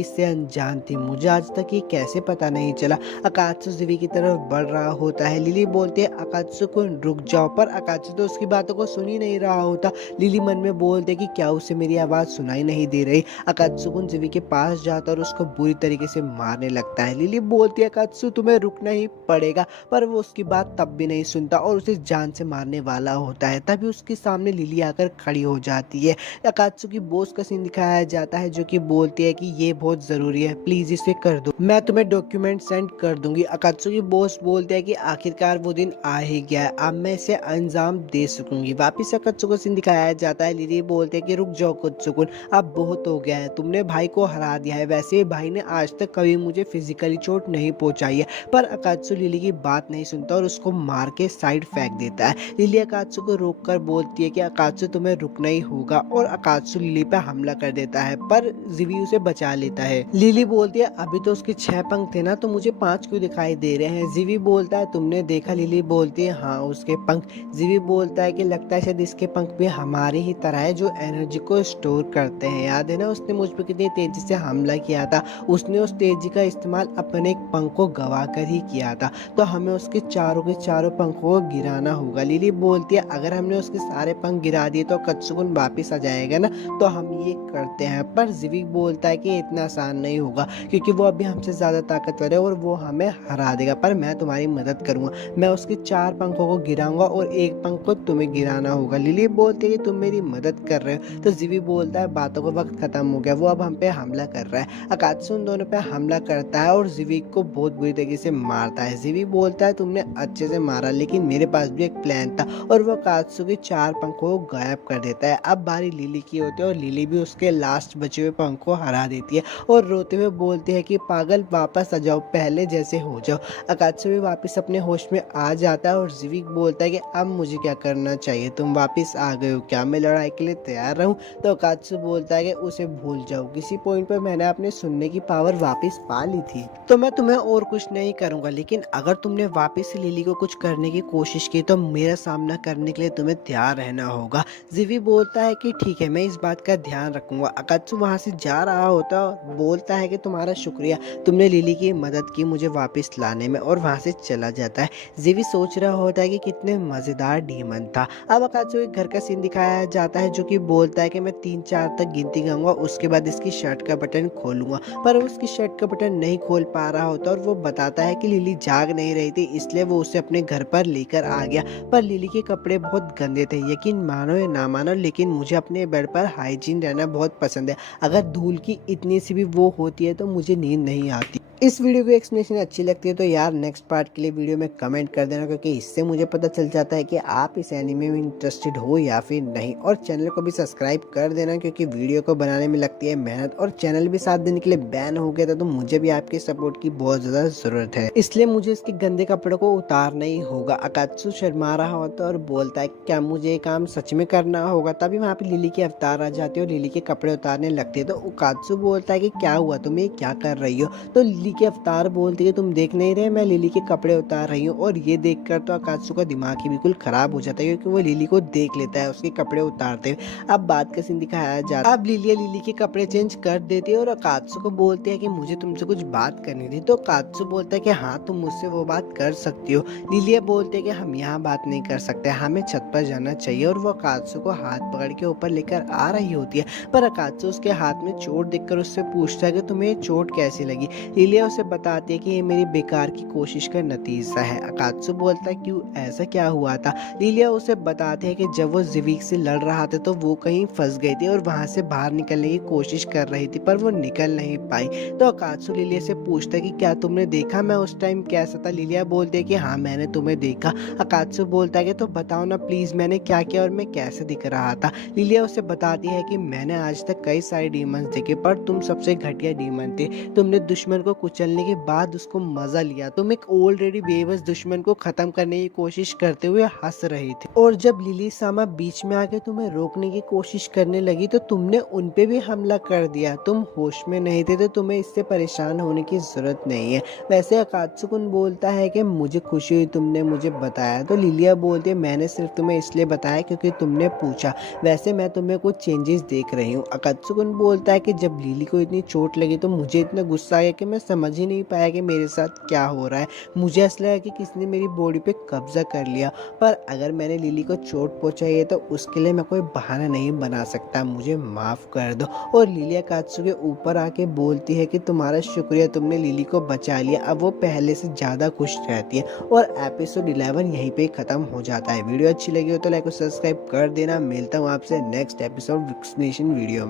इससे अनजान थी, मुझे आज तक ये कैसे पता नहीं चला। अकात्सु जीवी की तरफ बढ़ रहा होता है। लिली बोलती है अकात्सु रुक जाओ, पर अकात्सु तो उसकी बातों को सुन ही नहीं रहा होता। लिली मन में बोलते कि क्या उसे मेरी आवाज सुनाई नहीं दे रही। अकात्सु जीवी के पास जाता और उसको बुरी तरीके से मारने लगता है। लिली बोलती है अकात्सु तुम्हें रुकना ही पड़ेगा, पर वो उसकी बात तब भी नहीं सुनता और उसे जान से मारने वाला होता है। तभी उसके सामने लिली आकर खड़ी हो जाती है। अकात्सु की बॉस का सीन दिखाया जाता है जो कि बोलती है कि ये बहुत जरूरी है, प्लीज इसे कर दो, मैं तुम्हें डॉक्यूमेंट सेंड कर दूंगी। अकात्सु की बॉस बोलते हैं कि आखिरकार वो दिन आ ही गया है, अब मैं इसे अंजाम दे सकूंगी। वापिस अकात्सु का सीन दिखाया जाता है। लिली बोलते हैं कि रुक जाओ कुत्सुकुन, अब बहुत हो गया है, तुमने भाई को हरा दिया है। वैसे भाई ने आज तक कभी मुझे फिजिकली चोट नहीं पहुंचाई है। पर अकात्सु लिली की बात नहीं सुनता और उसको मार के साइड फेंक देता है। लिली अकात्सु को रोककर बोलती है कि अकात्सु तुम्हें रुकना ही होगा और अकात्सु लिली पे हमला कर देता है, पर जीवी उसे बचा लेता है। लिली बोलती है अभी तो उसके 6 पंख थे ना, तो मुझे 5 क्यों दिखाई दे रहे हैं। जीवी बोलता है तुमने देखा? लिली बोलती है हाँ, उसके पंख। जीवी बोलता है कि लगता है शायद इसके पंख भी हमारे ही तरह है जो एनर्जी को स्टोर करते हैं। याद है ना उसने मुझ पर कितनी तेजी से हमला किया था, उसने उस तेजी का इस्तेमाल अपने एक पंख को गवा कर ही किया था। तो हमें उसके चारों के चारों पंखों को गिराना होगा। लिली बोलती है अगर हमने उसके सारे पंख गिरा दिए तो अकात्सुकी वापस आ जाएगा ना, तो हम ये करते हैं। पर जिविक बोलता है कि इतना आसान नहीं होगा क्योंकि वो अभी हमसे ज्यादा ताकतवर है और वो हमें हरा देगा, पर मैं तुम्हारी मदद करूंगा। मैं उसके 4 पंखों को गिराऊंगा और 1 पंख को तुम्हें गिराना होगा। लिली बोलती है कि तुम मेरी मदद कर रहे हो, तो जिविक बोलता है बातों का वक्त खत्म हो गया, वो अब हम पे हमला कर रहा है। अकात्सुकी उन दोनों पे हमला करता है और जिविक को बहुत बुरी तरीके से मारता है। जिविक बोलता है तुमने अच्छे से मारा, लेकिन मेरे पास भी एक प्लान था, और वो अकात्सुकी के 4 पंखों को गायब कर देता है। अब बारी लिली की होती है और लिली भी उसके लास्ट बचे हुए पंख को हरा देती है और रोते हुए बोलती है कि पागल वापस आ जाओ, पहले जैसे हो जाओ। अकात्सुकी वापस अपने होश में आ जाता है और जिविक बोलता है कि अब मुझे क्या करना चाहिए, तुम वापस आ गए हो, क्या मैं लड़ाई के लिए तैयार रहूं? तो अकात्सुकी बोलता है कि उसे भूल जाओ, किसी पॉइंट पर मैंने अपने सुनने की पावर वापस पा ली थी, तो मैं तुम्हें और कुछ नहीं करूंगा, लेकिन अगर तुमने वापस से लिली को कुछ करने की कोशिश की तो मेरा सामना करने के लिए तुम्हें तैयार रहना होगा। जिविक बोलता है कि ठीक है, मैं इस बात का ध्यान रखूंगा। अकात्सुकी वहां से जा रहा होता और बोलता है कि तुम्हारा शुक्रिया, तुमने लिली की मदद की मुझे वापस लाने में, और वहां से चला जाता है। जिविक सोच रहा होता है कि कितने मजेदार डीमन था। अब अकात्सुकी घर का सीन दिखाया जाता है जो कि बोलता है कि मैं 3-4 तक गिनती गाऊंगा, उसके बाद इसकी शर्ट का बटन खोलूंगा, पर उसकी शर्ट का बटन नहीं खोल पा रहा होता और वो बताता है कि लिली जाग नहीं रही थी, इसलिए वो उसे अपने घर पर लेकर आ गया। पर लिली के कपड़े बहुत गंदे थे, यकीन मानो या ना मानो, लेकिन मुझे अपने बेड पर हाइजीन रहना बहुत पसंद है। अगर धूल की इतनी सी भी वो होती है तो मुझे नींद नहीं आती। इस वीडियो की एक्सप्लेनेशन अच्छी लगती है तो यार नेक्स्ट पार्ट के लिए वीडियो में कमेंट कर देना, क्योंकि इससे मुझे पता चल जाता है कि आप इस एनीमे में इंटरेस्टेड हो या फिर नहीं। और चैनल को भी सब्सक्राइब कर देना, क्योंकि वीडियो को बनाने में लगती है मेहनत, और चैनल भी 7 दिन के लिए बैन हो गया था, तो मुझे भी आपके सपोर्ट की बहुत ज्यादा जरूरत है, इसलिए मुझे इसके गंदे कपड़ों को उतारना ही होगा। अकात्सुकी शर्मा रहा होता है और बोलता है क्या मुझे ये काम सच में करना होगा? तभी वहाँ पे लिली के अवतार आ जाते हैं और लिली के कपड़े उतारने लगते हैं। तो अकात्सुकी बोलता है कि क्या हुआ, तुम ये क्या कर रही हो? तो लिली के अवतार बोलती है तुम देख नहीं रहे, मैं लिली के कपड़े उतार रही हूँ। और ये देखकर तो अकात्सुकी का दिमाग ही बिल्कुल खराब हो जाता है, क्योंकि वो लिली को देख लेता है उसके कपड़े उतारते हुए। अब बात का सीन दिखाया जाता है। अब लिली के कपड़े चेंज कर देती है और अकात्सुकी को बोलती है कि मुझे तुमसे कुछ बात करनी थी। तो अकात्सुकी बोलता है कि हाँ, तुम मुझसे वो बात कर सकती हो। लिली बोलती है कि हम यहाँ बात नहीं कर सकते, हमें छत पर जाना चाहिए। और वो अकात्सुकी को हाथ पकड़ के ऊपर लेकर आ रही होती है, पर अकात्सुकी उसके हाथ में चोट देखकर उससे पूछता है कि तुम्हें चोट कैसी लगी? लिली उसे बताती है कि ये मेरी बेकार की कोशिश का नतीजा है। अकात्सुकी बोलता है क्यों, ऐसा क्या हुआ था? लिलिया उसे बताती है कि जब वो जिविक से लड़ रहा था तो वो कहीं फंस गई थी और वहां से बाहर निकलने की कोशिश कर रही थी, पर वो निकल नहीं पाई। तो अकात्सुकी लिलिया से पूछता है कि क्या तुमने देखा मैं उस टाइम कैसा था? लिलिया बोलती है कि हाँ, मैंने तुम्हें देखा। अकात्सुकी बोलता है कि तो बताओ ना प्लीज, मैंने क्या किया और मैं कैसे दिख रहा था? लिलिया उसे बताती है कि मैंने आज तक कई सारे डीमंस देखे, पर तुम सबसे घटिया डीमन थे। तुमने दुश्मन को कुचलने के बाद उसको मजा लिया, तुम एक ऑलरेडी बेबस दुश्मन को खत्म करने की कोशिश करते हुए हंस रहे थे, और जब लिली सामा बीच में आके तुम्हें रोकने की कोशिश करने लगी तो तुमने उनपे भी हमला कर दिया। तुम होश में नहीं थे, तो तुम्हें इससे परेशान होने की जरूरत नहीं है। वैसे अकात्सुकी बोलता है कि मुझे खुशी हुई तुमने मुझे बताया। तो लिलिया बोलती है मैंने सिर्फ तुम्हें इसलिए बताया क्योंकि तुमने पूछा, वैसे मैं तुम्हें कुछ चेंजेस देख रही हूँ। अकात्सुकी बोलता है कि जब लिली को इतनी चोट लगी तो मुझे इतना गुस्सा आया कि मैं समझ ही नहीं पाया कि मेरे साथ क्या हो रहा है। मुझे ऐसा लगा कि किसी ने मेरी बॉडी पे कब्जा कर लिया, पर अगर मैंने लिली को चोट पहुंचाई है तो उसके लिए मैं कोई बहाना नहीं बना सकता, मुझे माफ कर दो। और लिली अकात्सुकी के ऊपर आके बोलती है कि तुम्हारा शुक्रिया, तुमने लिली को बचा लिया। अब वो पहले से ज्यादा खुश रहती है। और एपिसोड 11 यहीं पे खत्म हो जाता है। वीडियो अच्छी लगी हो तो लाइक और सब्सक्राइब कर देना। मिलता हूँ आपसे नेक्स्ट एपिसोड एक्सप्लेनेशन वीडियो में।